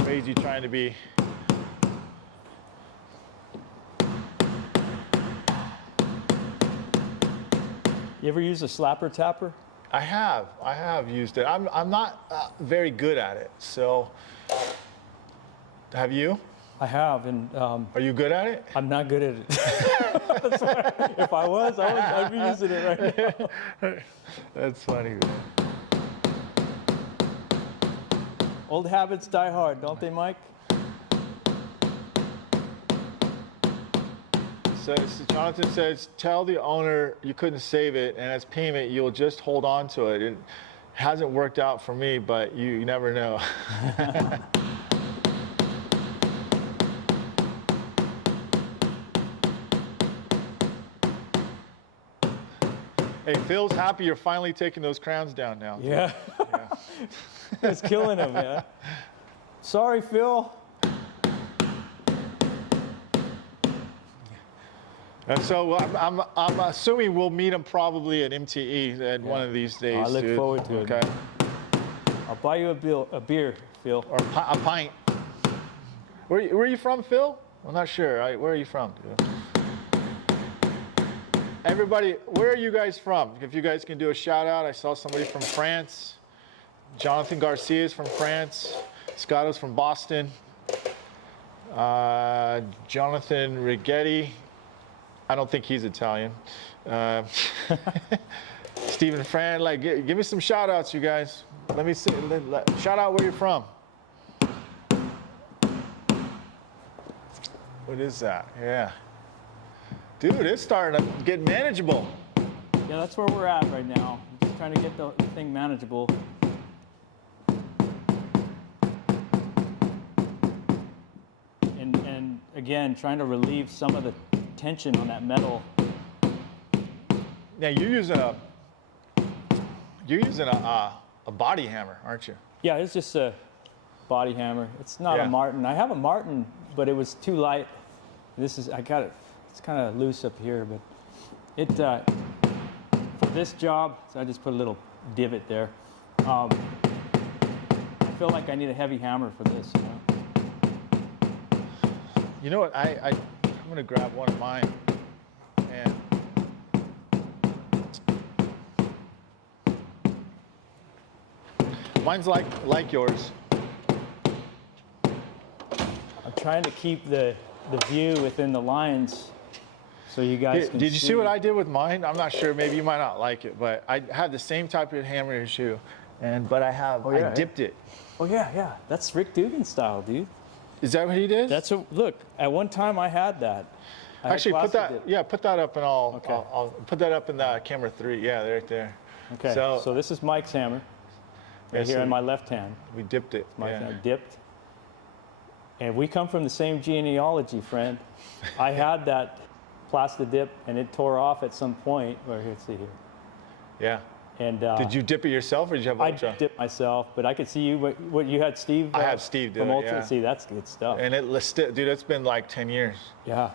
Crazy trying to be. You ever use a slapper tapper? I have used it. I'm not very good at it. So, have you? I have, and Are you good at it? I'm not good at it. Sorry. If I was, I'd be using it right now. That's funny. Old habits die hard, don't they, Mike? So Jonathan says, tell the owner you couldn't save it, and as payment, you'll just hold on to it. It hasn't worked out for me, but you never know. Hey, Phil's happy you're finally taking those crowns down now. Yeah. It's killing him, man. Sorry, Phil. And so I'm assuming we'll meet him probably at MTE at one of these days. I look dude. forward to it. Okay. I'll buy you a beer, Phil. Or a pint. Where are you from, Phil? I'm not sure. Where are you from, dude? Everybody, where are you guys from? If you guys can do a shout out. I saw somebody from France. Jonathan Garcia is from France. Scotto's from Boston. Jonathan Righetti. I don't think he's Italian. Stephen Fran, like, give me some shout outs, you guys. Let me see. Shout out where you're from. What is that? Yeah. Dude, it's starting to get manageable. Yeah, that's where we're at right now. Just trying to get the thing manageable. And again, trying to relieve some of the tension on that metal. Now you're using a body hammer, aren't you? Yeah, it's just a body hammer. It's not a Martin. I have a Martin, but it was too light. This is, I got it. It's kind of loose up here, but it for this job, so I just put a little divot there. I feel like I need a heavy hammer for this. You know? You know what? I'm gonna grab one of mine, and mine's like yours. I'm trying to keep the view within the lines so you guys can Did you see what I did with mine? I'm not sure. Maybe you might not like it, but I have the same type of hammer as you, but I dipped it. Oh yeah. That's Rick Dugan style, dude. Is that what he did? That's a look. At one time, I had that. Actually, put that up, and I'll put that up in the camera 3. Yeah, right there. Okay. So this is Mike's hammer, right here in my left hand. We dipped it. Mike's hammer dipped. And we come from the same genealogy, friend. I had that plastic dip, and it tore off at some point. Well, here, see here. Yeah. And did you dip it yourself, or did you have Ultra? I dipped myself, but I could see you. What you had, Steve? I have Steve do from it. Ultra. Yeah. See, that's good stuff. And dude, it's been like 10 years. Yeah.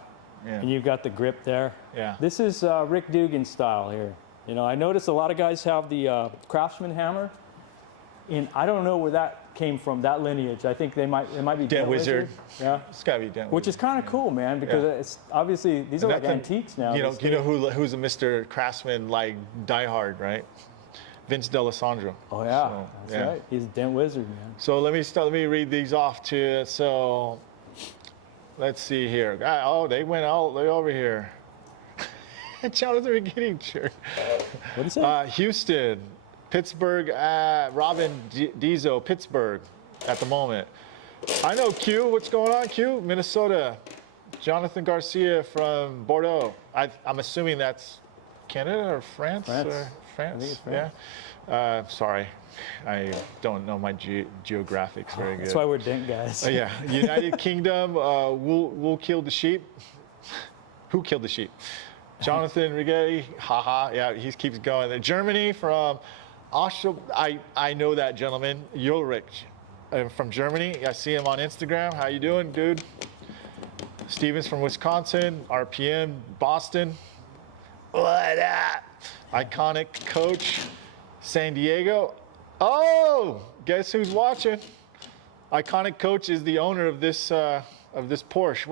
And you've got the grip there. Yeah. This is Rick Dugan style here. You know, I noticed a lot of guys have the Craftsman hammer, and I don't know where that came from, that lineage. I think it might be Dent Wizard. Yeah. It's gotta be Dent Wizard. Which is kind of cool, man, because it's obviously these are like antiques now. You know who's a Mr. Craftsman like diehard, right? Vince D'Alessandro. Oh yeah, that's right. He's a Dent Wizard, man. So let me read these off to you. So let's see here. Oh, they went all the way over here. Jonathan Righetti shirt. What is it? Houston, Pittsburgh, Robin Dizo, Pittsburgh at the moment. I know Q. What's going on, Q? Minnesota. Jonathan Garcia from Bordeaux. I'm assuming that's Canada or France? France. France. I think it's France. Yeah. Sorry, I don't know my geographics very good. That's why we're Dent guys. Yeah. United Kingdom. Wool killed the sheep. Who killed the sheep? Jonathan Righetti. Haha. Yeah, he keeps going. Germany from Oslo. I know that gentleman, Ulrich, from Germany. I see him on Instagram. How you doing, dude? Stevens from Wisconsin. RPM, Boston. What up? Iconic Coach, San Diego. Oh, guess who's watching? Iconic Coach is the owner of this Porsche.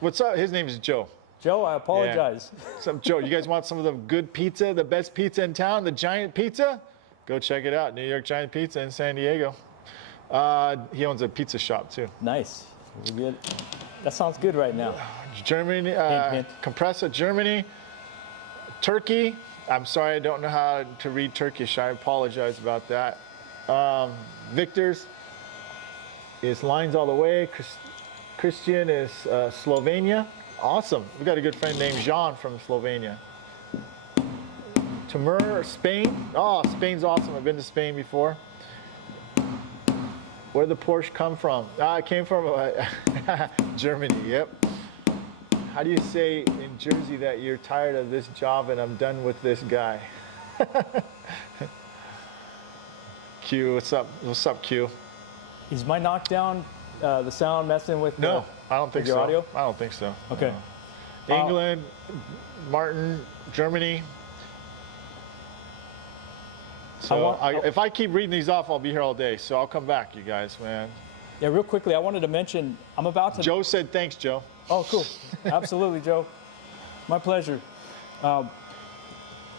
What's up? His name is Joe. Joe, I apologize. Yeah. What's up, Joe? You guys want some of the good pizza, the best pizza in town, the Giant Pizza? Go check it out. New York Giant Pizza in San Diego. He owns a pizza shop too. Nice. Very good. That sounds good right now. Germany, Compressor, Germany. Turkey. I'm sorry, I don't know how to read Turkish. I apologize about that. Victor's is lines all the way. Christian is Slovenia. Awesome. We got a good friend named Jean from Slovenia. Timur, Spain. Oh, Spain's awesome. I've been to Spain before. Where did the Porsche come from? It came from Germany. Yep. How do you say in Jersey that you're tired of this job and I'm done with this guy? Q, what's up? What's up, Q? Is my knockdown the sound messing with No, I don't think so. Your audio? I don't think so. Okay. No. England, Martin, Germany. So if I keep reading these off, I'll be here all day. So I'll come back, you guys, man. Yeah, real quickly, I wanted to mention, I'm about to... Joe said thanks, Joe. Oh, cool. Absolutely, Joe. My pleasure. I'm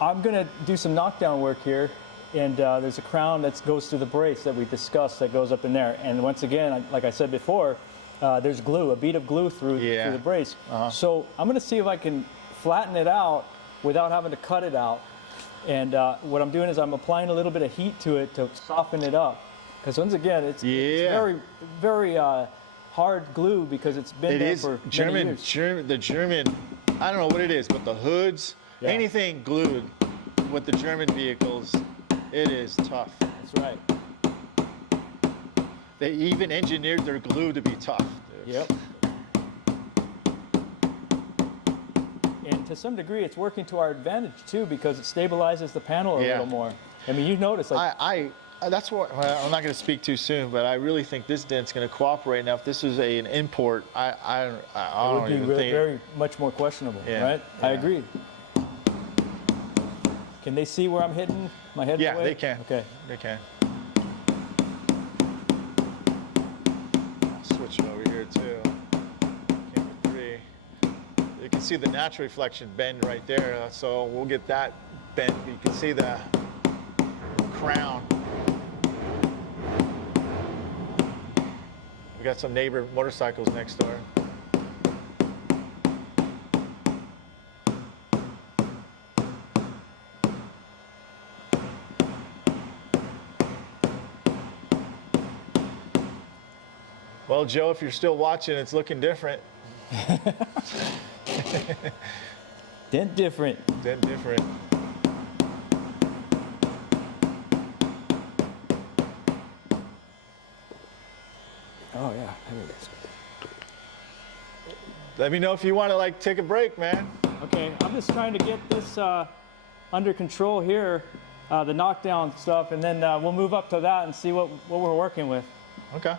going to do some knockdown work here, and there's a crown that goes through the brace that we discussed that goes up in there. And once again, like I said before, there's glue, a bead of glue through the brace. So I'm going to see if I can flatten it out without having to cut it out. And what I'm doing is I'm applying a little bit of heat to it to soften it up. Because once again, it's very, very hard glue because it's been there for many years. The German, I don't know what it is, but the hoods, anything glued with the German vehicles, it is tough. That's right. They even engineered their glue to be tough. Dude. Yep. And to some degree, it's working to our advantage too because it stabilizes the panel a little more. I mean, you notice like that's what I'm not going to speak too soon, but I really think this dent's going to cooperate. Now, if this was an import, I don't even think very much more questionable, right? I agree. Can they see where I'm hitting my head? Yeah, they can. Okay, they can. I'll switch it over here too. Camera 3. You can see the natural reflection bend right there, so we'll get that bend. You can see the crown. We got some neighbor motorcycles next door. Well, Joe, if you're still watching, it's looking different. Dent different. Dent different. Oh yeah, there it is. Let me know if you want to like take a break, man. Okay, I'm just trying to get this under control here, the knockdown stuff, and then we'll move up to that and see what we're working with. Okay.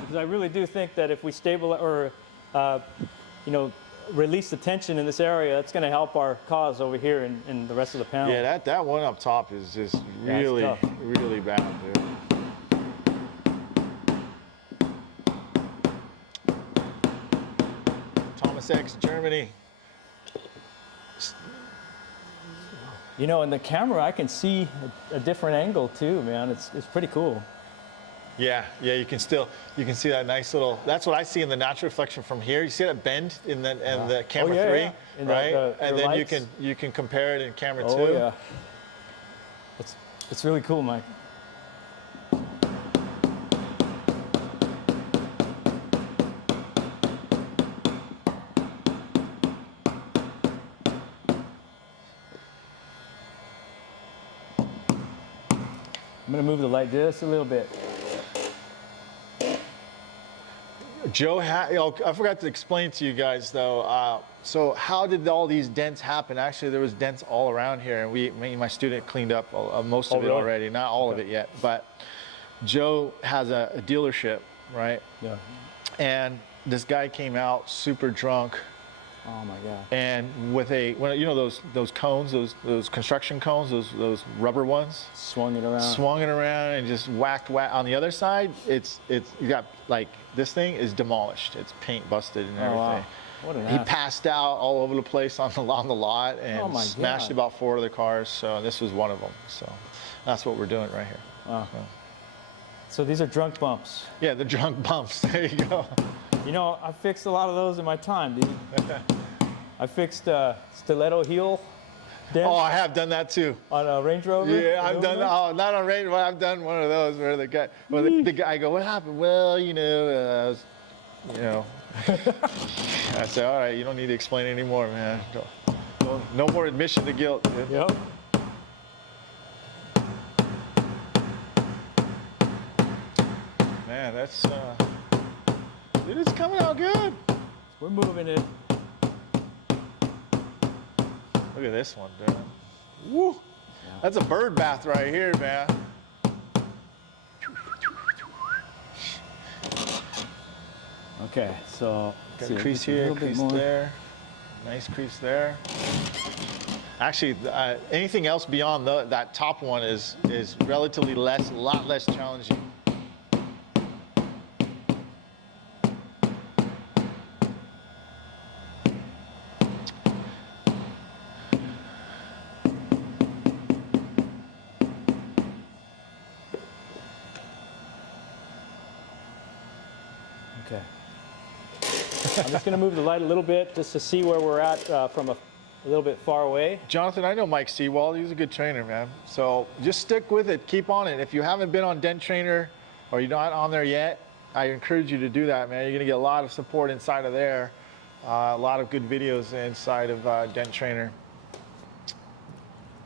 Because I really do think that if we stabilize or, you know, release the tension in this area, that's going to help our cause over here in the rest of the panel. Yeah, that one up top is just really, really bad, dude. Thomas X, Germany. You know, in the camera, I can see a different angle too, man. It's pretty cool. Yeah, you can see that nice little, that's what I see in the natural reflection from here. You see that bend in the camera 3, right? And then lights. you can compare it in camera 2. Oh yeah. It's really cool, Mike. I'm gonna move the light just a little bit. Joe, I forgot to explain to you guys though. So how did all these dents happen? Actually, there was dents all around here, and me and my student cleaned up most of it already. Not all of it yet, but Joe has a dealership, right? Yeah. And this guy came out super drunk. Oh my God. And with you know those cones, those construction cones, those rubber ones. Swung it around. Swung it around and just whacked. On the other side, you got like this thing is demolished. It's paint busted and everything. Wow. What an He passed out all over the place on the lot and smashed about 4 other cars. So this was one of them. So that's what we're doing right here. Wow. So these are drunk bumps. Yeah, the drunk bumps. There you go. You know, I fixed a lot of those in my time, dude. I fixed stiletto heel dents. Oh, I have done that too. On a Range Rover? Yeah, I've done that. Oh, not on Range Rover. I've done one of those where the guy go, what happened? Well, you know, I said, all right, you don't need to explain anymore, man. No more admission to guilt. Dude. Yep. Man, that's dude, it's coming out good. We're moving it. Look at this one, dude. Woo! Yeah. That's a bird bath right here, man. Okay, so got a crease here, crease there. Nice crease there. Actually, anything else beyond that top one is relatively a lot less challenging. I'm just going to move the light a little bit just to see where we're at from a little bit far away. Jonathan, I know Mike Sewald. He's a good trainer, man. So just stick with it. Keep on it. If you haven't been on Dent Trainer or you're not on there yet, I encourage you to do that, man. You're going to get a lot of support inside of there. A lot of good videos inside of Dent Trainer.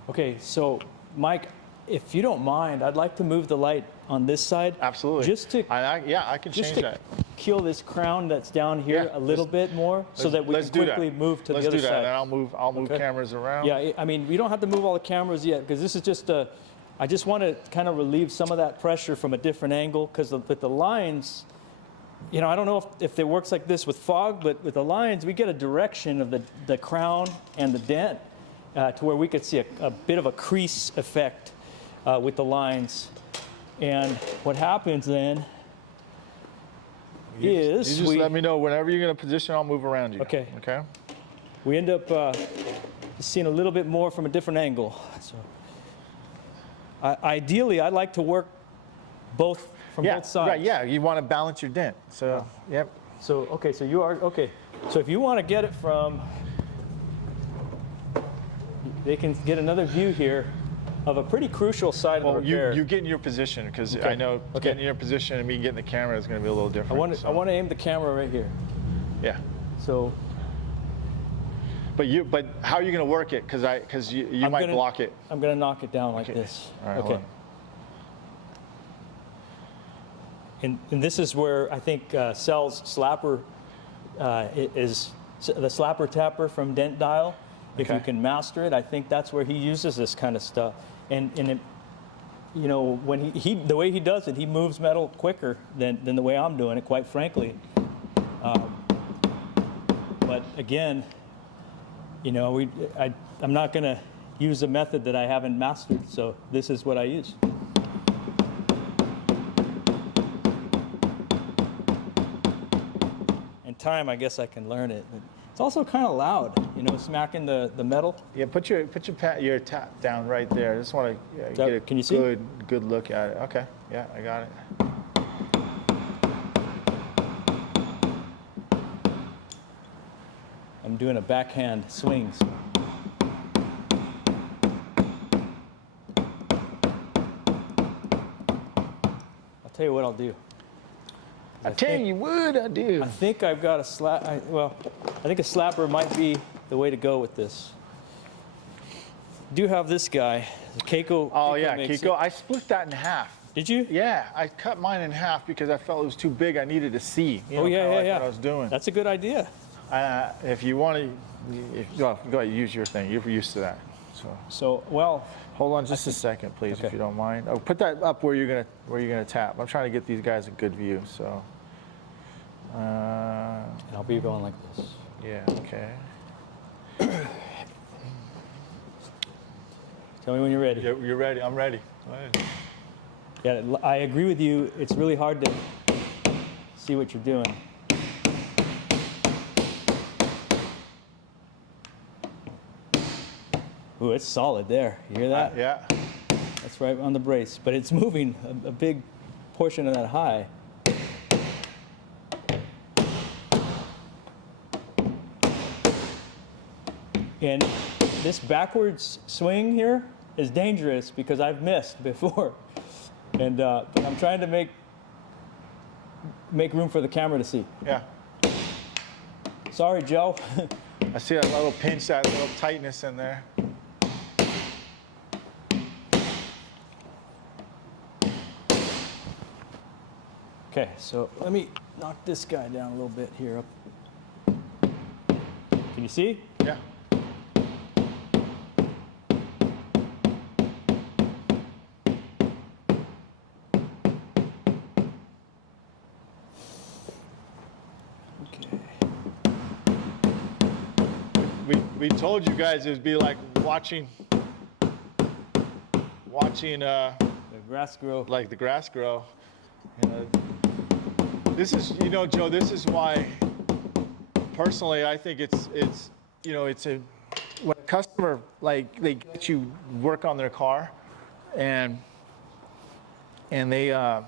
Okay, so Mike, if you don't mind, I'd like to move the light on this side. Absolutely. Just to yeah, I can change that. Kill this crown that's down here a little bit more, so that we can quickly move to the other side. Let's do that, and I'll move cameras around. Yeah, I mean, we don't have to move all the cameras yet, because this is just I just want to kind of relieve some of that pressure from a different angle, because with the lines, you know, I don't know if it works like this with fog, but with the lines, we get a direction of the crown and the dent to where we could see a bit of a crease effect with the lines. And what happens then is you just let me know whenever you're going to position. I'll move around you. Okay. Okay. We end up seeing a little bit more from a different angle. So ideally, I'd like to work both from both sides. Right. Yeah. You want to balance your dent. So yep. So okay. So you are okay. So if you want to get it from, they can get another view here of a pretty crucial side of the repair. You get in your position, because I know getting in your position and me getting the camera is going to be a little different. I want to aim the camera right here. Yeah. So. But how are you going to work it? Because you might block it. I'm going to knock it down like this. All right, okay. And this is where I think Sel's slapper is the slapper tapper from Dent Dial. If you can master it, I think that's where he uses this kind of stuff. And it, you know, when the way he does it, he moves metal quicker than the way I'm doing it, quite frankly. But again, you know, I'm not going to use a method that I haven't mastered, so this is what I use. In time, I guess I can learn it. But it's also kind of loud, you know, smacking the metal. Yeah, put your tap down right there. I just want to get a can you see? good look at it. Okay, yeah, I got it. I'm doing a backhand swing. So. I'll tell you what I'll do. I tell you what I do. I think I've got a slap. Well, I think a slapper might be the way to go with this. I do have this guy, Keiko. Oh yeah, Keiko. I split that in half. Did you? Yeah, I cut mine in half because I felt it was too big. I needed to see. Yeah, yeah. What I was doing. That's a good idea. If you want to, go ahead, use your thing. You're used to that. So well. Hold on just a second, please, if you don't mind. Oh, put that up where you're gonna tap. I'm trying to get these guys a good view. So. And I'll be going like this. Yeah. Okay. Tell me when you're ready. You're ready. I'm ready. Go ahead. Yeah, I agree with you. It's really hard to see what you're doing. Ooh, it's solid there. You hear that? Yeah. That's right on the brace, but it's moving a big portion of that high. And this backwards swing here is dangerous because I've missed before. And I'm trying to make room for the camera to see. Yeah. Sorry, Joe. I see that little pinch, that little tightness in there. Okay, so let me knock this guy down a little bit here. Can you see? Yeah. We told you guys it'd be like watching the grass grow. Like the grass grow. You know, this is, you know, Joe, this is why personally I think it's you know, it's when a customer, like, they get you work on their car and they're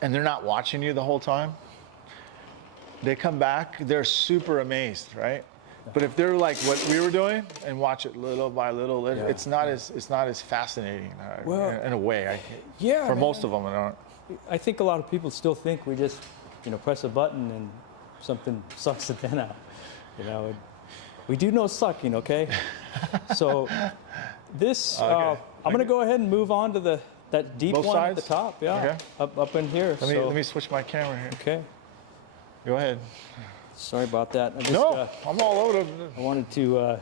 not watching you the whole time. they come back, they're super amazed, right? But if they're like what we were doing and watch it little by little, it's not as fascinating in a way. For most of them, it aren't. I think a lot of people still think we just, press a button and something sucks the dent out. We do know sucking, okay? So this, I'm going to go ahead and move on to that deep Both one sides? at the top. Yeah, Okay. up in here. Let me switch my camera here. Okay. Go ahead. Sorry about that. I'm all over. I wanted to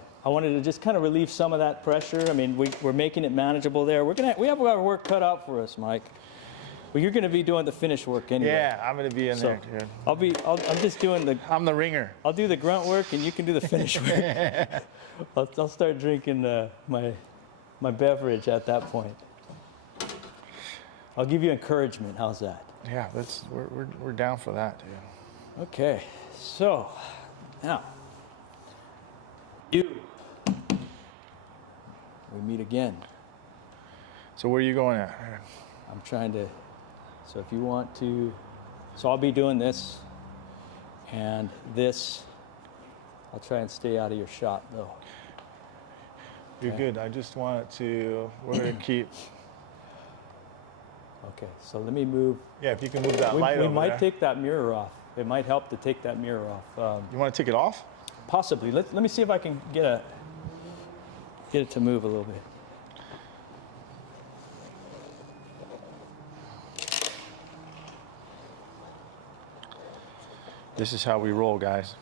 just kind of relieve some of that pressure. I mean, we're making it manageable there. We have our work cut out for us, Mike. Well, you're going to be doing the finish work anyway. Yeah, I'm going to be in there, dude. I'm just doing I'm the ringer. I'll do the grunt work, and you can do the finish work. I'll start drinking my beverage at that point. I'll give you encouragement. How's that? Yeah, we're down for that, dude. Okay, so now we meet again. So where are you going at? I'm trying to. So if you want to, I'll be doing this and this. I'll try and stay out of your shot though. You're good. I just wanted to. We're gonna keep. Okay, so let me move. Yeah, if you can move that light over there. We might take that mirror off. It might help to take that mirror off. You want to take it off? Possibly. Let me see if I can get it to move a little bit. This is how we roll, guys.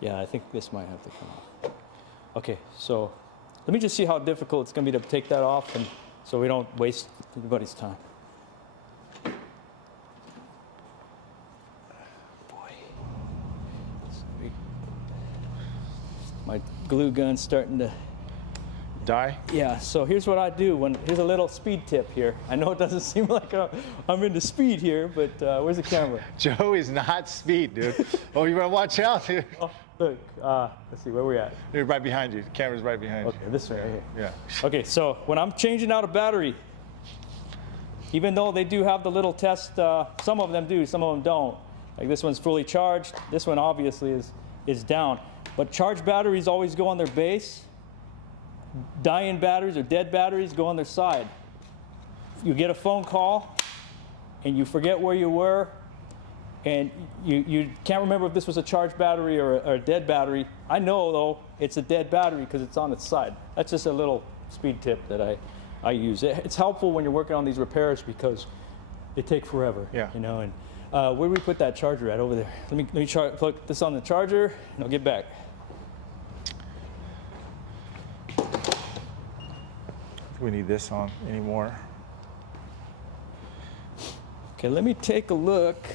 Yeah, I think this might have to come off. Okay, so let me just see how difficult it's going to be to take that off, and so we don't waste everybody's time. Boy, my glue gun's starting to die. Yeah. So here's what I do. Here's a little speed tip here. I know it doesn't seem like I'm into speed here, but where's the camera? Joe is not speed, dude. Oh, you better watch out, dude. Oh, look. Let's see where we're at. You're right behind you. The camera's right behind you. Okay, this way right here. Yeah. Okay, so when I'm changing out a battery, even though they do have the little test, some of them do, some of them don't. Like this one's fully charged. This one obviously is down. But charged batteries always go on their base. Dying batteries or dead batteries go on their side. You get a phone call and you forget where you were and you can't remember if this was a charged battery or a dead battery. I know though it's a dead battery because it's on its side. That's just a little speed tip that I use. It's helpful when you're working on these repairs because they take forever. Yeah. And where do we put that charger at? Over there. Let me plug this on the charger and I'll get back. We need this on anymore. Okay, let me take a look. Do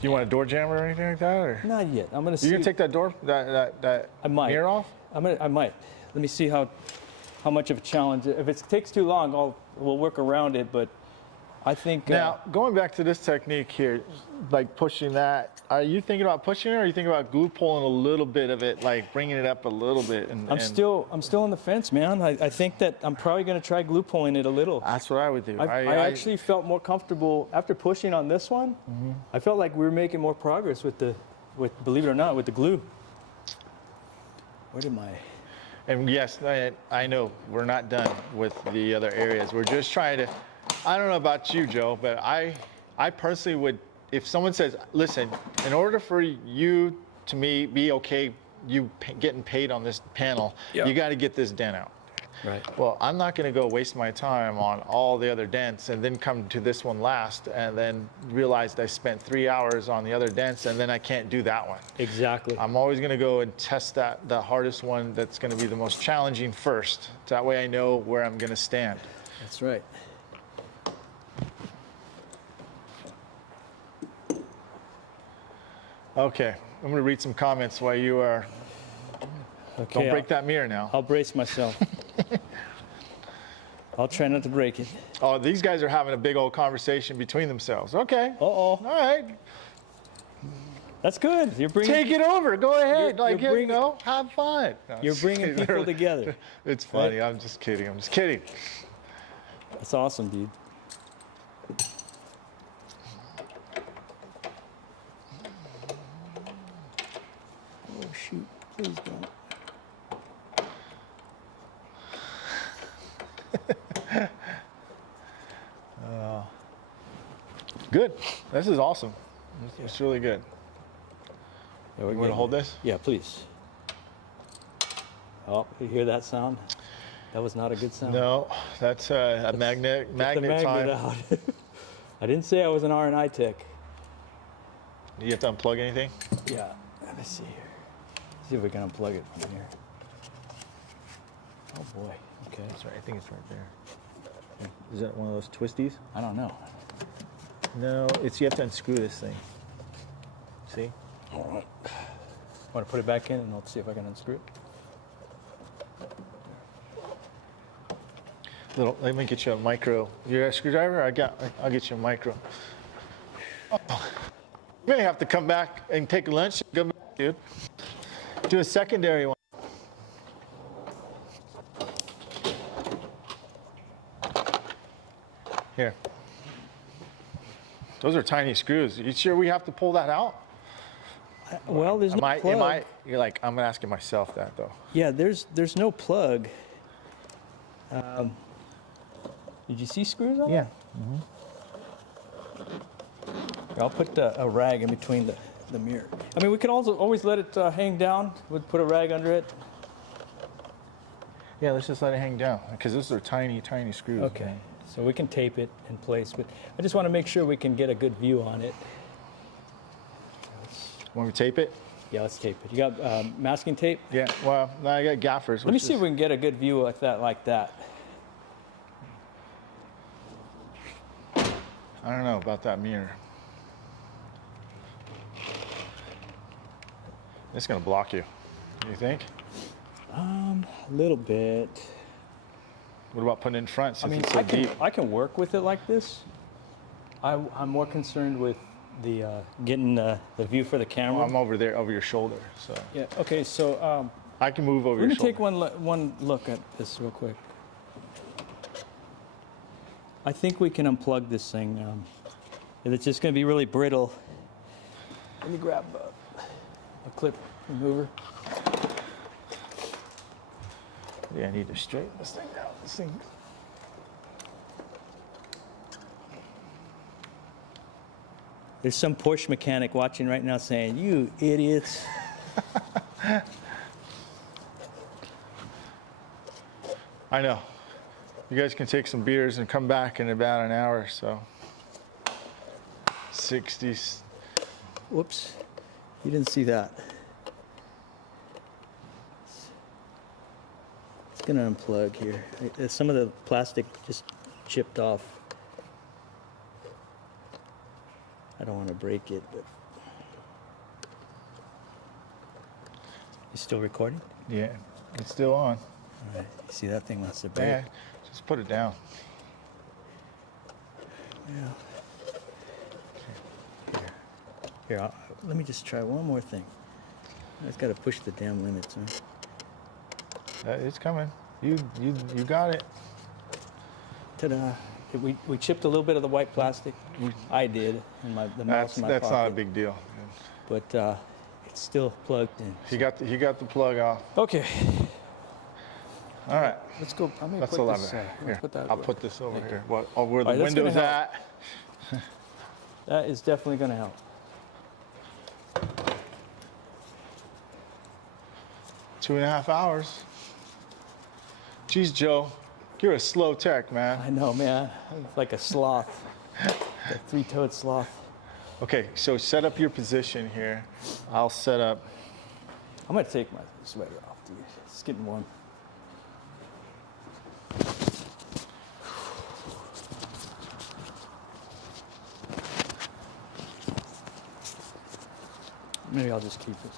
you want a door jammer or anything like that? Or? Not yet. I'm gonna see. You gonna take that door, that I might. mirror off? I might. Let me see how much of a challenge. If it takes too long, we'll work around it. But I think now going back to this technique here, like pushing that. Are you thinking about pushing it, or are you thinking about glue pulling a little bit of it, like bringing it up a little bit? I'm still on the fence, man. I think that I'm probably going to try glue pulling it a little. That's what I would do. I actually felt more comfortable after pushing on this one. Mm-hmm. I felt like we were making more progress with believe it or not, with the glue. Where did my? And yes, I know we're not done with the other areas. We're just trying to. I don't know about you, Joe, but I personally would, if someone says, listen, in order for you to be okay, you getting paid on this panel, you got to get this dent out. Right. Well, I'm not going to go waste my time on all the other dents and then come to this one last and then realize I spent 3 hours on the other dents and then I can't do that one. Exactly. I'm always going to go and test the hardest one that's going to be the most challenging first. That way I know where I'm going to stand. That's right. Okay, I'm going to read some comments while you are. Okay, Don't break that mirror now. I'll brace myself. I'll try not to break it. Oh, these guys are having a big old conversation between themselves. Okay. Uh-oh. All right. That's good. You're bringing. Take it over. Go ahead. You're have fun. No, you're bringing people together. It's funny. Right? I'm just kidding. I'm just kidding. That's awesome, dude. shoot, please don't. Good. This is awesome. It's really good. Yeah, You want to hold this? Yeah, please. Oh, you hear that sound? That was not a good sound. No, that's a magnet time. Out. I didn't say I was an R&I tech. Do you have to unplug anything? Yeah, let me see here. See if we can unplug it from here. Oh boy, okay. That's right, I think it's right there. Is that one of those twisties? I don't know. No, you have to unscrew this thing. See? All right. Want to put it back in and I'll see if I can unscrew it? Let me get you a micro. You're a screwdriver? I'll get you a micro. Oh, you may have to come back and take lunch and go back, dude. Do a secondary one. Here. Those are tiny screws. You sure we have to pull that out? Well, there's no plug. You're like, I'm asking myself that though. Yeah, there's no plug. Did you see screws on it? Yeah. I'll put a rag in between the mirror. I mean, we can also always let it hang down. We'll put a rag under it. Yeah, let's just let it hang down because those are tiny, tiny screws. Okay, man. so we can tape it in place, but I just want to make sure we can get a good view on it. Want me to tape it? Yeah, let's tape it. You got masking tape? Yeah, well, I got gaffers. Let me see if we can get a good view like that. I don't know about that mirror. It's gonna block you. You think? A little bit. What about putting it in front since I mean, it's so deep? I can work with it like this. I'm more concerned with the getting the view for the camera. Well, I'm over there, over your shoulder. So Yeah. Okay. So I can move over your shoulder. let me take one look at this real quick. I think we can unplug this thing. If it's just going to be really brittle. Let me grab a clip remover. Yeah, I need to straighten this thing out. This thing. There's some Porsche mechanic watching right now saying, "You idiots." I know. You guys can take some beers and come back in about an hour or so. 60s. Whoops. You didn't see that. It's going to unplug here. Some of the plastic just chipped off. I don't want to break it, but. You still recording? Yeah, it's still on. All right. You see that thing wants to break? Yeah, just put it down. Yeah. Here, let me just try one more thing. I just got to push the damn limits, huh? It's coming. You got it. Ta-da! We chipped a little bit of the white plastic. I did, and the mouse in my pocket. That's not a big deal. But it's still plugged in. He got the plug off. Okay. All right. Let's go. I'm gonna That's put 11. this. Here, Put that I'll put this over right here. there. Where the All right, that's gonna window's help. at. That is definitely going to help. Two and a half hours. Geez, Joe, you're a slow tech, man. I know, man. It's like a sloth, a three-toed sloth. Okay, so set up your position here. I'll set up. I'm going to take my sweater off, dude. It's getting warm. Maybe I'll just keep it.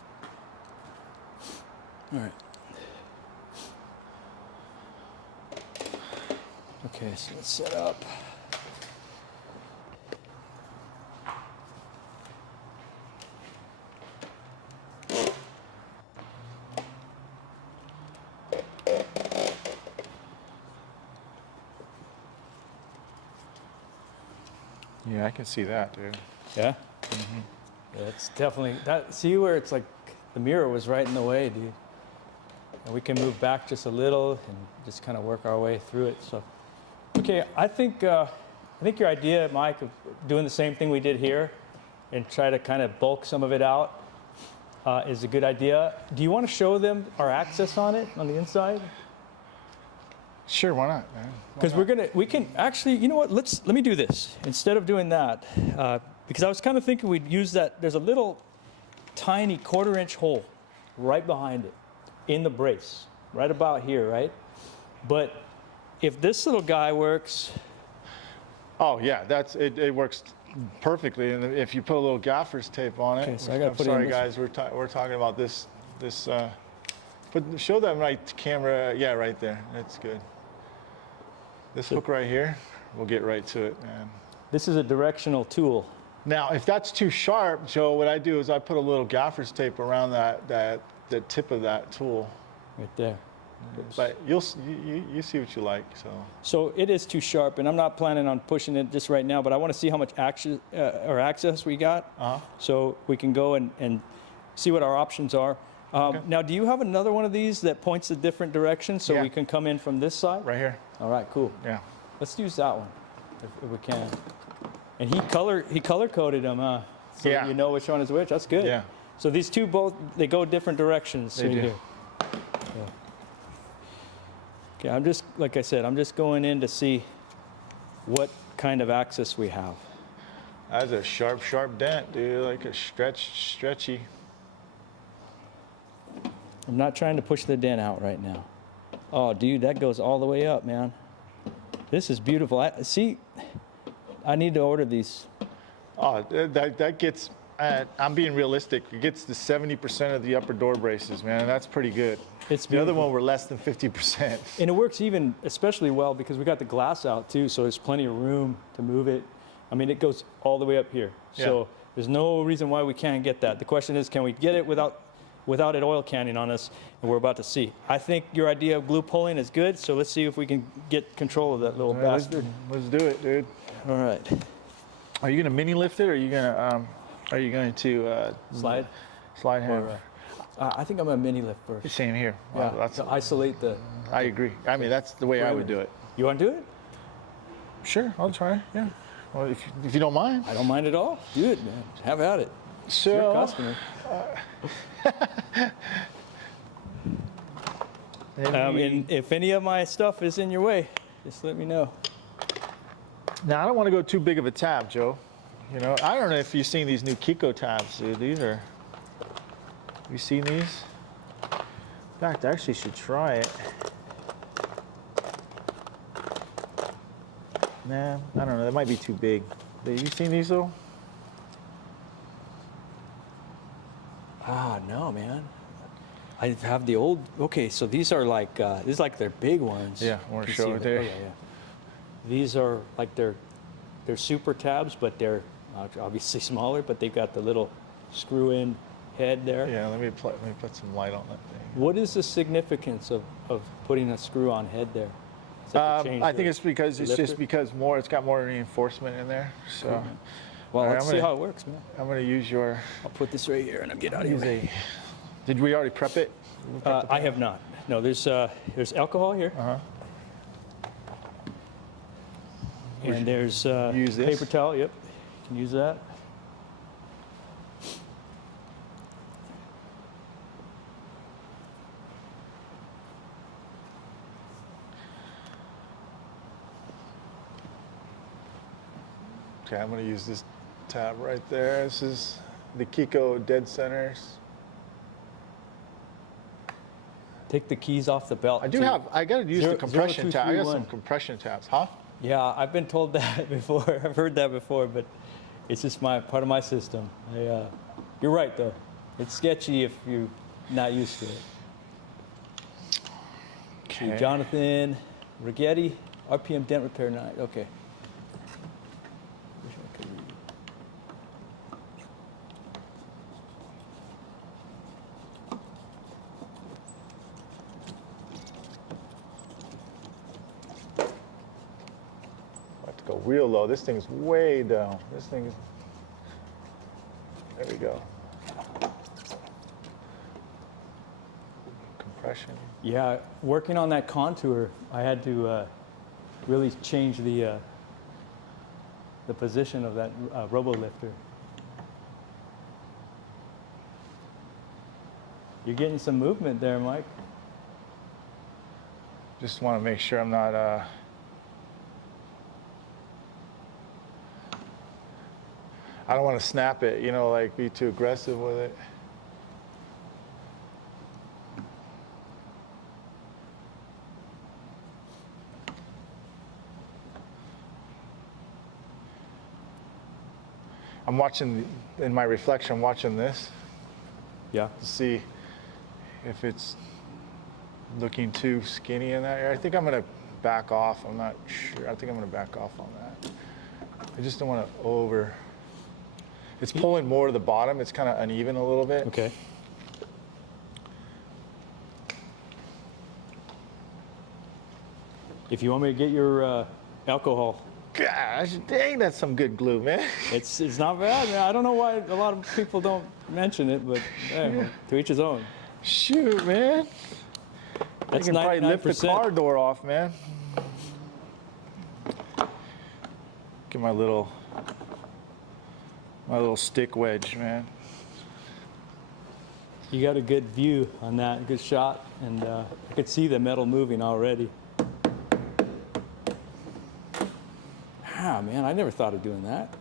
All right. Okay, so let's set up. Yeah, I can see that, dude. Yeah? Mm-hmm. Yeah, it's definitely, that. See where it's like the mirror was right in the way, dude. And we can move back just a little and just kind of work our way through it. So, okay, I think your idea, Mike, of doing the same thing we did here and try to kind of bulk some of it out is a good idea. Do you want to show them our access on it on the inside? Sure, why not, man? Because we can actually, you know what? Let me do this instead of doing that, because I was kind of thinking we'd use that. There's a little tiny 1/4-inch hole right behind it in the brace, right about here, right? But if this little guy works, oh yeah, it works perfectly. And if you put a little gaffer's tape on it, okay, so I gotta put sorry in guys, we're talking about this. Show that right camera. Yeah, right there. That's good. This hook right here, we'll get right to it, man. This is a directional tool. Now, if that's too sharp, Joe, what I do is I put a little gaffer's tape around the tip of that tool. Right there. But you see what you like, so. So it is too sharp, and I'm not planning on pushing it just right now, but I want to see how much access we got, so we can go and see what our options are. Okay. Now, do you have another one of these that points a different direction, so we can come in from this side? Right here. All right, cool. Yeah. Let's use that one, if we can. And he color coded them, huh? So you know which one is which. That's good. Yeah. So these two they go different directions. They do. Here. Yeah. Okay, I'm just, like I said, I'm just going in to see what kind of access we have. That's a sharp dent, dude. Like a stretchy. I'm not trying to push the dent out right now. Oh, dude, that goes all the way up, man. This is beautiful. I need to order these. Oh, that gets, I'm being realistic, it gets to 70% of the upper door braces, man. That's pretty good. It's the other beautiful. one were less than 50%. And it works even especially well because we got the glass out too, so there's plenty of room to move it. I mean, it goes all the way up here. Yeah. So there's no reason why we can't get that. The question is, can we get it without it oil canning on us? And we're about to see. I think your idea of glue pulling is good, so let's see if we can get control of that little bastard. Let's do it, dude. All right. Are you gonna mini lift it, or are you going to Slide hammer? I think I'm gonna mini lift first. Same here. Yeah, Wow, to isolate the. I agree. I mean, that's the way I would do it. You want to do it? Sure, I'll try. Yeah. Well, if you don't mind. I don't mind at all. Do it, man. Have at it. So. You're a customer. And if any of my stuff is in your way, just let me know. Now, I don't want to go too big of a tab, Joe. You know, I don't know if you've seen these new Kiko tabs, dude. These are. You seen these? In fact, I actually should try it. Nah, I don't know. That might be too big. Have you seen these though? Ah, no, man. I have the old. Okay, so these are like these are like their big ones. Yeah, I want to show it there. Oh, yeah. These are like they're super tabs, but they're obviously smaller. But they've got the little screw-in head there. Yeah, let me put some light on that thing. What is the significance of putting a screw-on head there? Is that to change I think it's because it's got more reinforcement in there. So, cool, well, let's see how it works, man. I'm gonna use your. I'll put this right here and I'll get out of here. Did we already prep it? I have not. No, there's alcohol here. And there's use this? paper towel. Yep, you can use that. Okay, I'm going to use this tab right there. This is the Kiko dead centers. Take the keys off the belt. I got to use the compression tab. I got some compression tabs, huh? Yeah, I've been told that before. I've heard that before, but it's just part of my system. You're right, though. It's sketchy if you're not used to it. Okay. Jonathan Rigetti, RPM Dent Repair 9. Okay. Go real low. This thing's way down. There we go. impression. Yeah, working on that contour, I had to really change the position of that robo lifter. You're getting some movement there, Mike. Just want to make sure I'm not. I don't want to snap it, you know, like be too aggressive with it. I'm watching, in my reflection, I'm watching this Yeah. to see if it's looking too skinny in that area. I think I'm gonna back off. I'm not sure. I think I'm gonna back off on that. I just don't want to over. It's pulling more to the bottom. It's kind of uneven a little bit. Okay. If you want me to get your alcohol. Gosh, dang, that's some good glue, man. It's not bad, man. I don't know why a lot of people don't mention it, but yeah. To each his own. Shoot, man. That's I can probably lift the 99%. car door off, man. Get my little stick wedge, man. You got a good view on that, good shot, and I could see the metal moving already. Ah, man, I never thought of doing that.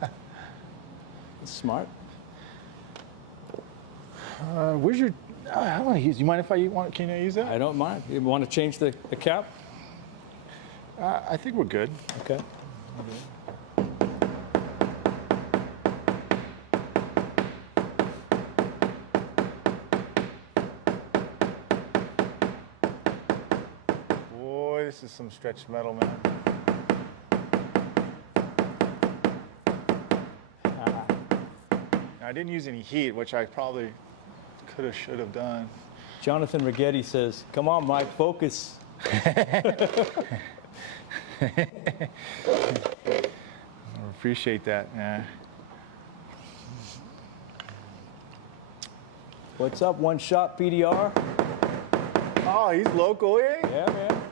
That's smart. Where's your? I want to use. You mind if I want? Can I use that? I don't mind. You want to change the cap? I think we're good. Okay. Boy, this is some stretched metal, man. I didn't use any heat, which I probably should have done. Jonathan Rigetti says, "Come on, Mike, focus." I appreciate that, man. What's up, One Shot PDR? Oh, he's local, eh? Yeah, man.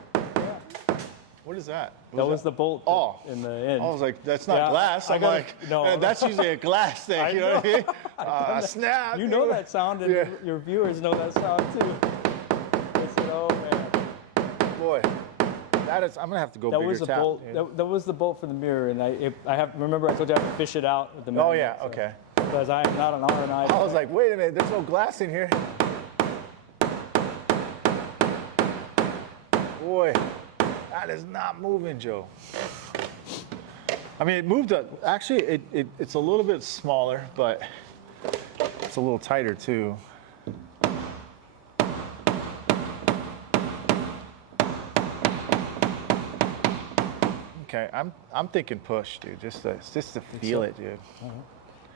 What is that? That was the bolt in the end. I was like, that's not Yeah, glass. I'm like, no. that's usually a glass thing. I You know what I mean? know. Snap. You know that sound, and Yeah. your viewers know that sound too. I said, "Oh man, Boy, that is. I'm gonna have to go that bigger was the tap. bolt. Yeah. That was the bolt for the mirror." And remember I told you I have to fish it out with the magnet. Oh yeah. so- Okay. Because I am not an R&I. I was like, wait a minute. There's no glass in here. Boy, that is not moving, Joe. I mean, it moved. Actually, it's a little bit smaller, but it's a little tighter too. Okay, I'm thinking push, dude. Just to feel it, dude.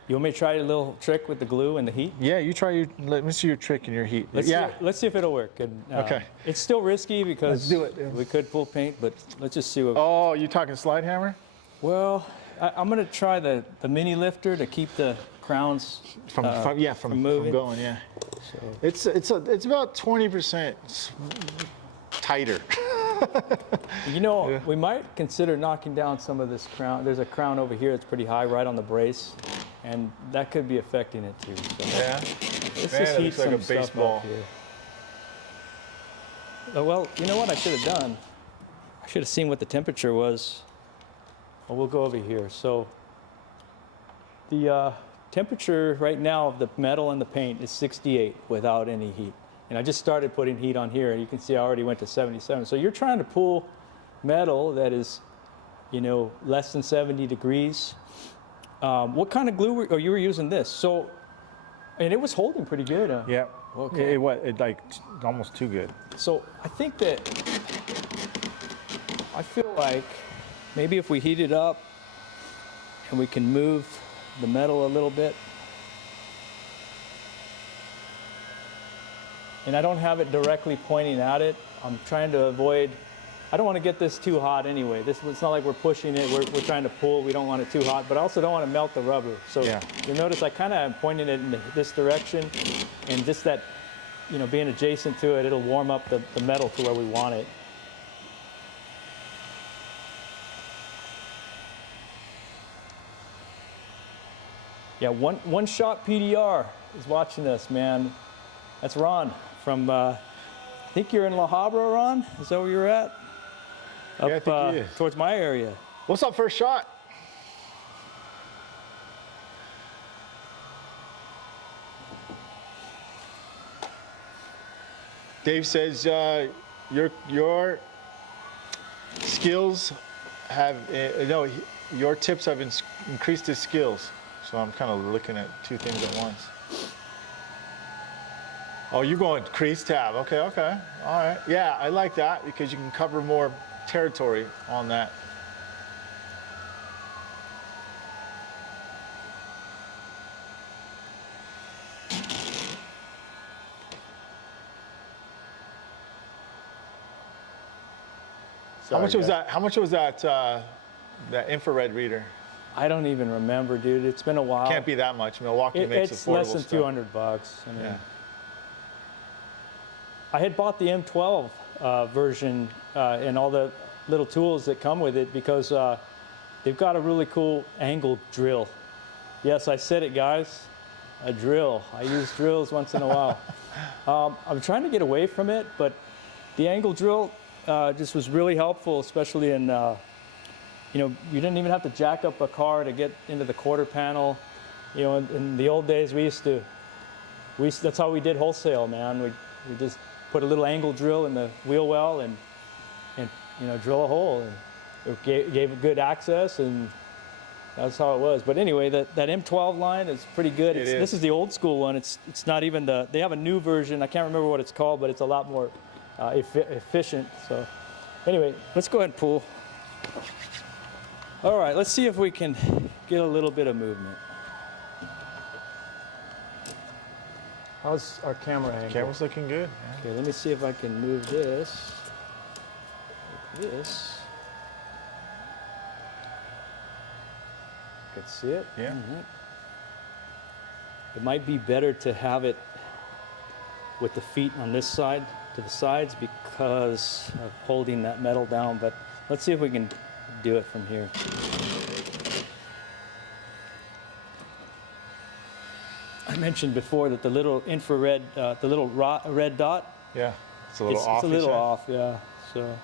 You want me to try a little trick with the glue and the heat? Yeah, you try your. Let me see your trick and your heat. Let's see if it'll work. And, Okay. It's still risky because Let's do it, dude. we could pull paint, but let's just see what. Oh, you talking slide hammer? Well, I'm going to try the mini lifter to keep the crowns From moving. going, yeah. So, It's about 20% tighter. you know, Yeah. we might consider knocking down some of this crown. There's a crown over here that's pretty high, right on the brace, and that could be affecting it too. So Yeah. let's Man, just it heat looks like some a stuff baseball. up here. Oh, well, you know what I should have done? I should have seen what the temperature was. Well, we'll go over here. So the temperature right now of the metal and the paint is 68 without any heat. And I just started putting heat on here, and you can see I already went to 77. So you're trying to pull metal that is, you know, less than 70 degrees. What kind of glue you were using this? So, and it was holding pretty good. Yeah. Okay. It like almost too good. So I think that, I feel like maybe if we heat it up and we can move the metal a little bit. And I don't have it directly pointing at it. I'm trying to avoid, I don't want to get this too hot anyway. It's not like we're pushing it, we're trying to pull, we don't want it too hot, but I also don't want to melt the rubber. So Yeah. you'll notice I kind of am pointing it in this direction, and just that you know, being adjacent to it, it'll warm up the metal to where we want it. Yeah, one shot PDR is watching us, man. That's Ron from, I think you're in La Habra, Ron? Is that where you're at? Up, yeah, I think he is. Towards my area. What's up, first shot? Dave says your skills have, no, your tips have increased his skills. So I'm kind of looking at two things at once. Oh, you're going crease tab. Okay, okay. All right. Yeah, I like that because you can cover more territory on that. How much was that? How much was that? That infrared reader? I don't even remember, dude. It's been a while. Can't be that much. Milwaukee makes it's affordable less than stuff. $200. I mean, Yeah. I had bought the M12 version and all the little tools that come with it because they've got a really cool angle drill. Yes, I said it, guys. A drill. I use drills once in a while. I'm trying to get away from it, but the angle drill just was really helpful, especially in, you know, you didn't even have to jack up a car to get into the quarter panel. You know, in the old days, that's how we did wholesale, man. We just put a little angle drill in the wheel well and you know, drill a hole. And it gave good access, and that's how it was. But anyway, that M12 line is pretty good. This is the old school one. It's not even they have a new version. I can't remember what it's called, but it's a lot more efficient. So anyway, let's go ahead and pull. All right, let's see if we can get a little bit of movement. How's our camera angle? Camera's looking good. Okay, let me see if I can move this. Like this. Can see it? Yeah. It might be better to have it with the feet on this side to the sides because of holding that metal down, but let's see if we can do it from here. I mentioned before that the little infrared, the little red dot. Yeah, it's a little off. It's a little off, yeah. So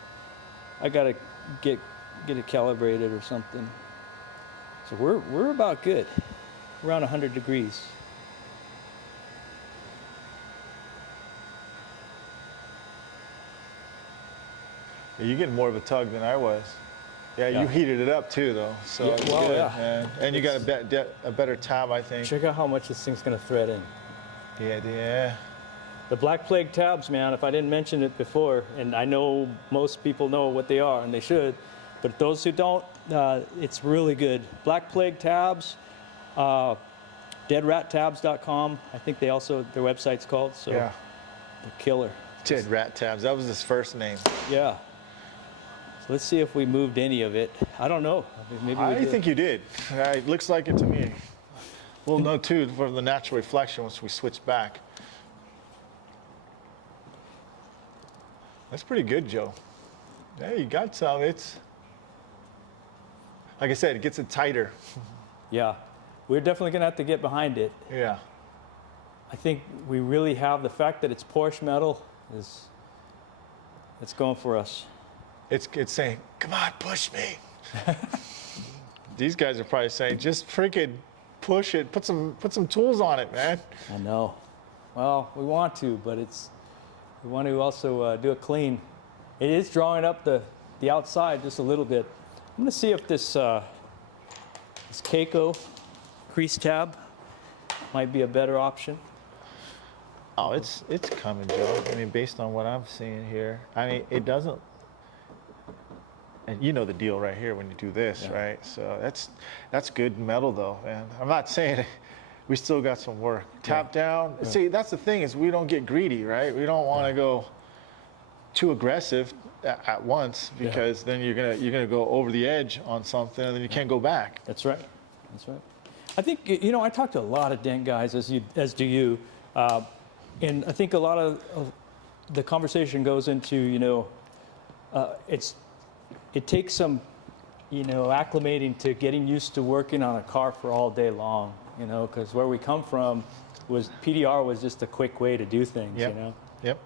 I gotta get it calibrated or something. So we're about good. Around 100 degrees. Yeah, you're getting more of a tug than I was. Yeah, you heated it up too, though. So yeah, it's well, good. yeah. And you got a better tab, I think. Check out how much this thing's gonna thread in. Yeah. The Black Plague tabs, man, if I didn't mention it before, and I know most people know what they are, and they should, but those who don't, it's really good. Black Plague tabs, deadrattabs.com, I think they also, their website's called, so Yeah. they're killer. Dead Rat Tabs, that was his first name. Yeah. So let's see if we moved any of it. I don't know. Maybe we I did. think you did. It looks like it to me. We'll know too for the natural reflection once we switch back. That's pretty good, Joe. Yeah, you got some. It's, like I said, it gets it tighter. Yeah. We're definitely going to have to get behind it. Yeah. I think we really have the fact that it's Porsche metal it's going for us. It's saying, come on, push me. These guys are probably saying, just freaking push it. Put some tools on it, man. I know. Well, we want to, but we want to also do it clean. It is drawing up the outside just a little bit. I'm going to see if this Keiko crease tab might be a better option. Oh, it's coming, Joe. I mean, based on what I'm seeing here, I mean, it doesn't. And you know the deal right here when you do this, Yeah. right? So that's good metal, though, man. I'm not saying we still got some work. Tap down. Yeah. See, that's the thing is we don't get greedy, right? We don't want to go too aggressive at once because then you're gonna go over the edge on something and then you can't go back. That's right. That's right. I think I talk to a lot of dent guys, as do you. And I think a lot of the conversation goes into, you know, it takes some, you know, acclimating to getting used to working on a car for all day long, you know, because where we come from was PDR was just a quick way to do things, Yep. you know. Yep.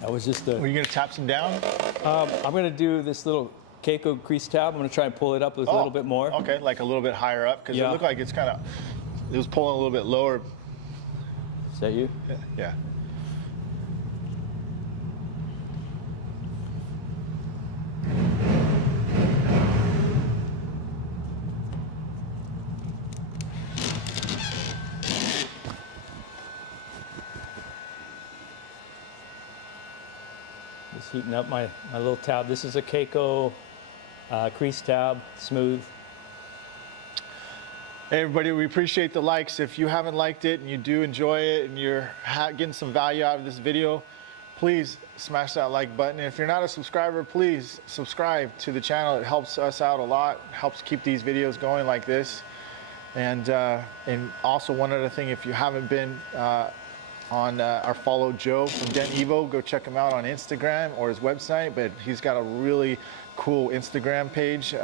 That was just a. Were you going to tap some down? I'm going to do this little Keiko crease tab. I'm going to try and pull it up a little bit more. Okay, like a little bit higher up, because it looked like it's kind of, it was pulling a little bit lower. Is that you? Yeah. Just heating up my little tab. This is a Keiko crease tab, smooth. Hey everybody, we appreciate the likes. If you haven't liked it and you do enjoy it and you're getting some value out of this video, please smash that like button. And if you're not a subscriber, please subscribe to the channel. It helps us out a lot, helps keep these videos going like this. And also one other thing, if you haven't been on or follow Joe from Dent Evo, go check him out on Instagram or his website, but he's got a really cool Instagram page.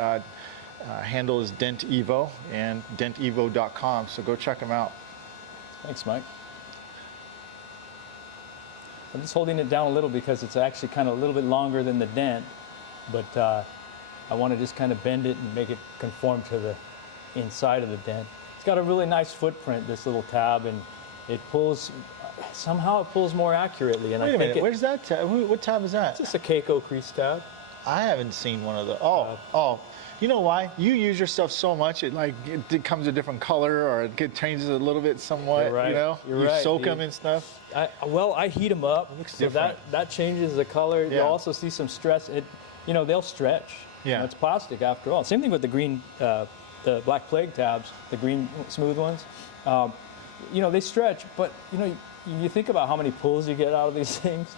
Handle is Dent Evo and dentevo.com, so go check him out. Thanks, Mike. I'm just holding it down a little because it's actually kind of a little bit longer than the dent, but I want to just kind of bend it and make it conform to the inside of the dent. It's got a really nice footprint, this little tab, and it pulls, somehow it pulls more accurately. And Wait a minute, where's that tab? What tab is that? It's just a Keiko crease tab. I haven't seen one of the. Oh. You know why? You use your stuff so much, it comes a different color, or it changes a little bit somewhat. You're right. You know, You're right, soak dude. them and stuff. Well, I heat them up, so different. that changes the color. Yeah. You'll also see some stress. You know, they'll stretch. Yeah. You know, it's plastic after all. Same thing with the green, the Black Plague tabs, the green smooth ones. You know, they stretch, but you know, you think about how many pulls you get out of these things.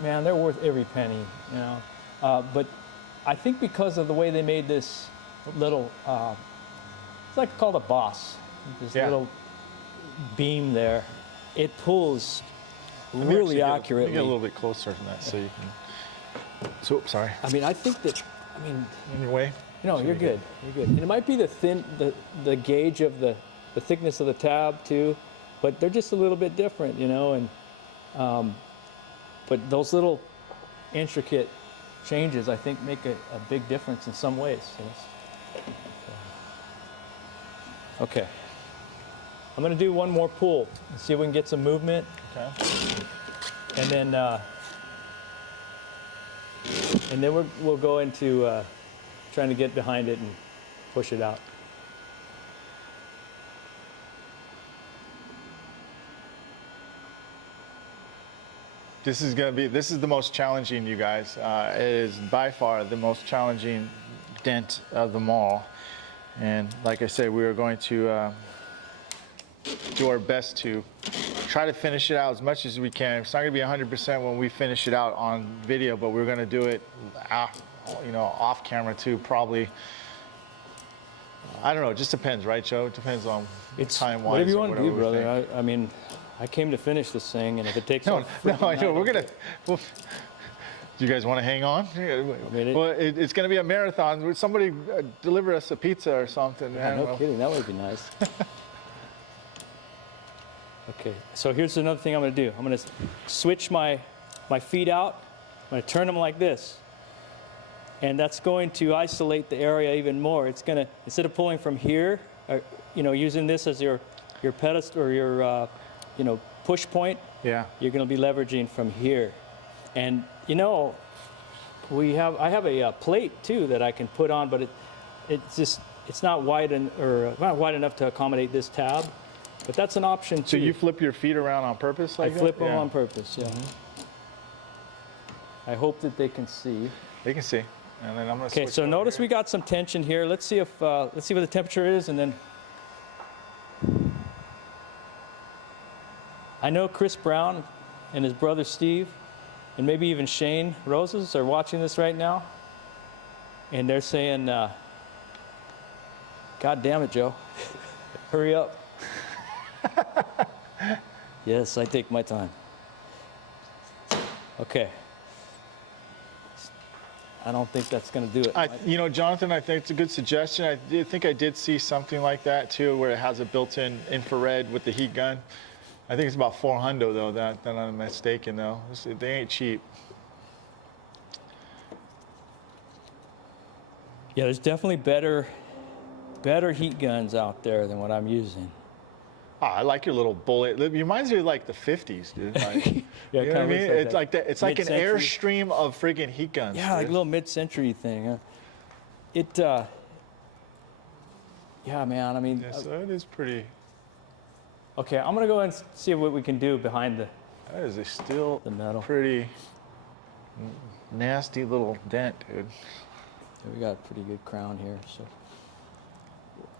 Man, they're worth every penny. You know, but I think because of the way they made this little, it's like called a boss, this little beam there, it pulls really accurately. Get a little bit closer than that, so you can. So sorry. I mean, I think that. Anyway. No, you're good. You're good. And it might be the gauge of the thickness of the tab too, but they're just a little bit different, you know. And but those little intricate changes, I think, make a big difference in some ways. Yes. Okay. I'm going to do one more pull and see if we can get some movement. Okay. And then we'll go into trying to get behind it and push it out. This is the most challenging, you guys. It is by far the most challenging dent of them all. And like I said, we are going to do our best to try to finish it out as much as we can. It's not going to be 100% when we finish it out on video, but we're going to do it, off camera too, probably. I don't know. It just depends, right, Joe? It depends on time-wise. Whatever you want to do, brother. I mean, I came to finish this thing, and if it takes I know. We're gonna. Do you guys want to hang on? Well, it's going to be a marathon. Would somebody deliver us a pizza or something? Yeah, no kidding. That would be nice. Okay, so here's another thing I'm going to do. I'm going to switch my feet out. I'm going to turn them like this. And that's going to isolate the area even more. It's going to, instead of pulling from here, using this as your pedestal or your, push point, yeah, you're going to be leveraging from here. And, I have a plate too that I can put on, but it's not wide not wide enough to accommodate this tab. But that's an option too. So you flip your feet around on purpose like that? I flip them on purpose, yeah. Mm-hmm. I hope that they can see. They can see. And then I'm going to Okay, so notice we got some tension here. Let's see what the temperature is, and then I know Chris Brown and his brother Steve, and maybe even Shane Roses are watching this right now, and they're saying, God damn it, Joe. Hurry up. Yes, I take my time. Okay. I don't think that's going to do it. You know, Jonathan, I think it's a good suggestion. I did see something like that too, where it has a built-in infrared with the heat gun. I think it's about $400 though. That I'm mistaken though. They ain't cheap. Yeah, there's definitely better heat guns out there than what I'm using. Oh, I like your little bullet. It reminds me of like the 50s, dude. Like, Yeah, you know what I mean? It's like that. It's like an mid-century. airstream of friggin' heat guns. Yeah, like a little mid-century thing. Yeah, man. I mean, Yeah, so it is pretty. okay, I'm gonna go and see what we can do behind the. That is still The metal. pretty nasty little dent, dude. Yeah, we got a pretty good crown here, so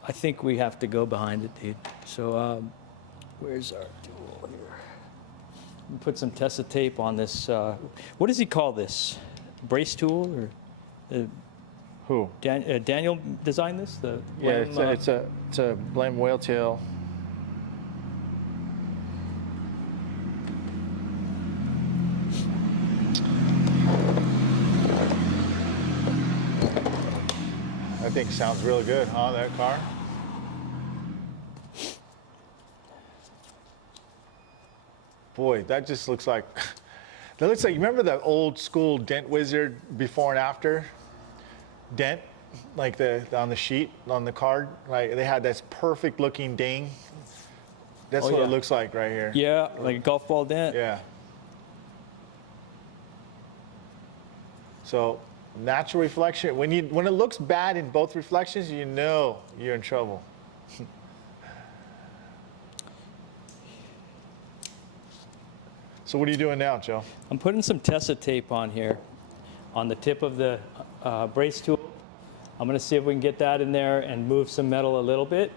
I think we have to go behind it, dude. So, where's our tool here? We put some Tessa tape on this. What does he call this? Brace tool or? Who? Daniel designed this. Yeah, it's a blame whale tail. I think sounds really good, huh? That car. Boy, that just looks like. That looks like. You remember the old school Dent Wizard before and after? Dent, like on the sheet on the card, like they had this perfect looking ding. That's what it looks like right here. Yeah, like a golf ball dent. Yeah. So natural reflection. When it looks bad in both reflections, you know you're in trouble. So what are you doing now, Joe? I'm putting some Tessa tape on here, on the tip of the brace tool. I'm going to see if we can get that in there and move some metal a little bit.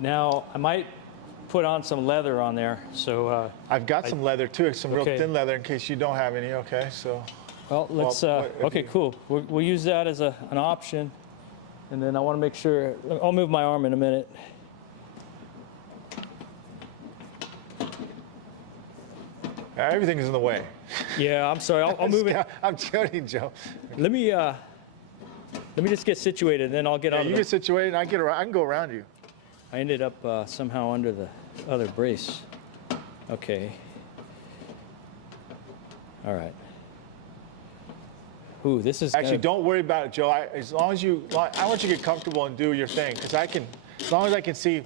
Now, I might put on some leather on there. So I've got some leather too, some real Okay. thin leather in case you don't have any. Okay, so. well, let's. Okay, cool. We'll use that as an option, and then I want to make sure. I'll move my arm in a minute. Everything's in the way. Yeah, I'm sorry. I'll move it. I'm joking, Joe. Let me just get situated, and then I'll get Yeah, on. you get situated, I can go around you. I ended up somehow under the other brace. Okay. All right. Ooh, this is Actually, don't worry about it, Joe. As long as I want you to get comfortable and do your thing, because as long as I can see,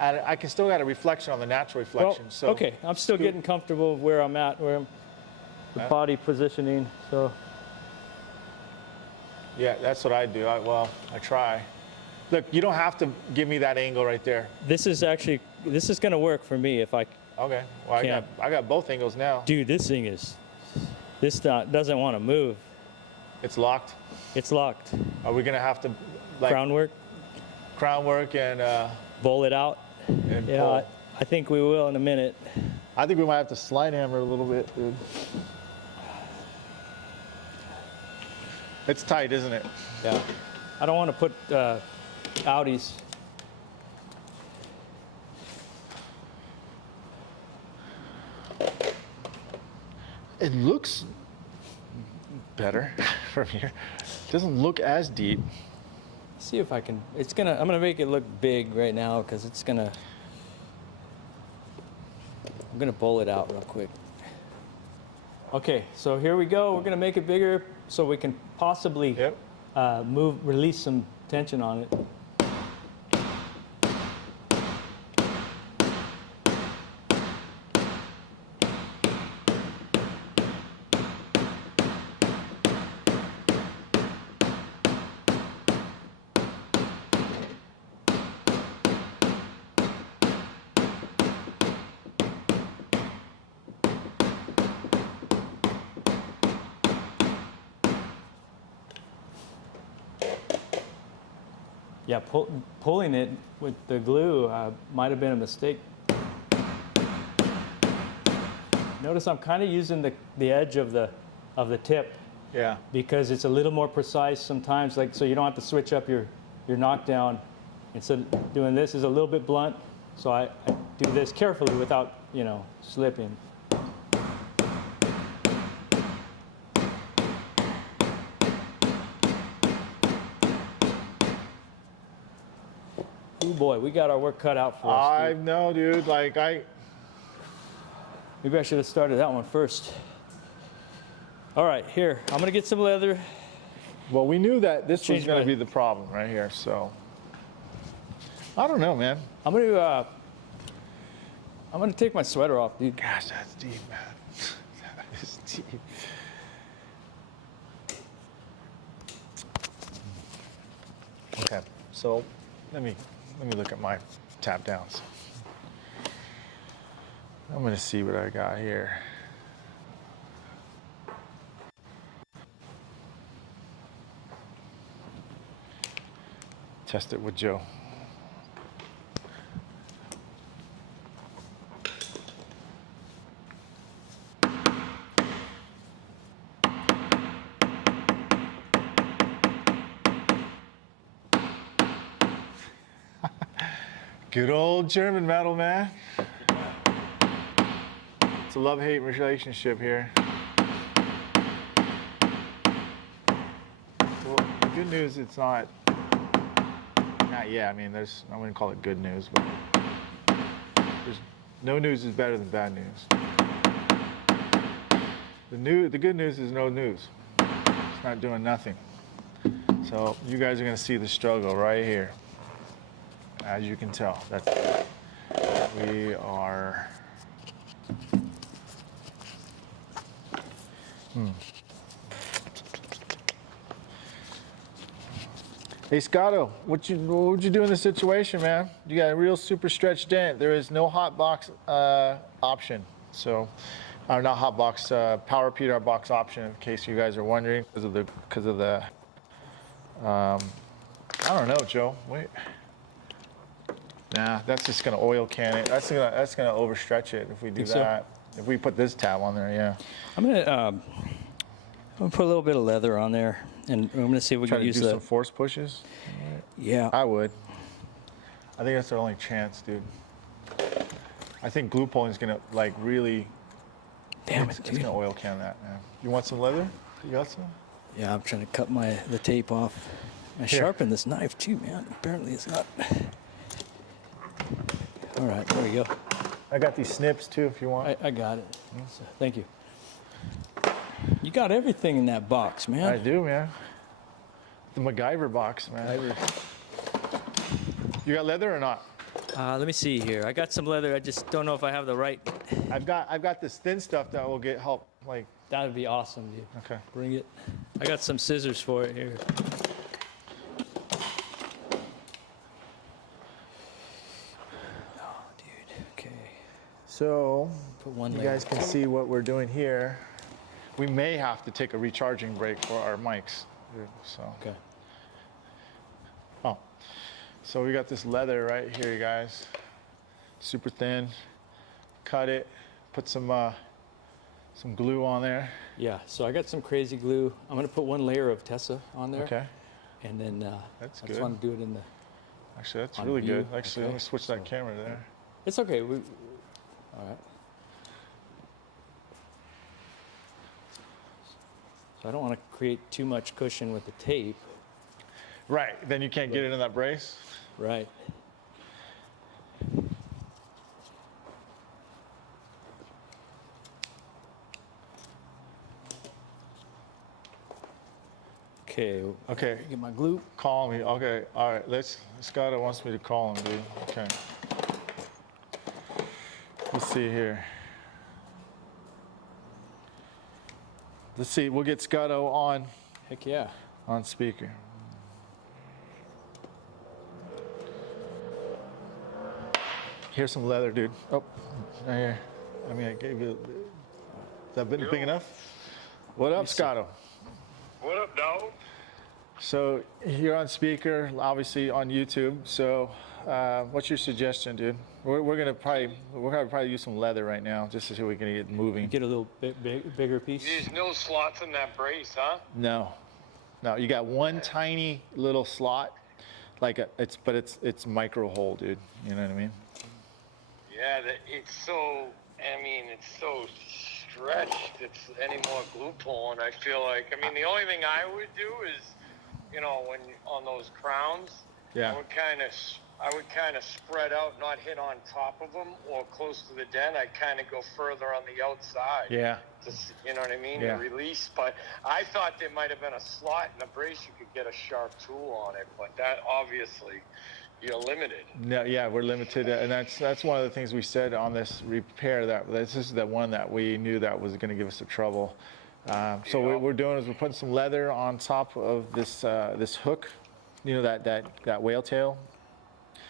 I can still get a reflection on the natural reflection. Well, so okay, I'm still getting comfortable where I'm at, the body positioning. So. Yeah, that's what I do. I try. Look, you don't have to give me that angle right there. This is going to work for me if I. Okay. Well, I got both angles now. Dude, this doesn't want to move. It's locked. It's locked. Are we gonna have to like Crown work and bowl it out? Yeah, pull? I think we will in a minute. I think we might have to slide hammer a little bit, dude. It's tight, isn't it? Yeah. I don't want to put Audis. It looks better from here. It doesn't look as deep. See if I can. I'm gonna make it look big right now because I'm gonna bowl it out real quick. Okay, so here we go. We're gonna make it bigger so we can possibly release some tension on it. Yeah, pulling it with the glue might have been a mistake. Notice I'm kind of using the edge of the tip. Yeah. Because it's a little more precise sometimes, like so you don't have to switch up your knockdown. Instead of doing this is a little bit blunt, so I do this carefully without, you know, slipping. Oh boy, we got our work cut out for us. I know, dude. Like, Maybe I should have started that one first. All right, here, I'm gonna get some leather. well, we knew that this was Change going my- to be the problem right here, so. I don't know, man. I'm gonna take my sweater off, dude. Gosh, that's deep, man. That is deep. Okay, so let me look at my tap downs. I'm gonna see what I got here. Test it with Joe. Good old German metal, man. It's a love-hate relationship here. Well, the good news, it's not yet. I mean, I wouldn't call it good news, but no news is better than bad news. The good news is no news. It's not doing nothing. So you guys are gonna see the struggle right here. As you can tell, we are. Hey Scotto, what would you do in this situation, man? You got a real super stretch dent. There is no hot box option, so not hot box, power PDR box option. In case you guys are wondering, because of the. I don't know, Joe. Wait. Nah, that's just gonna oil can it. That's gonna overstretch it if we do that. So? If we put this tab on there, yeah. I'm gonna put a little bit of leather on there, and I'm gonna see if we can use do some force pushes. Yeah, I would. I think that's our only chance, dude. I think glue pulling is gonna like really. Damn it, it's gonna oil can that, man. You want some leather? You got some? Yeah, I'm trying to cut the tape off. I sharpened this knife too, man. Apparently it's not. All right, there we go. I got these snips too, if you want. I got it. So, thank you. You got everything in that box, man. I do, man. The MacGyver box, man. You got leather or not? Let me see here. I got some leather. I just don't know if I have the right. I've got this thin stuff that will help. Like that would be awesome, dude. Okay. Bring it. I got some scissors for it here. So, you guys can see what we're doing here. We may have to take a recharging break for our mics. So. Okay. Oh, so we got this leather right here, you guys. Super thin. Cut it. Put some glue on there. Yeah. So I got some crazy glue. I'm gonna put one layer of Tessa on there. Okay. And then I just want to do it in the. Actually, that's really view. good. Actually, Okay. let me switch that camera there. It's okay. All right. So I don't want to create too much cushion with the tape. Right, then you can't get it in that brace. Right. Okay. Okay. Get my glue. Call me. Okay. All right. Scott wants me to call him, dude. Okay. Let's see here. Let's see. We'll get Scotto on. Heck yeah. On speaker. Here's some leather, dude. Oh, right here. I mean, I gave you. Has that been big enough? What up, Scotto? What up, dog? So you're on speaker, obviously on YouTube. So what's your suggestion, dude? We're gonna probably use some leather right now, just to see if we can get moving. Get a little bit bigger piece. There's no slots in that brace, huh? No, you got one tiny little slot, like it's micro hole, dude. You know what I mean? Yeah, Yeah, it's so, I mean, it's so stretched. It's any more glue pulling, I feel like. I mean, the only thing I would do is, you know, when on those crowns, Yeah. I would kind of spread out, not hit on top of them or close to the dent. I'd kind of go further on the outside. Yeah. Just, you know what I mean? Yeah. The release. But I thought there might have been a slot in the brace you could get a sharp tool on it, but that obviously you're limited. No, yeah, we're limited, and that's one of the things we said on this repair, that this is the one that we knew that was going to give us the trouble. So what we're doing is we're putting some leather on top of this this hook, you know, that whale tail.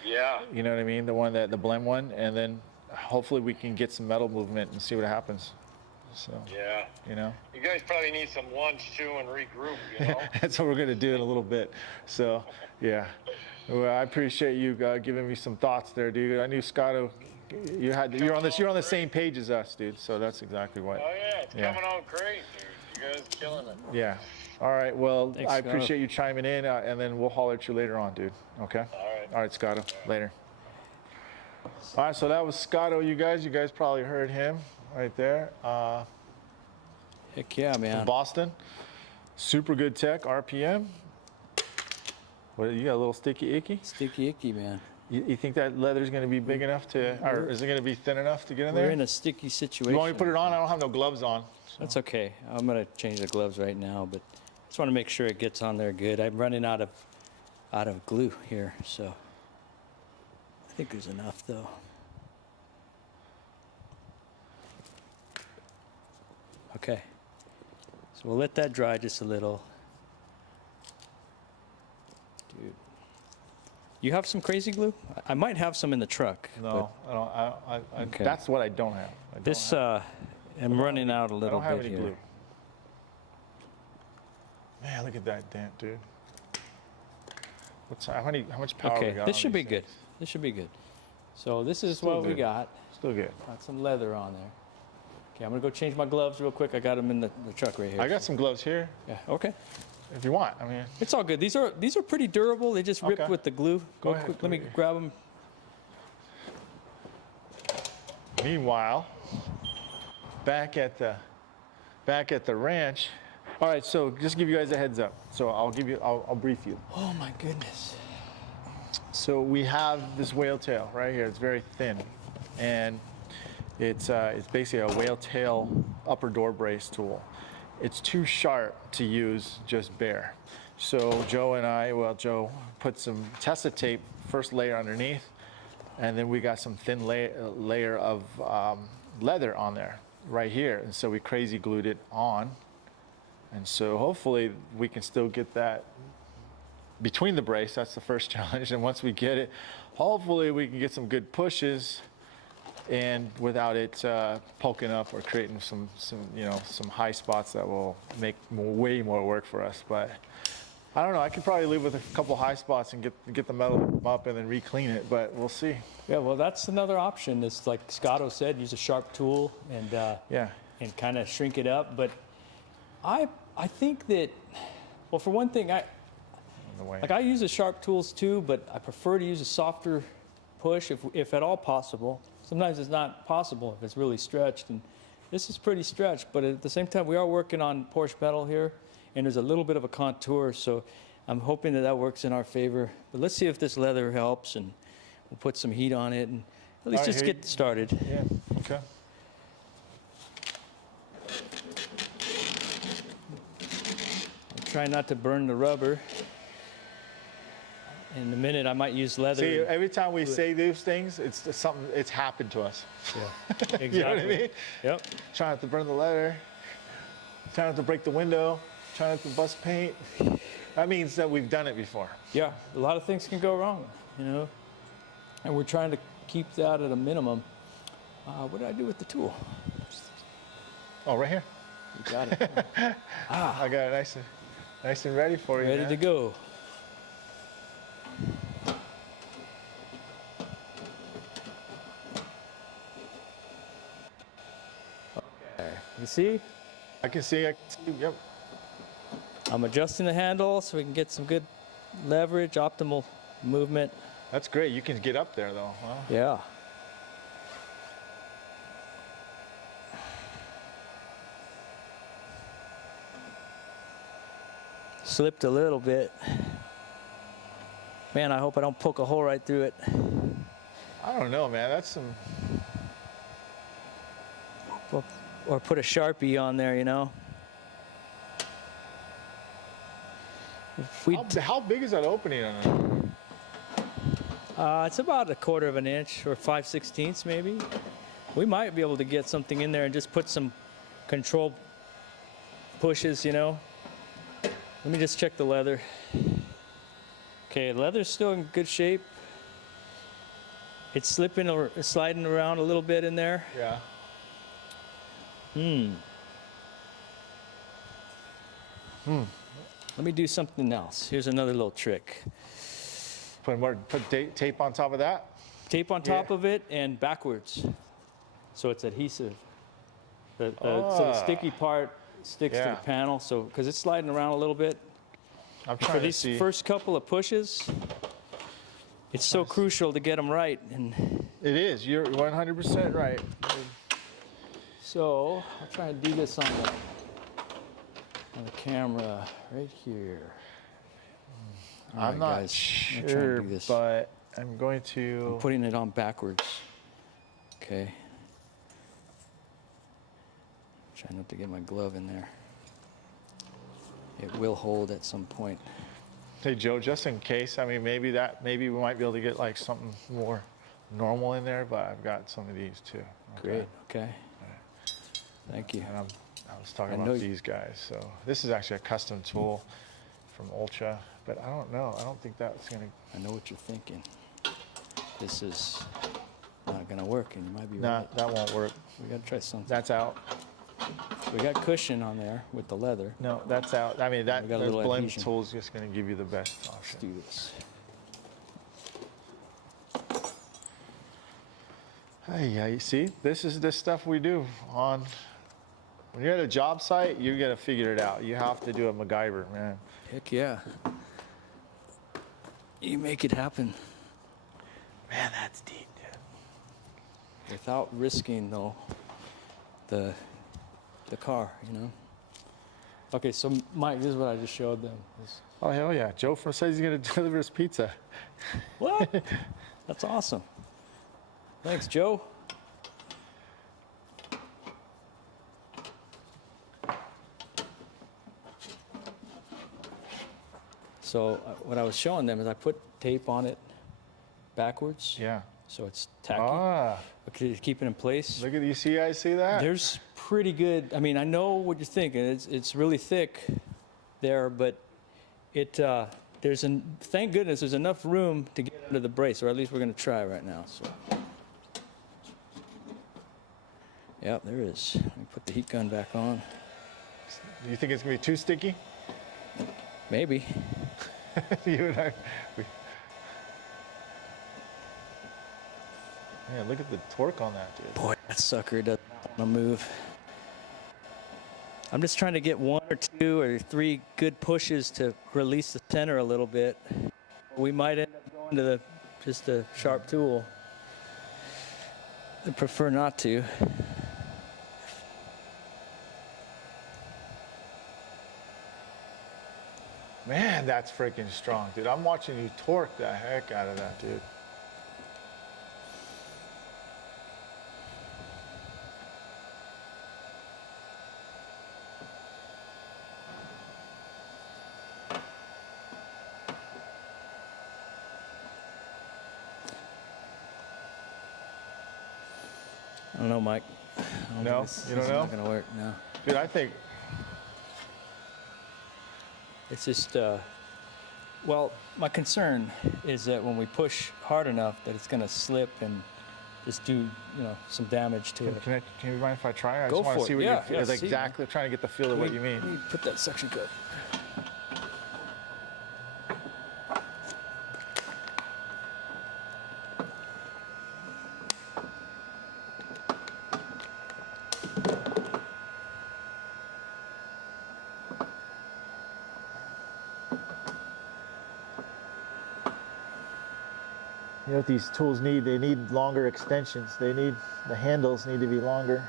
Yeah. You know what I mean? The one the blend one, and then hopefully we can get some metal movement and see what happens. So Yeah. you know. You guys probably need some lunch too and regroup, you know? That's what we're going to do in a little bit. So yeah. Well, I appreciate you giving me some thoughts there, dude. I knew Scotto, you're on the same page as us, dude. So that's exactly what. Oh yeah, it's coming out great, dude. You guys killing it. Yeah. All right. Well, Thanks, I Scotto. appreciate you chiming in, and then we'll holler at you later on, dude. Okay. All right, Scotto. Later. All right. So that was Scotto, you guys. You guys probably heard him right there. Heck yeah, man. Boston. Super good tech, RPM. What, you got a little sticky icky? Sticky icky, man. You think that leather's going to be big enough to, or is it going to be thin enough to get in We're there? in a sticky situation. You want me to put it on? I don't have no gloves on. So. That's okay. I'm gonna change the gloves right now, but just want to make sure it gets on there good. I'm running out of glue here, so I think there's enough though. Okay, so we'll let that dry just a little. Dude, you have some crazy glue? I might have some in the truck. No, I don't. Okay. That's what I don't have. I don't This have. I'm running out a I little don't have bit any here. glue. Man, look at that dent, dude. How much power we Okay, got this on should be these good. things? This should be good. So this is Still what we good. got. Still good. Got some leather on there. Okay, I'm gonna go change my gloves real quick. I got them in the truck right here. I got some gloves here, Yeah. Okay. if you want. I mean, It's all good. These are pretty durable. They just rip Okay. with the glue. Go Real ahead, quick, go let me ahead. grab them. meanwhile, back at the ranch. All right, so just to give you guys a heads up. So I'll brief you. Oh my goodness. So we have this whale tail right here. It's very thin, and it's basically a whale tail upper door brace tool. It's too sharp to use just bare. So Joe put some Tessa tape first layer underneath, and then we got some thin layer of leather on there right here, and so we crazy glued it on. And so hopefully we can still get that between the brace. That's the first challenge. And once we get it, hopefully we can get some good pushes and without it poking up or creating some high spots that will make way more work for us. But I don't know. I could probably live with a couple high spots and get the metal up and then re-clean it, but we'll see. Yeah, well, that's another option. It's like Scotto said, use a sharp tool and and kind of shrink it up. But I think that, well, for one thing, I use the sharp tools too, but I prefer to use a softer push if at all possible. Sometimes it's not possible if it's really stretched, and this is pretty stretched, but at the same time, we are working on Porsche metal here, and there's a little bit of a contour, so I'm hoping that works in our favor. But let's see if this leather helps, and we'll put some heat on it, and at least just get started. Yeah, okay. Try not to burn the rubber. In a minute, I might use leather. See, every time we say these things, it's something. It's happened to us. Yeah, exactly. You know what I mean? Yep. Trying not to burn the leather, trying not to break the window, trying not to bust paint. That means that we've done it before. Yeah, a lot of things can go wrong, you know, and we're trying to keep that at a minimum. What did I do with the tool? Oh, right here. You got it. I got it nice and ready for you. Ready man. to go. Okay. You see? I can see. Yep. I'm adjusting the handle so we can get some good leverage, optimal movement. That's great. You can get up there though. Huh? Yeah. slipped a little bit. Man, I hope I don't poke a hole right through it. I don't know, man. That's some. Or put a Sharpie on there, you know. How big is that opening on it? It's about 1/4 of an inch or 5/16 maybe. We might be able to get something in there and just put some control pushes, you know. Let me just check the leather. Okay, the leather's still in good shape. It's slipping or sliding around a little bit in there. Yeah. Let me do something else. Here's another little trick. Put tape on top of that? Tape on top of it and backwards. So it's adhesive. So the sticky part sticks to the panel. So, because it's sliding around a little bit. I'm trying for these first couple of pushes, it's so crucial to get them right. And it is. You're 100% right. So I'll try and do this on the camera right here. I'm not sure, but I'm going to. I'm putting it on backwards. Okay. Try not to get my glove in there. It will hold at some point. Hey Joe, just in case, I mean, maybe we might be able to get like something more normal in there, but I've got some of these too. Okay. Great. Okay. Thank you. And I was talking about these guys. So this is actually a custom tool from Ultra, but I don't know. I don't think that's gonna. I know what you're thinking. This is not gonna work, and you might be nah, right. That won't work. We gotta try something. That's out. We got cushion on there with the leather. No, that's out. I mean, that blend adhesion. tool is just going to give you the best option. Let's do this. Hey, yeah, you see, this is the stuff we do on. When you're at a job site, you got to figure it out. You have to do a MacGyver, man. Heck yeah. You make it happen. Man, that's deep, dude. Without risking, though, the car, you know. Okay, so Mike, this is what I just showed them. Oh hell yeah! Joe says he's gonna deliver his pizza. What? That's awesome. Thanks, Joe. So what I was showing them is I put tape on it backwards. Yeah. So it's tacky. Okay, to keep it in place. Look at you see, I see that. There's pretty good. I mean, I know what you're thinking. It's really thick there, but thank goodness there's enough room to get under the brace, or at least we're going to try right now. So, yeah, there is. Let me put the heat gun back on. Do you think it's gonna be too sticky? Maybe. You and I. Man, look at the torque on that, dude. Boy, that sucker doesn't want to move. I'm just trying to get 1 or 2 or 3 good pushes to release the center a little bit. We might end up going to just a sharp tool. I prefer not to. Man, that's freaking strong, dude. I'm watching you torque the heck out of that, dude. I don't know, Mike. No? You don't know? It's not going to work, no. Dude, I think. It's just, well, my concern is that when we push hard enough that it's going to slip and just do, you know, some damage to it. Can you mind if I try? I Go just want for to see it. what Yeah, you feel. yeah, Exactly, trying to get the feel of what you mean. Let me put that suction cup. You know what these tools need? They need longer extensions. The handles need to be longer.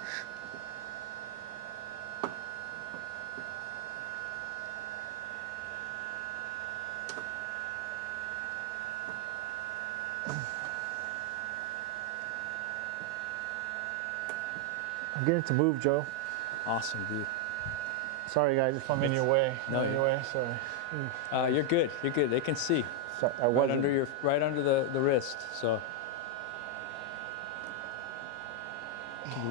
I'm getting to move, Joe. Awesome, dude. Sorry, guys, if I'm in your way. No, in your way. Sorry. You're good. You're good. They can see. Sorry, I Right wasn't. under the wrist. So.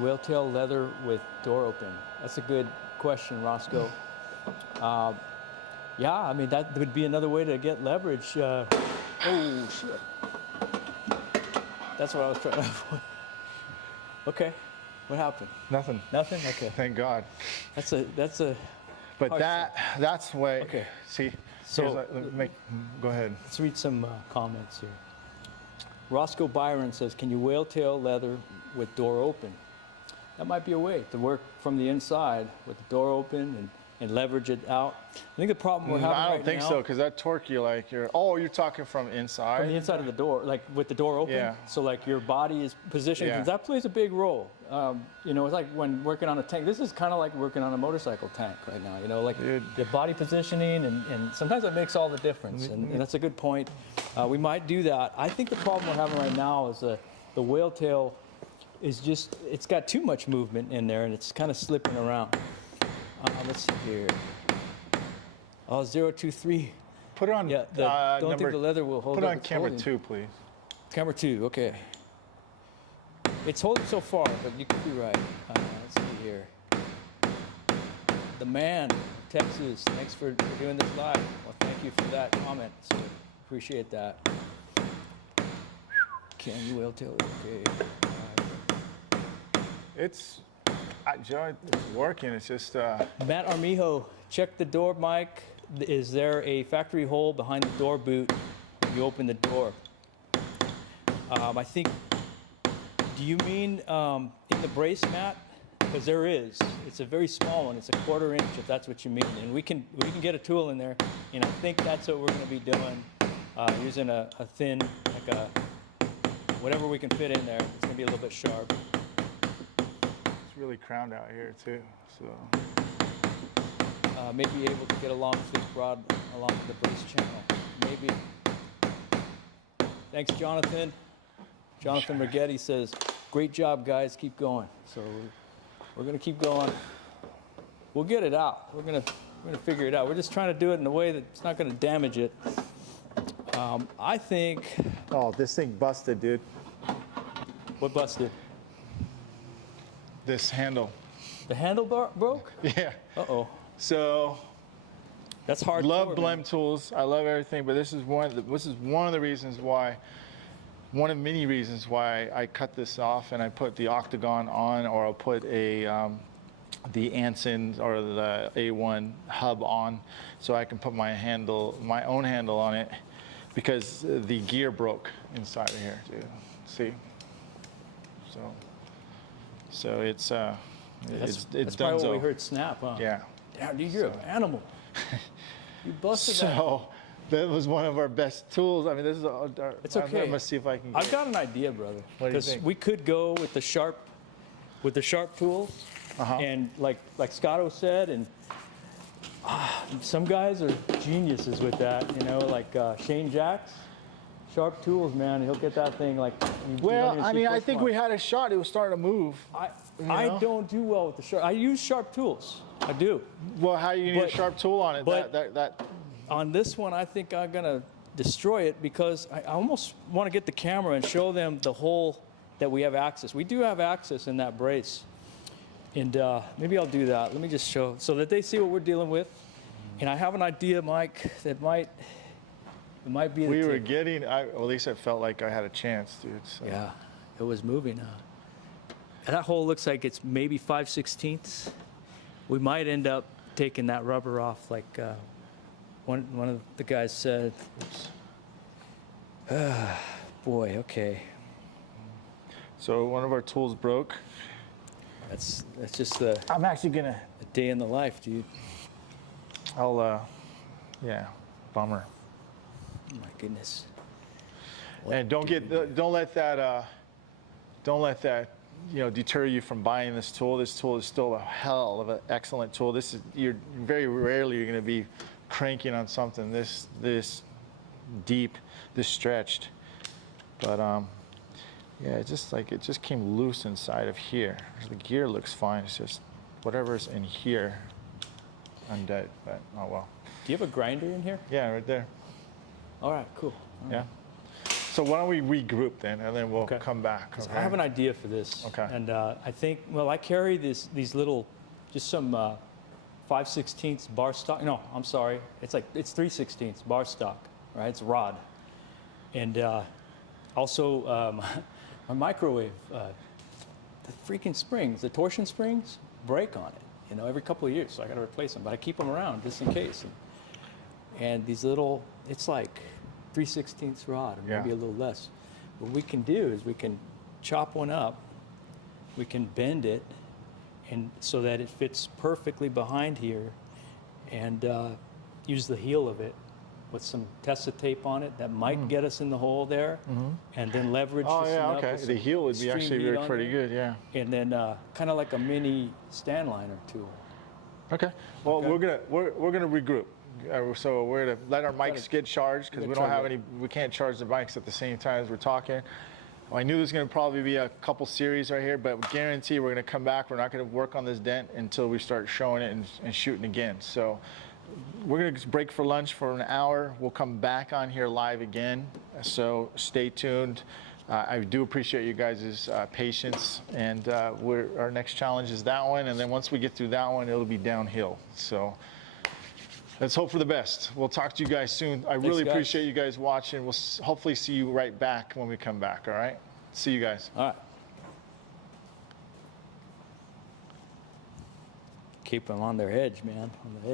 Whale-tail leather with door open. That's a good question, Roscoe. Yeah, I mean, that would be another way to get leverage. Oh, shit. That's what I was trying to avoid. Okay, what happened? Nothing. Nothing? Okay. Thank God. That's a. But harsh that's the way. Okay. See. So Go ahead. let's read some comments here. Roscoe Byron says, "Can you whale-tail leather with door open?" That might be a way to work from the inside with the door open and leverage it out. I think the problem we're having I don't right think now, so, because that torque you're talking from inside. from the inside of the door, like with the door open. Yeah. So like your body is positioned, 'cause that plays a big role. You know, it's like when working on a tank. This is kind of like working on a motorcycle tank right now. You know, like the body positioning, and sometimes it makes all the difference. And that's a good point. We might do that. I think the problem we're having right now is the whale tail is just, it's got too much movement in there and it's kind of slipping around. Let's see here. Oh, 023. Put it on. Yeah, don't think the leather will hold Put it up. on It's camera holding. 2, please. Camera 2, okay. It's holding so far, but you could be right. Let's see here. The man, Texas, thanks for doing this live. Well, thank you for that comment, sir. Appreciate that. Can you whale tail? Okay. Joe, it's working. It's just. Matt Armijo, check the door, Mike. Is there a factory hole behind the door boot when you open the door? I think, do you mean in the brace, Matt? Because there is. It's a very small one. It's a 1/4 inch, if that's what you mean. And we can get a tool in there, and I think that's what we're going to be doing, using a thin, like a, whatever we can fit in there. It's going to be a little bit sharp. It's really crowned out here too, so. Maybe able to get a long thick rod along the brace channel. Maybe. Thanks, Jonathan. Jonathan Rigetti says, "Great job, guys. Keep going." So we're gonna keep going. We'll get it out. We're gonna figure it out. We're just trying to do it in a way that's not gonna damage it. I think. Oh, this thing busted, dude. What busted? This handle. The handlebar broke? Yeah. Uh-oh. So. That's hard. Love blem tools. I love everything, but this is one of the reasons why. One of many reasons why I cut this off and I put the octagon on, or I'll put the Anson or the A1 hub on, so I can put my own handle on it, because the gear broke inside of here, dude. See? So it's That's probably what we heard snap, huh? Yeah. Damn, dude, you're an animal. You busted that. So that was one of our best tools. I mean, this is. It's okay. I'm gonna see if I can. I've got an idea, brother. What do you Because think? we could go with the sharp tools, and like Scotto said, and some guys are geniuses with that. You know, like Shane Jacks, sharp tools, man. He'll get that thing like. Well, I mean, I think we had a shot. It was starting to move. I don't do well with the sharp. I use sharp tools. I do. Well, how do you need a sharp tool on it? but- That On this one, I think I'm gonna destroy it, because I almost want to get the camera and show them the hole that we have access. We do have access in that brace, and maybe I'll do that. Let me just show so that they see what we're dealing with. And I have an idea, Mike, that might be. we were getting. At least I felt like I had a chance, dude. So. Yeah, it was moving. And that hole looks like it's maybe 5/16. We might end up taking that rubber off, like. One of the guys said, boy, okay. So one of our tools broke. That's just the I'm actually gonna. day in the life, dude. Yeah, bummer. Oh my goodness. And don't let that deter you from buying this tool. This tool is still a hell of an excellent tool. You're very rarely going to be cranking on something this deep, this stretched. But Yeah, it just came loose inside of here. The gear looks fine. It's just whatever's in here undid, but oh well. Do you have a grinder in here? Yeah, right there. All right, cool. All Yeah. right. So why don't we regroup then, and then we'll Okay. come back. 'Cause Okay? I have an idea for this. Okay. And I think, well, I carry these little, just some 5/16 bar stock. No, I'm sorry. It's 3/16 bar stock, right? It's a rod. And also my microwave, the freaking springs, the torsion springs break on it, you know, every couple of years. So I got to replace them, but I keep them around just in case. And these little, it's like 3/16 rod, or maybe Yeah. a little less. What we can do is we can chop one up, we can bend it, and so that it fits perfectly behind here, and use the heel of it with some Tessa tape on it that might get us in the hole there, and then leverage Oh this yeah, enough okay. with The some heel would be extreme actually heat on pretty there, good, yeah. and then kind of like a mini stand liner tool. Okay. Well, Okay. we're gonna regroup. So we're gonna let our mics get charged because we don't have any. We can't charge the mics at the same time as we're talking. Well, I knew there's gonna probably be a couple series right here, but we guarantee we're gonna come back. We're not gonna work on this dent until we start showing it and shooting again. So we're gonna break for lunch for an hour. We'll come back on here live again. So stay tuned. I do appreciate you guys' patience, and our next challenge is that one, and then once we get through that one, it'll be downhill. So let's hope for the best. We'll talk to you guys soon. I really guys. appreciate you guys watching. We'll hopefully see you right back when we come back, all right? See you guys. All right. Keep them on their edge, man. On the edge.